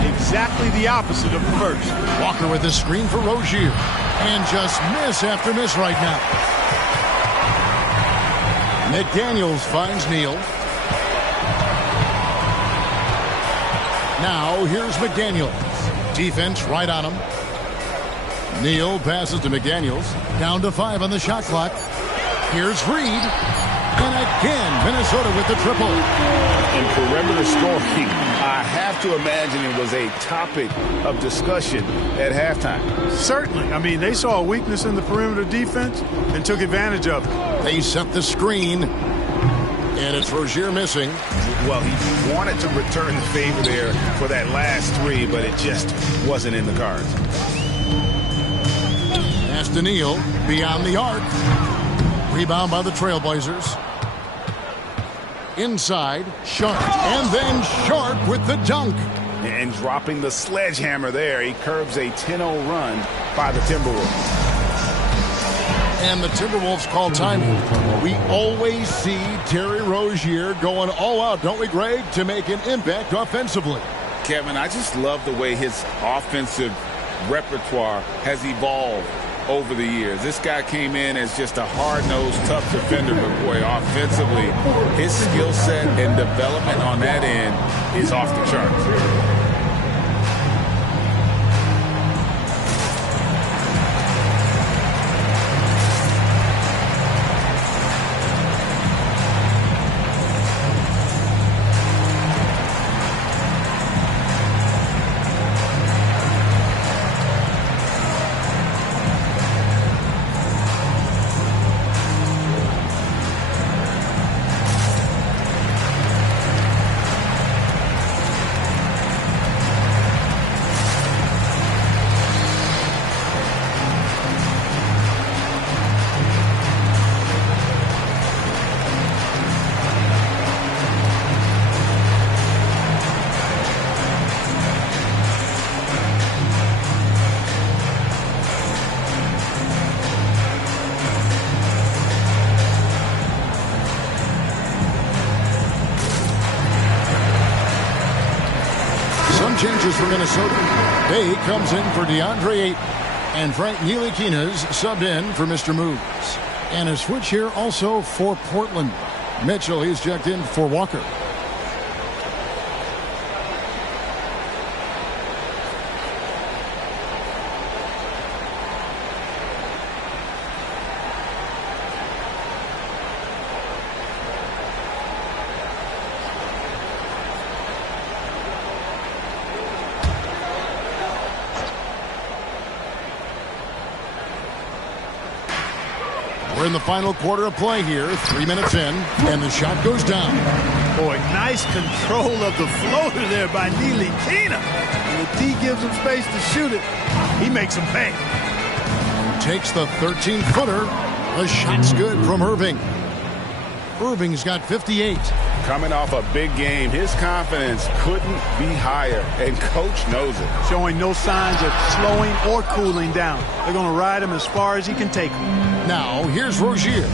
Exactly the opposite of the first. Walker with a screen for Rozier. And just miss after miss right now. McDaniels finds Neal. Now here's McDaniels. Defense right on him. Neal passes to McDaniels. Down to 5 on the shot clock. Here's Reid. And again, Minnesota with the triple. In perimeter scoring, I have to imagine it was a topic of discussion at halftime. Certainly. I mean, they saw a weakness in the perimeter defense and took advantage of it. They set the screen. And it's Rozier missing. Well, he wanted to return the favor there for that last 3, but it just wasn't in the cards. Pass to Neal, beyond the arc. Rebound by the Trailblazers. Inside, Sharp. And then Sharp with the dunk. And dropping the sledgehammer there, he curbs a 10-0 run by the Timberwolves. And the Timberwolves call timeout. We always see Terry Rozier going all out, don't we, Greg, to make an impact offensively. Kevin, I just love the way his offensive repertoire has evolved over the years. This guy came in as just a hard-nosed, tough defender, but boy, offensively, his skill set and development on that end is off the charts. Changes for Minnesota. Day comes in for DeAndre Ayton. And Frank Ntilikina's subbed in for Mr. Moves. And a switch here also for Portland. Mitchell, he's checked in for Walker. We're in the final quarter of play here, 3 minutes in, and the shot goes down. Boy, nice control of the floater there by Ntilikina. And the D gives him space to shoot it. He makes him pay. Takes the 13-footer. The shot's good from Irving. Irving's got 58. Coming off a big game, his confidence couldn't be higher, and coach knows it. Showing no signs of slowing or cooling down. They're going to ride him as far as he can take him. Now, here's Rozier.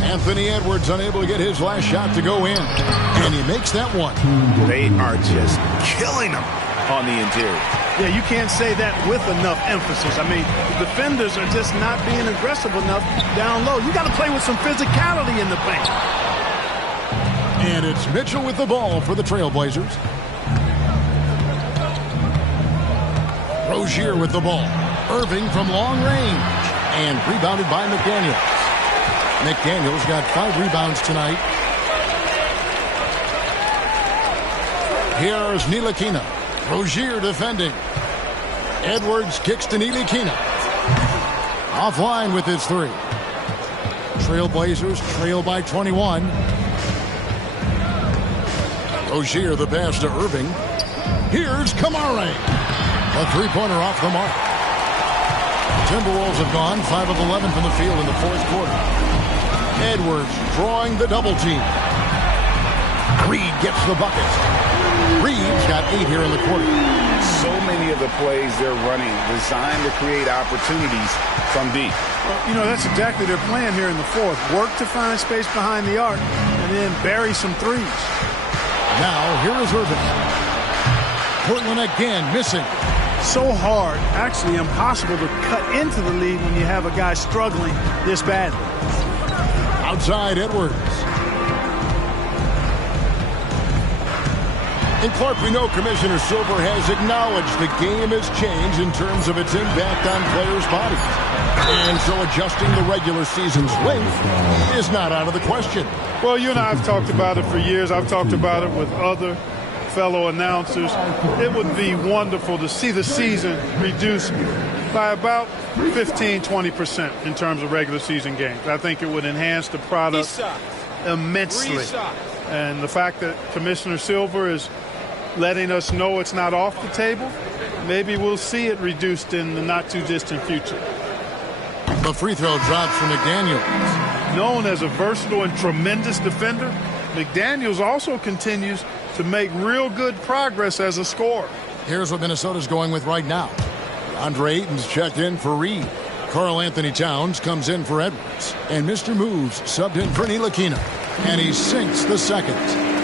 Anthony Edwards unable to get his last shot to go in, and he makes that one. They are just killing him on the interior. Yeah, you can't say that with enough emphasis. I mean, the defenders are just not being aggressive enough down low. You got to play with some physicality in the paint. And it's Mitchell with the ball for the Trailblazers. Rozier with the ball. Irving from long range. And rebounded by McDaniels. McDaniels got 5 rebounds tonight. Here's Ntilikina. Rozier defending. Edwards kicks to Ntilikina. Offline with his 3. Trailblazers trail by 21. Rozier the pass to Irving. Here's Kamara. A 3-pointer off the mark. Timberwolves have gone 5 of 11 from the field in the 4th quarter. Edwards drawing the double team. Reed gets the bucket. Reed's got 8 here in the quarter. So many of the plays they're running designed to create opportunities from deep. Well, you know, that's exactly their plan here in the 4th. Work to find space behind the arc and then bury some threes. Now, here is Irving. Portland again missing. So hard, actually impossible to cut into the lead when you have a guy struggling this badly. Outside Edwards. And Clark, we know Commissioner Silver has acknowledged the game has changed in terms of its impact on players' bodies. And so adjusting the regular season's length is not out of the question. Well, you and I have talked about it for years. I've talked about it with other fellow announcers. It would be wonderful to see the season reduced by about 15-20% in terms of regular season games. I think it would enhance the product immensely. And the fact that Commissioner Silver is letting us know it's not off the table, maybe we'll see it reduced in the not-too-distant future. The free throw drops from McDaniels. Known as a versatile and tremendous defender, McDaniels also continues to make real good progress as a scorer. Here's what Minnesota's going with right now. Andre Ayton's checked in for Reed. Karl Anthony Towns comes in for Edwards. And Mr. Moves subbed in for Ntilikina. And he sinks the second.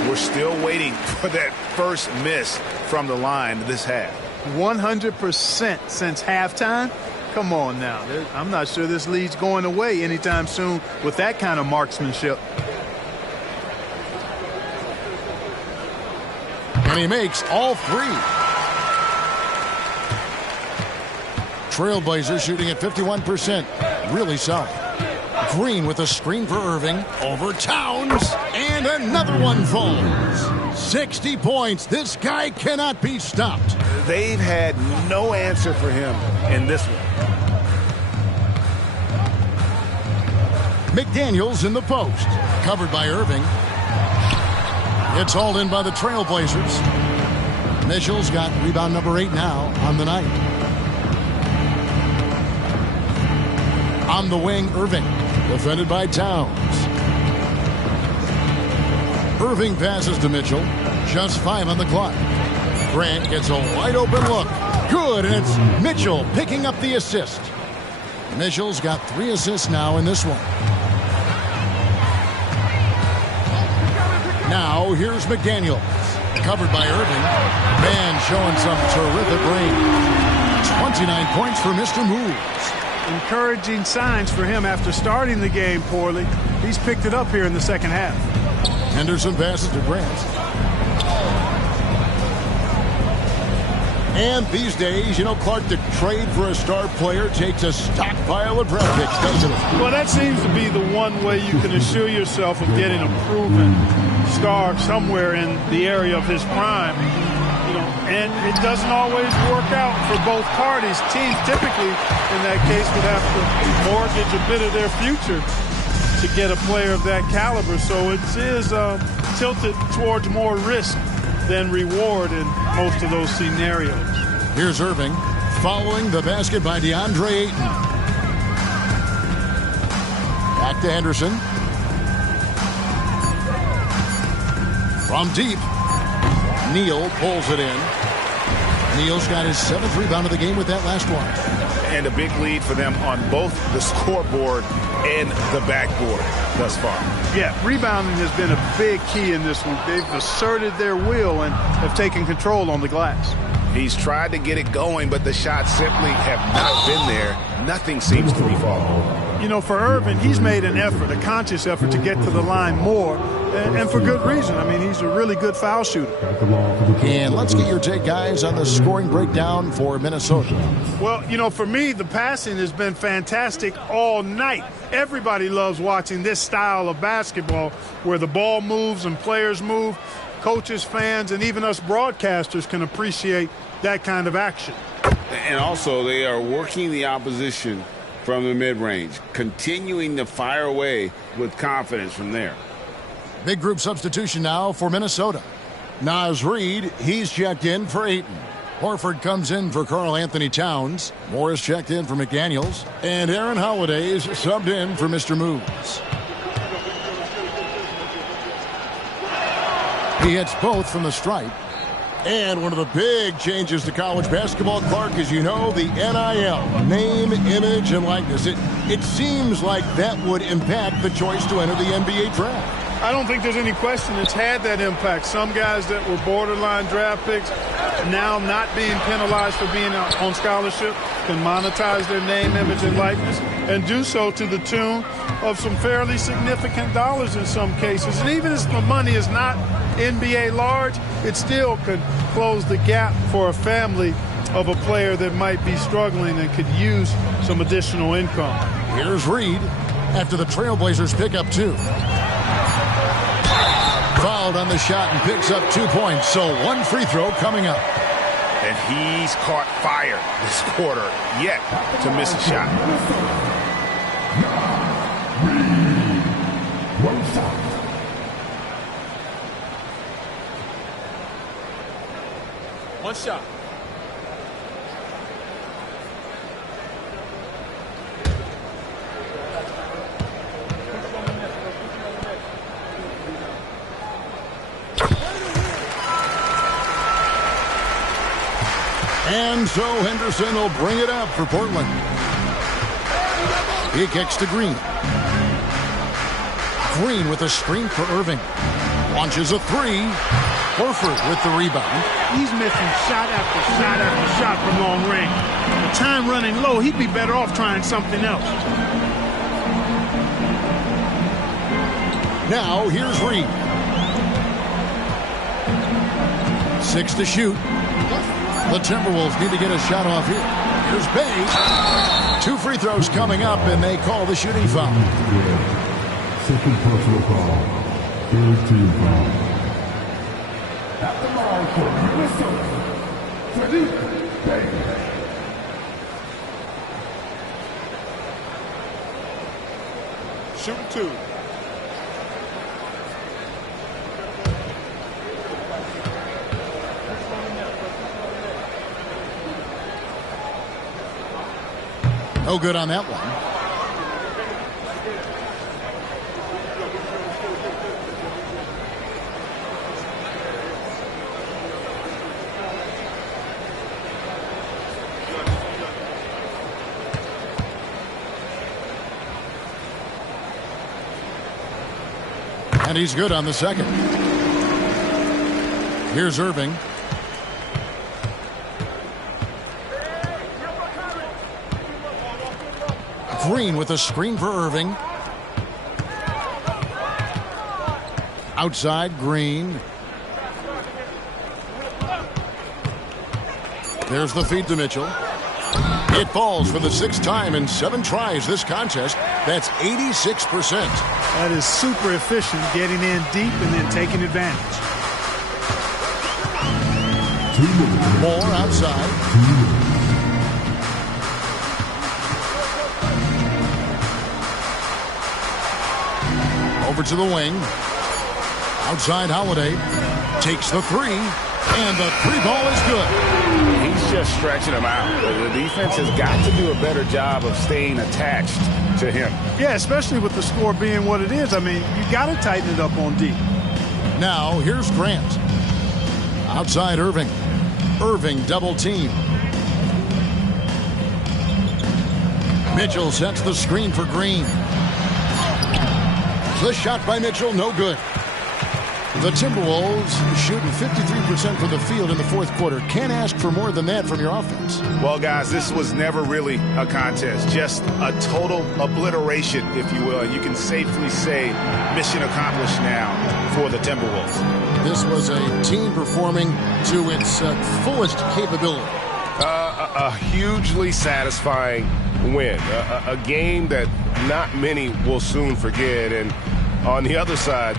we're still waiting for that first miss from the line this half. 100% since halftime. Come on now. I'm not sure this lead's going away anytime soon with that kind of marksmanship. And he makes all three. Trailblazers shooting at 51%. Really solid. Green with a screen for Irving. Over Towns. And another one falls. 60 points. This guy cannot be stopped. They've had no answer for him in this one. McDaniels in the post. Covered by Irving. It's hauled in by the Trailblazers. Mitchell's got rebound number 8 now on the night. On the wing, Irving. Defended by Towns. Irving passes to Mitchell. Just 5 on the clock. Grant gets a wide open look. Good, and it's Mitchell picking up the assist. Mitchell's got 3 assists now in this one. Now here's McDaniels. Covered by Irving. Man showing some terrific range. 29 points for Mr. Moves. Encouraging signs for him after starting the game poorly. He's picked it up here in the second half. Henderson passes to Grant. And these days, you know, Clark, the trade for a star player takes a stockpile of draft picks, doesn't it? Well, that seems to be the one way you can assure yourself of getting a proven star somewhere in the area of his prime. You know, and it doesn't always work out for both parties. Teams typically, in that case, would have to mortgage a bit of their future to get a player of that caliber. So it is tilted towards more risk than reward in most of those scenarios. Here's Irving following the basket by DeAndre Ayton. Back to Henderson. From deep, Neal pulls it in. Neal's got his 7th rebound of the game with that last one. And a big lead for them on both the scoreboard and the backboard thus far. Yeah, rebounding has been a big key in this one. They've asserted their will and have taken control on the glass. He's tried to get it going, but the shots simply have not been there. Nothing seems to be falling. You know, for Irvin, he's made an effort, a conscious effort to get to the line more, and for good reason. I mean, he's a really good foul shooter. And let's get your take, guys, on the scoring breakdown for Minnesota. Well, you know, for me, the passing has been fantastic all night. Everybody loves watching this style of basketball where the ball moves and players move. Coaches, fans, and even us broadcasters can appreciate that kind of action. And also, they are working the opposition from the mid-range, continuing to fire away with confidence from there. Big group substitution now for Minnesota. Naz Reid, he's checked in for Ayton. Horford comes in for Karl Anthony Towns. Morris checked in for McDaniels. And Aaron Holiday's subbed in for Mr. Moves. He hits both from the stripe. And one of the big changes to college basketball, Clark, as you know, the NIL, name, image, and likeness. It seems like that would impact the choice to enter the NBA draft. I don't think there's any question it's had that impact. Some guys that were borderline draft picks now not being penalized for being on scholarship can monetize their name, image, and likeness and do so to the tune of some fairly significant dollars in some cases. And even if the money is not NBA large, it still could close the gap for a family of a player that might be struggling and could use some additional income. Here's Reid after the Trailblazers pick up 2. Fouled on the shot and picks up 2 points, so 1 free throw coming up. And he's caught fire this quarter, yet to miss a shot. One shot. And so Henderson will bring it up for Portland. He kicks to Green. Green with a screen for Irving. Launches a three. Horford with the rebound. He's missing shot after shot after shot from long range. The time running low, he'd be better off trying something else. Now here's Reed. 6 to shoot. The Timberwolves need to get a shot off here. Here's Bay. 2 free throws coming up, and they call the shooting foul. Second personal foul. Third team foul. At the line for Minnesota, Sadiq Bey. Shooting 2. No good on that one. And he's good on the second. Here's Irving. Green with a screen for Irving. Outside, Green. There's the feed to Mitchell. It falls for the 6th time in 7 tries this contest. That's 86%. That is super efficient, getting in deep and then taking advantage. More outside. Over to the wing. Outside, Holiday takes the 3, and the 3-ball is good. He's just stretching him out. The defense has got to do a better job of staying attached to him. Yeah, especially with the score being what it is. I mean, you got to tighten it up on D. Now, here's Grant. Outside, Irving. Irving double team. Mitchell sets the screen for Green. The shot by Mitchell, no good. The Timberwolves shooting 53% from the field in the 4th quarter. Can't ask for more than that from your offense. Well, guys, this was never really a contest. Just a total obliteration, if you will. And you can safely say mission accomplished now for the Timberwolves. This was a team performing to its fullest capability. A hugely satisfying win. A game that not many will soon forget. And on the other side,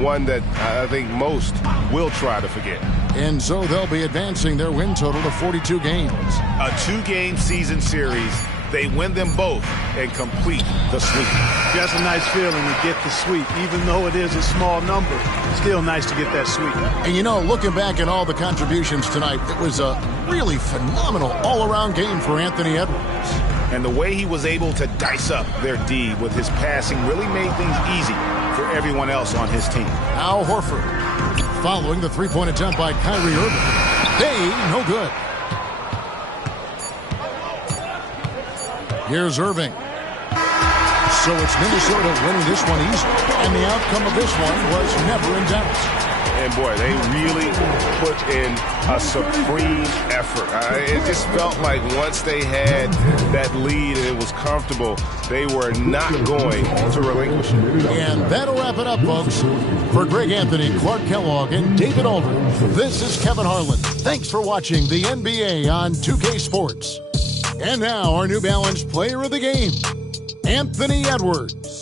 one that I think most will try to forget. And so they'll be advancing their win total to 42 games. A 2-game season series. They win them both and complete the sweep. Just a nice feeling to get the sweep. Even though it is a small number, still nice to get that sweep. And you know, looking back at all the contributions tonight, it was a really phenomenal all-around game for Anthony Edwards. And the way he was able to dice up their D with his passing really made things easy for everyone else on his team. Al Horford following the 3-point attempt by Kyrie Irving. Bay, no good. Here's Irving. So it's Minnesota winning this one easily. And the outcome of this one was never in doubt. And boy, they really put in a supreme effort. It just felt like once they had that lead and it was comfortable, they were not going to relinquish it. And that'll wrap it up, folks. For Greg Anthony, Clark Kellogg, and David Aldridge, this is Kevin Harlan. Thanks for watching the NBA on 2K Sports. And now our New Balance Player of the Game, Anthony Edwards.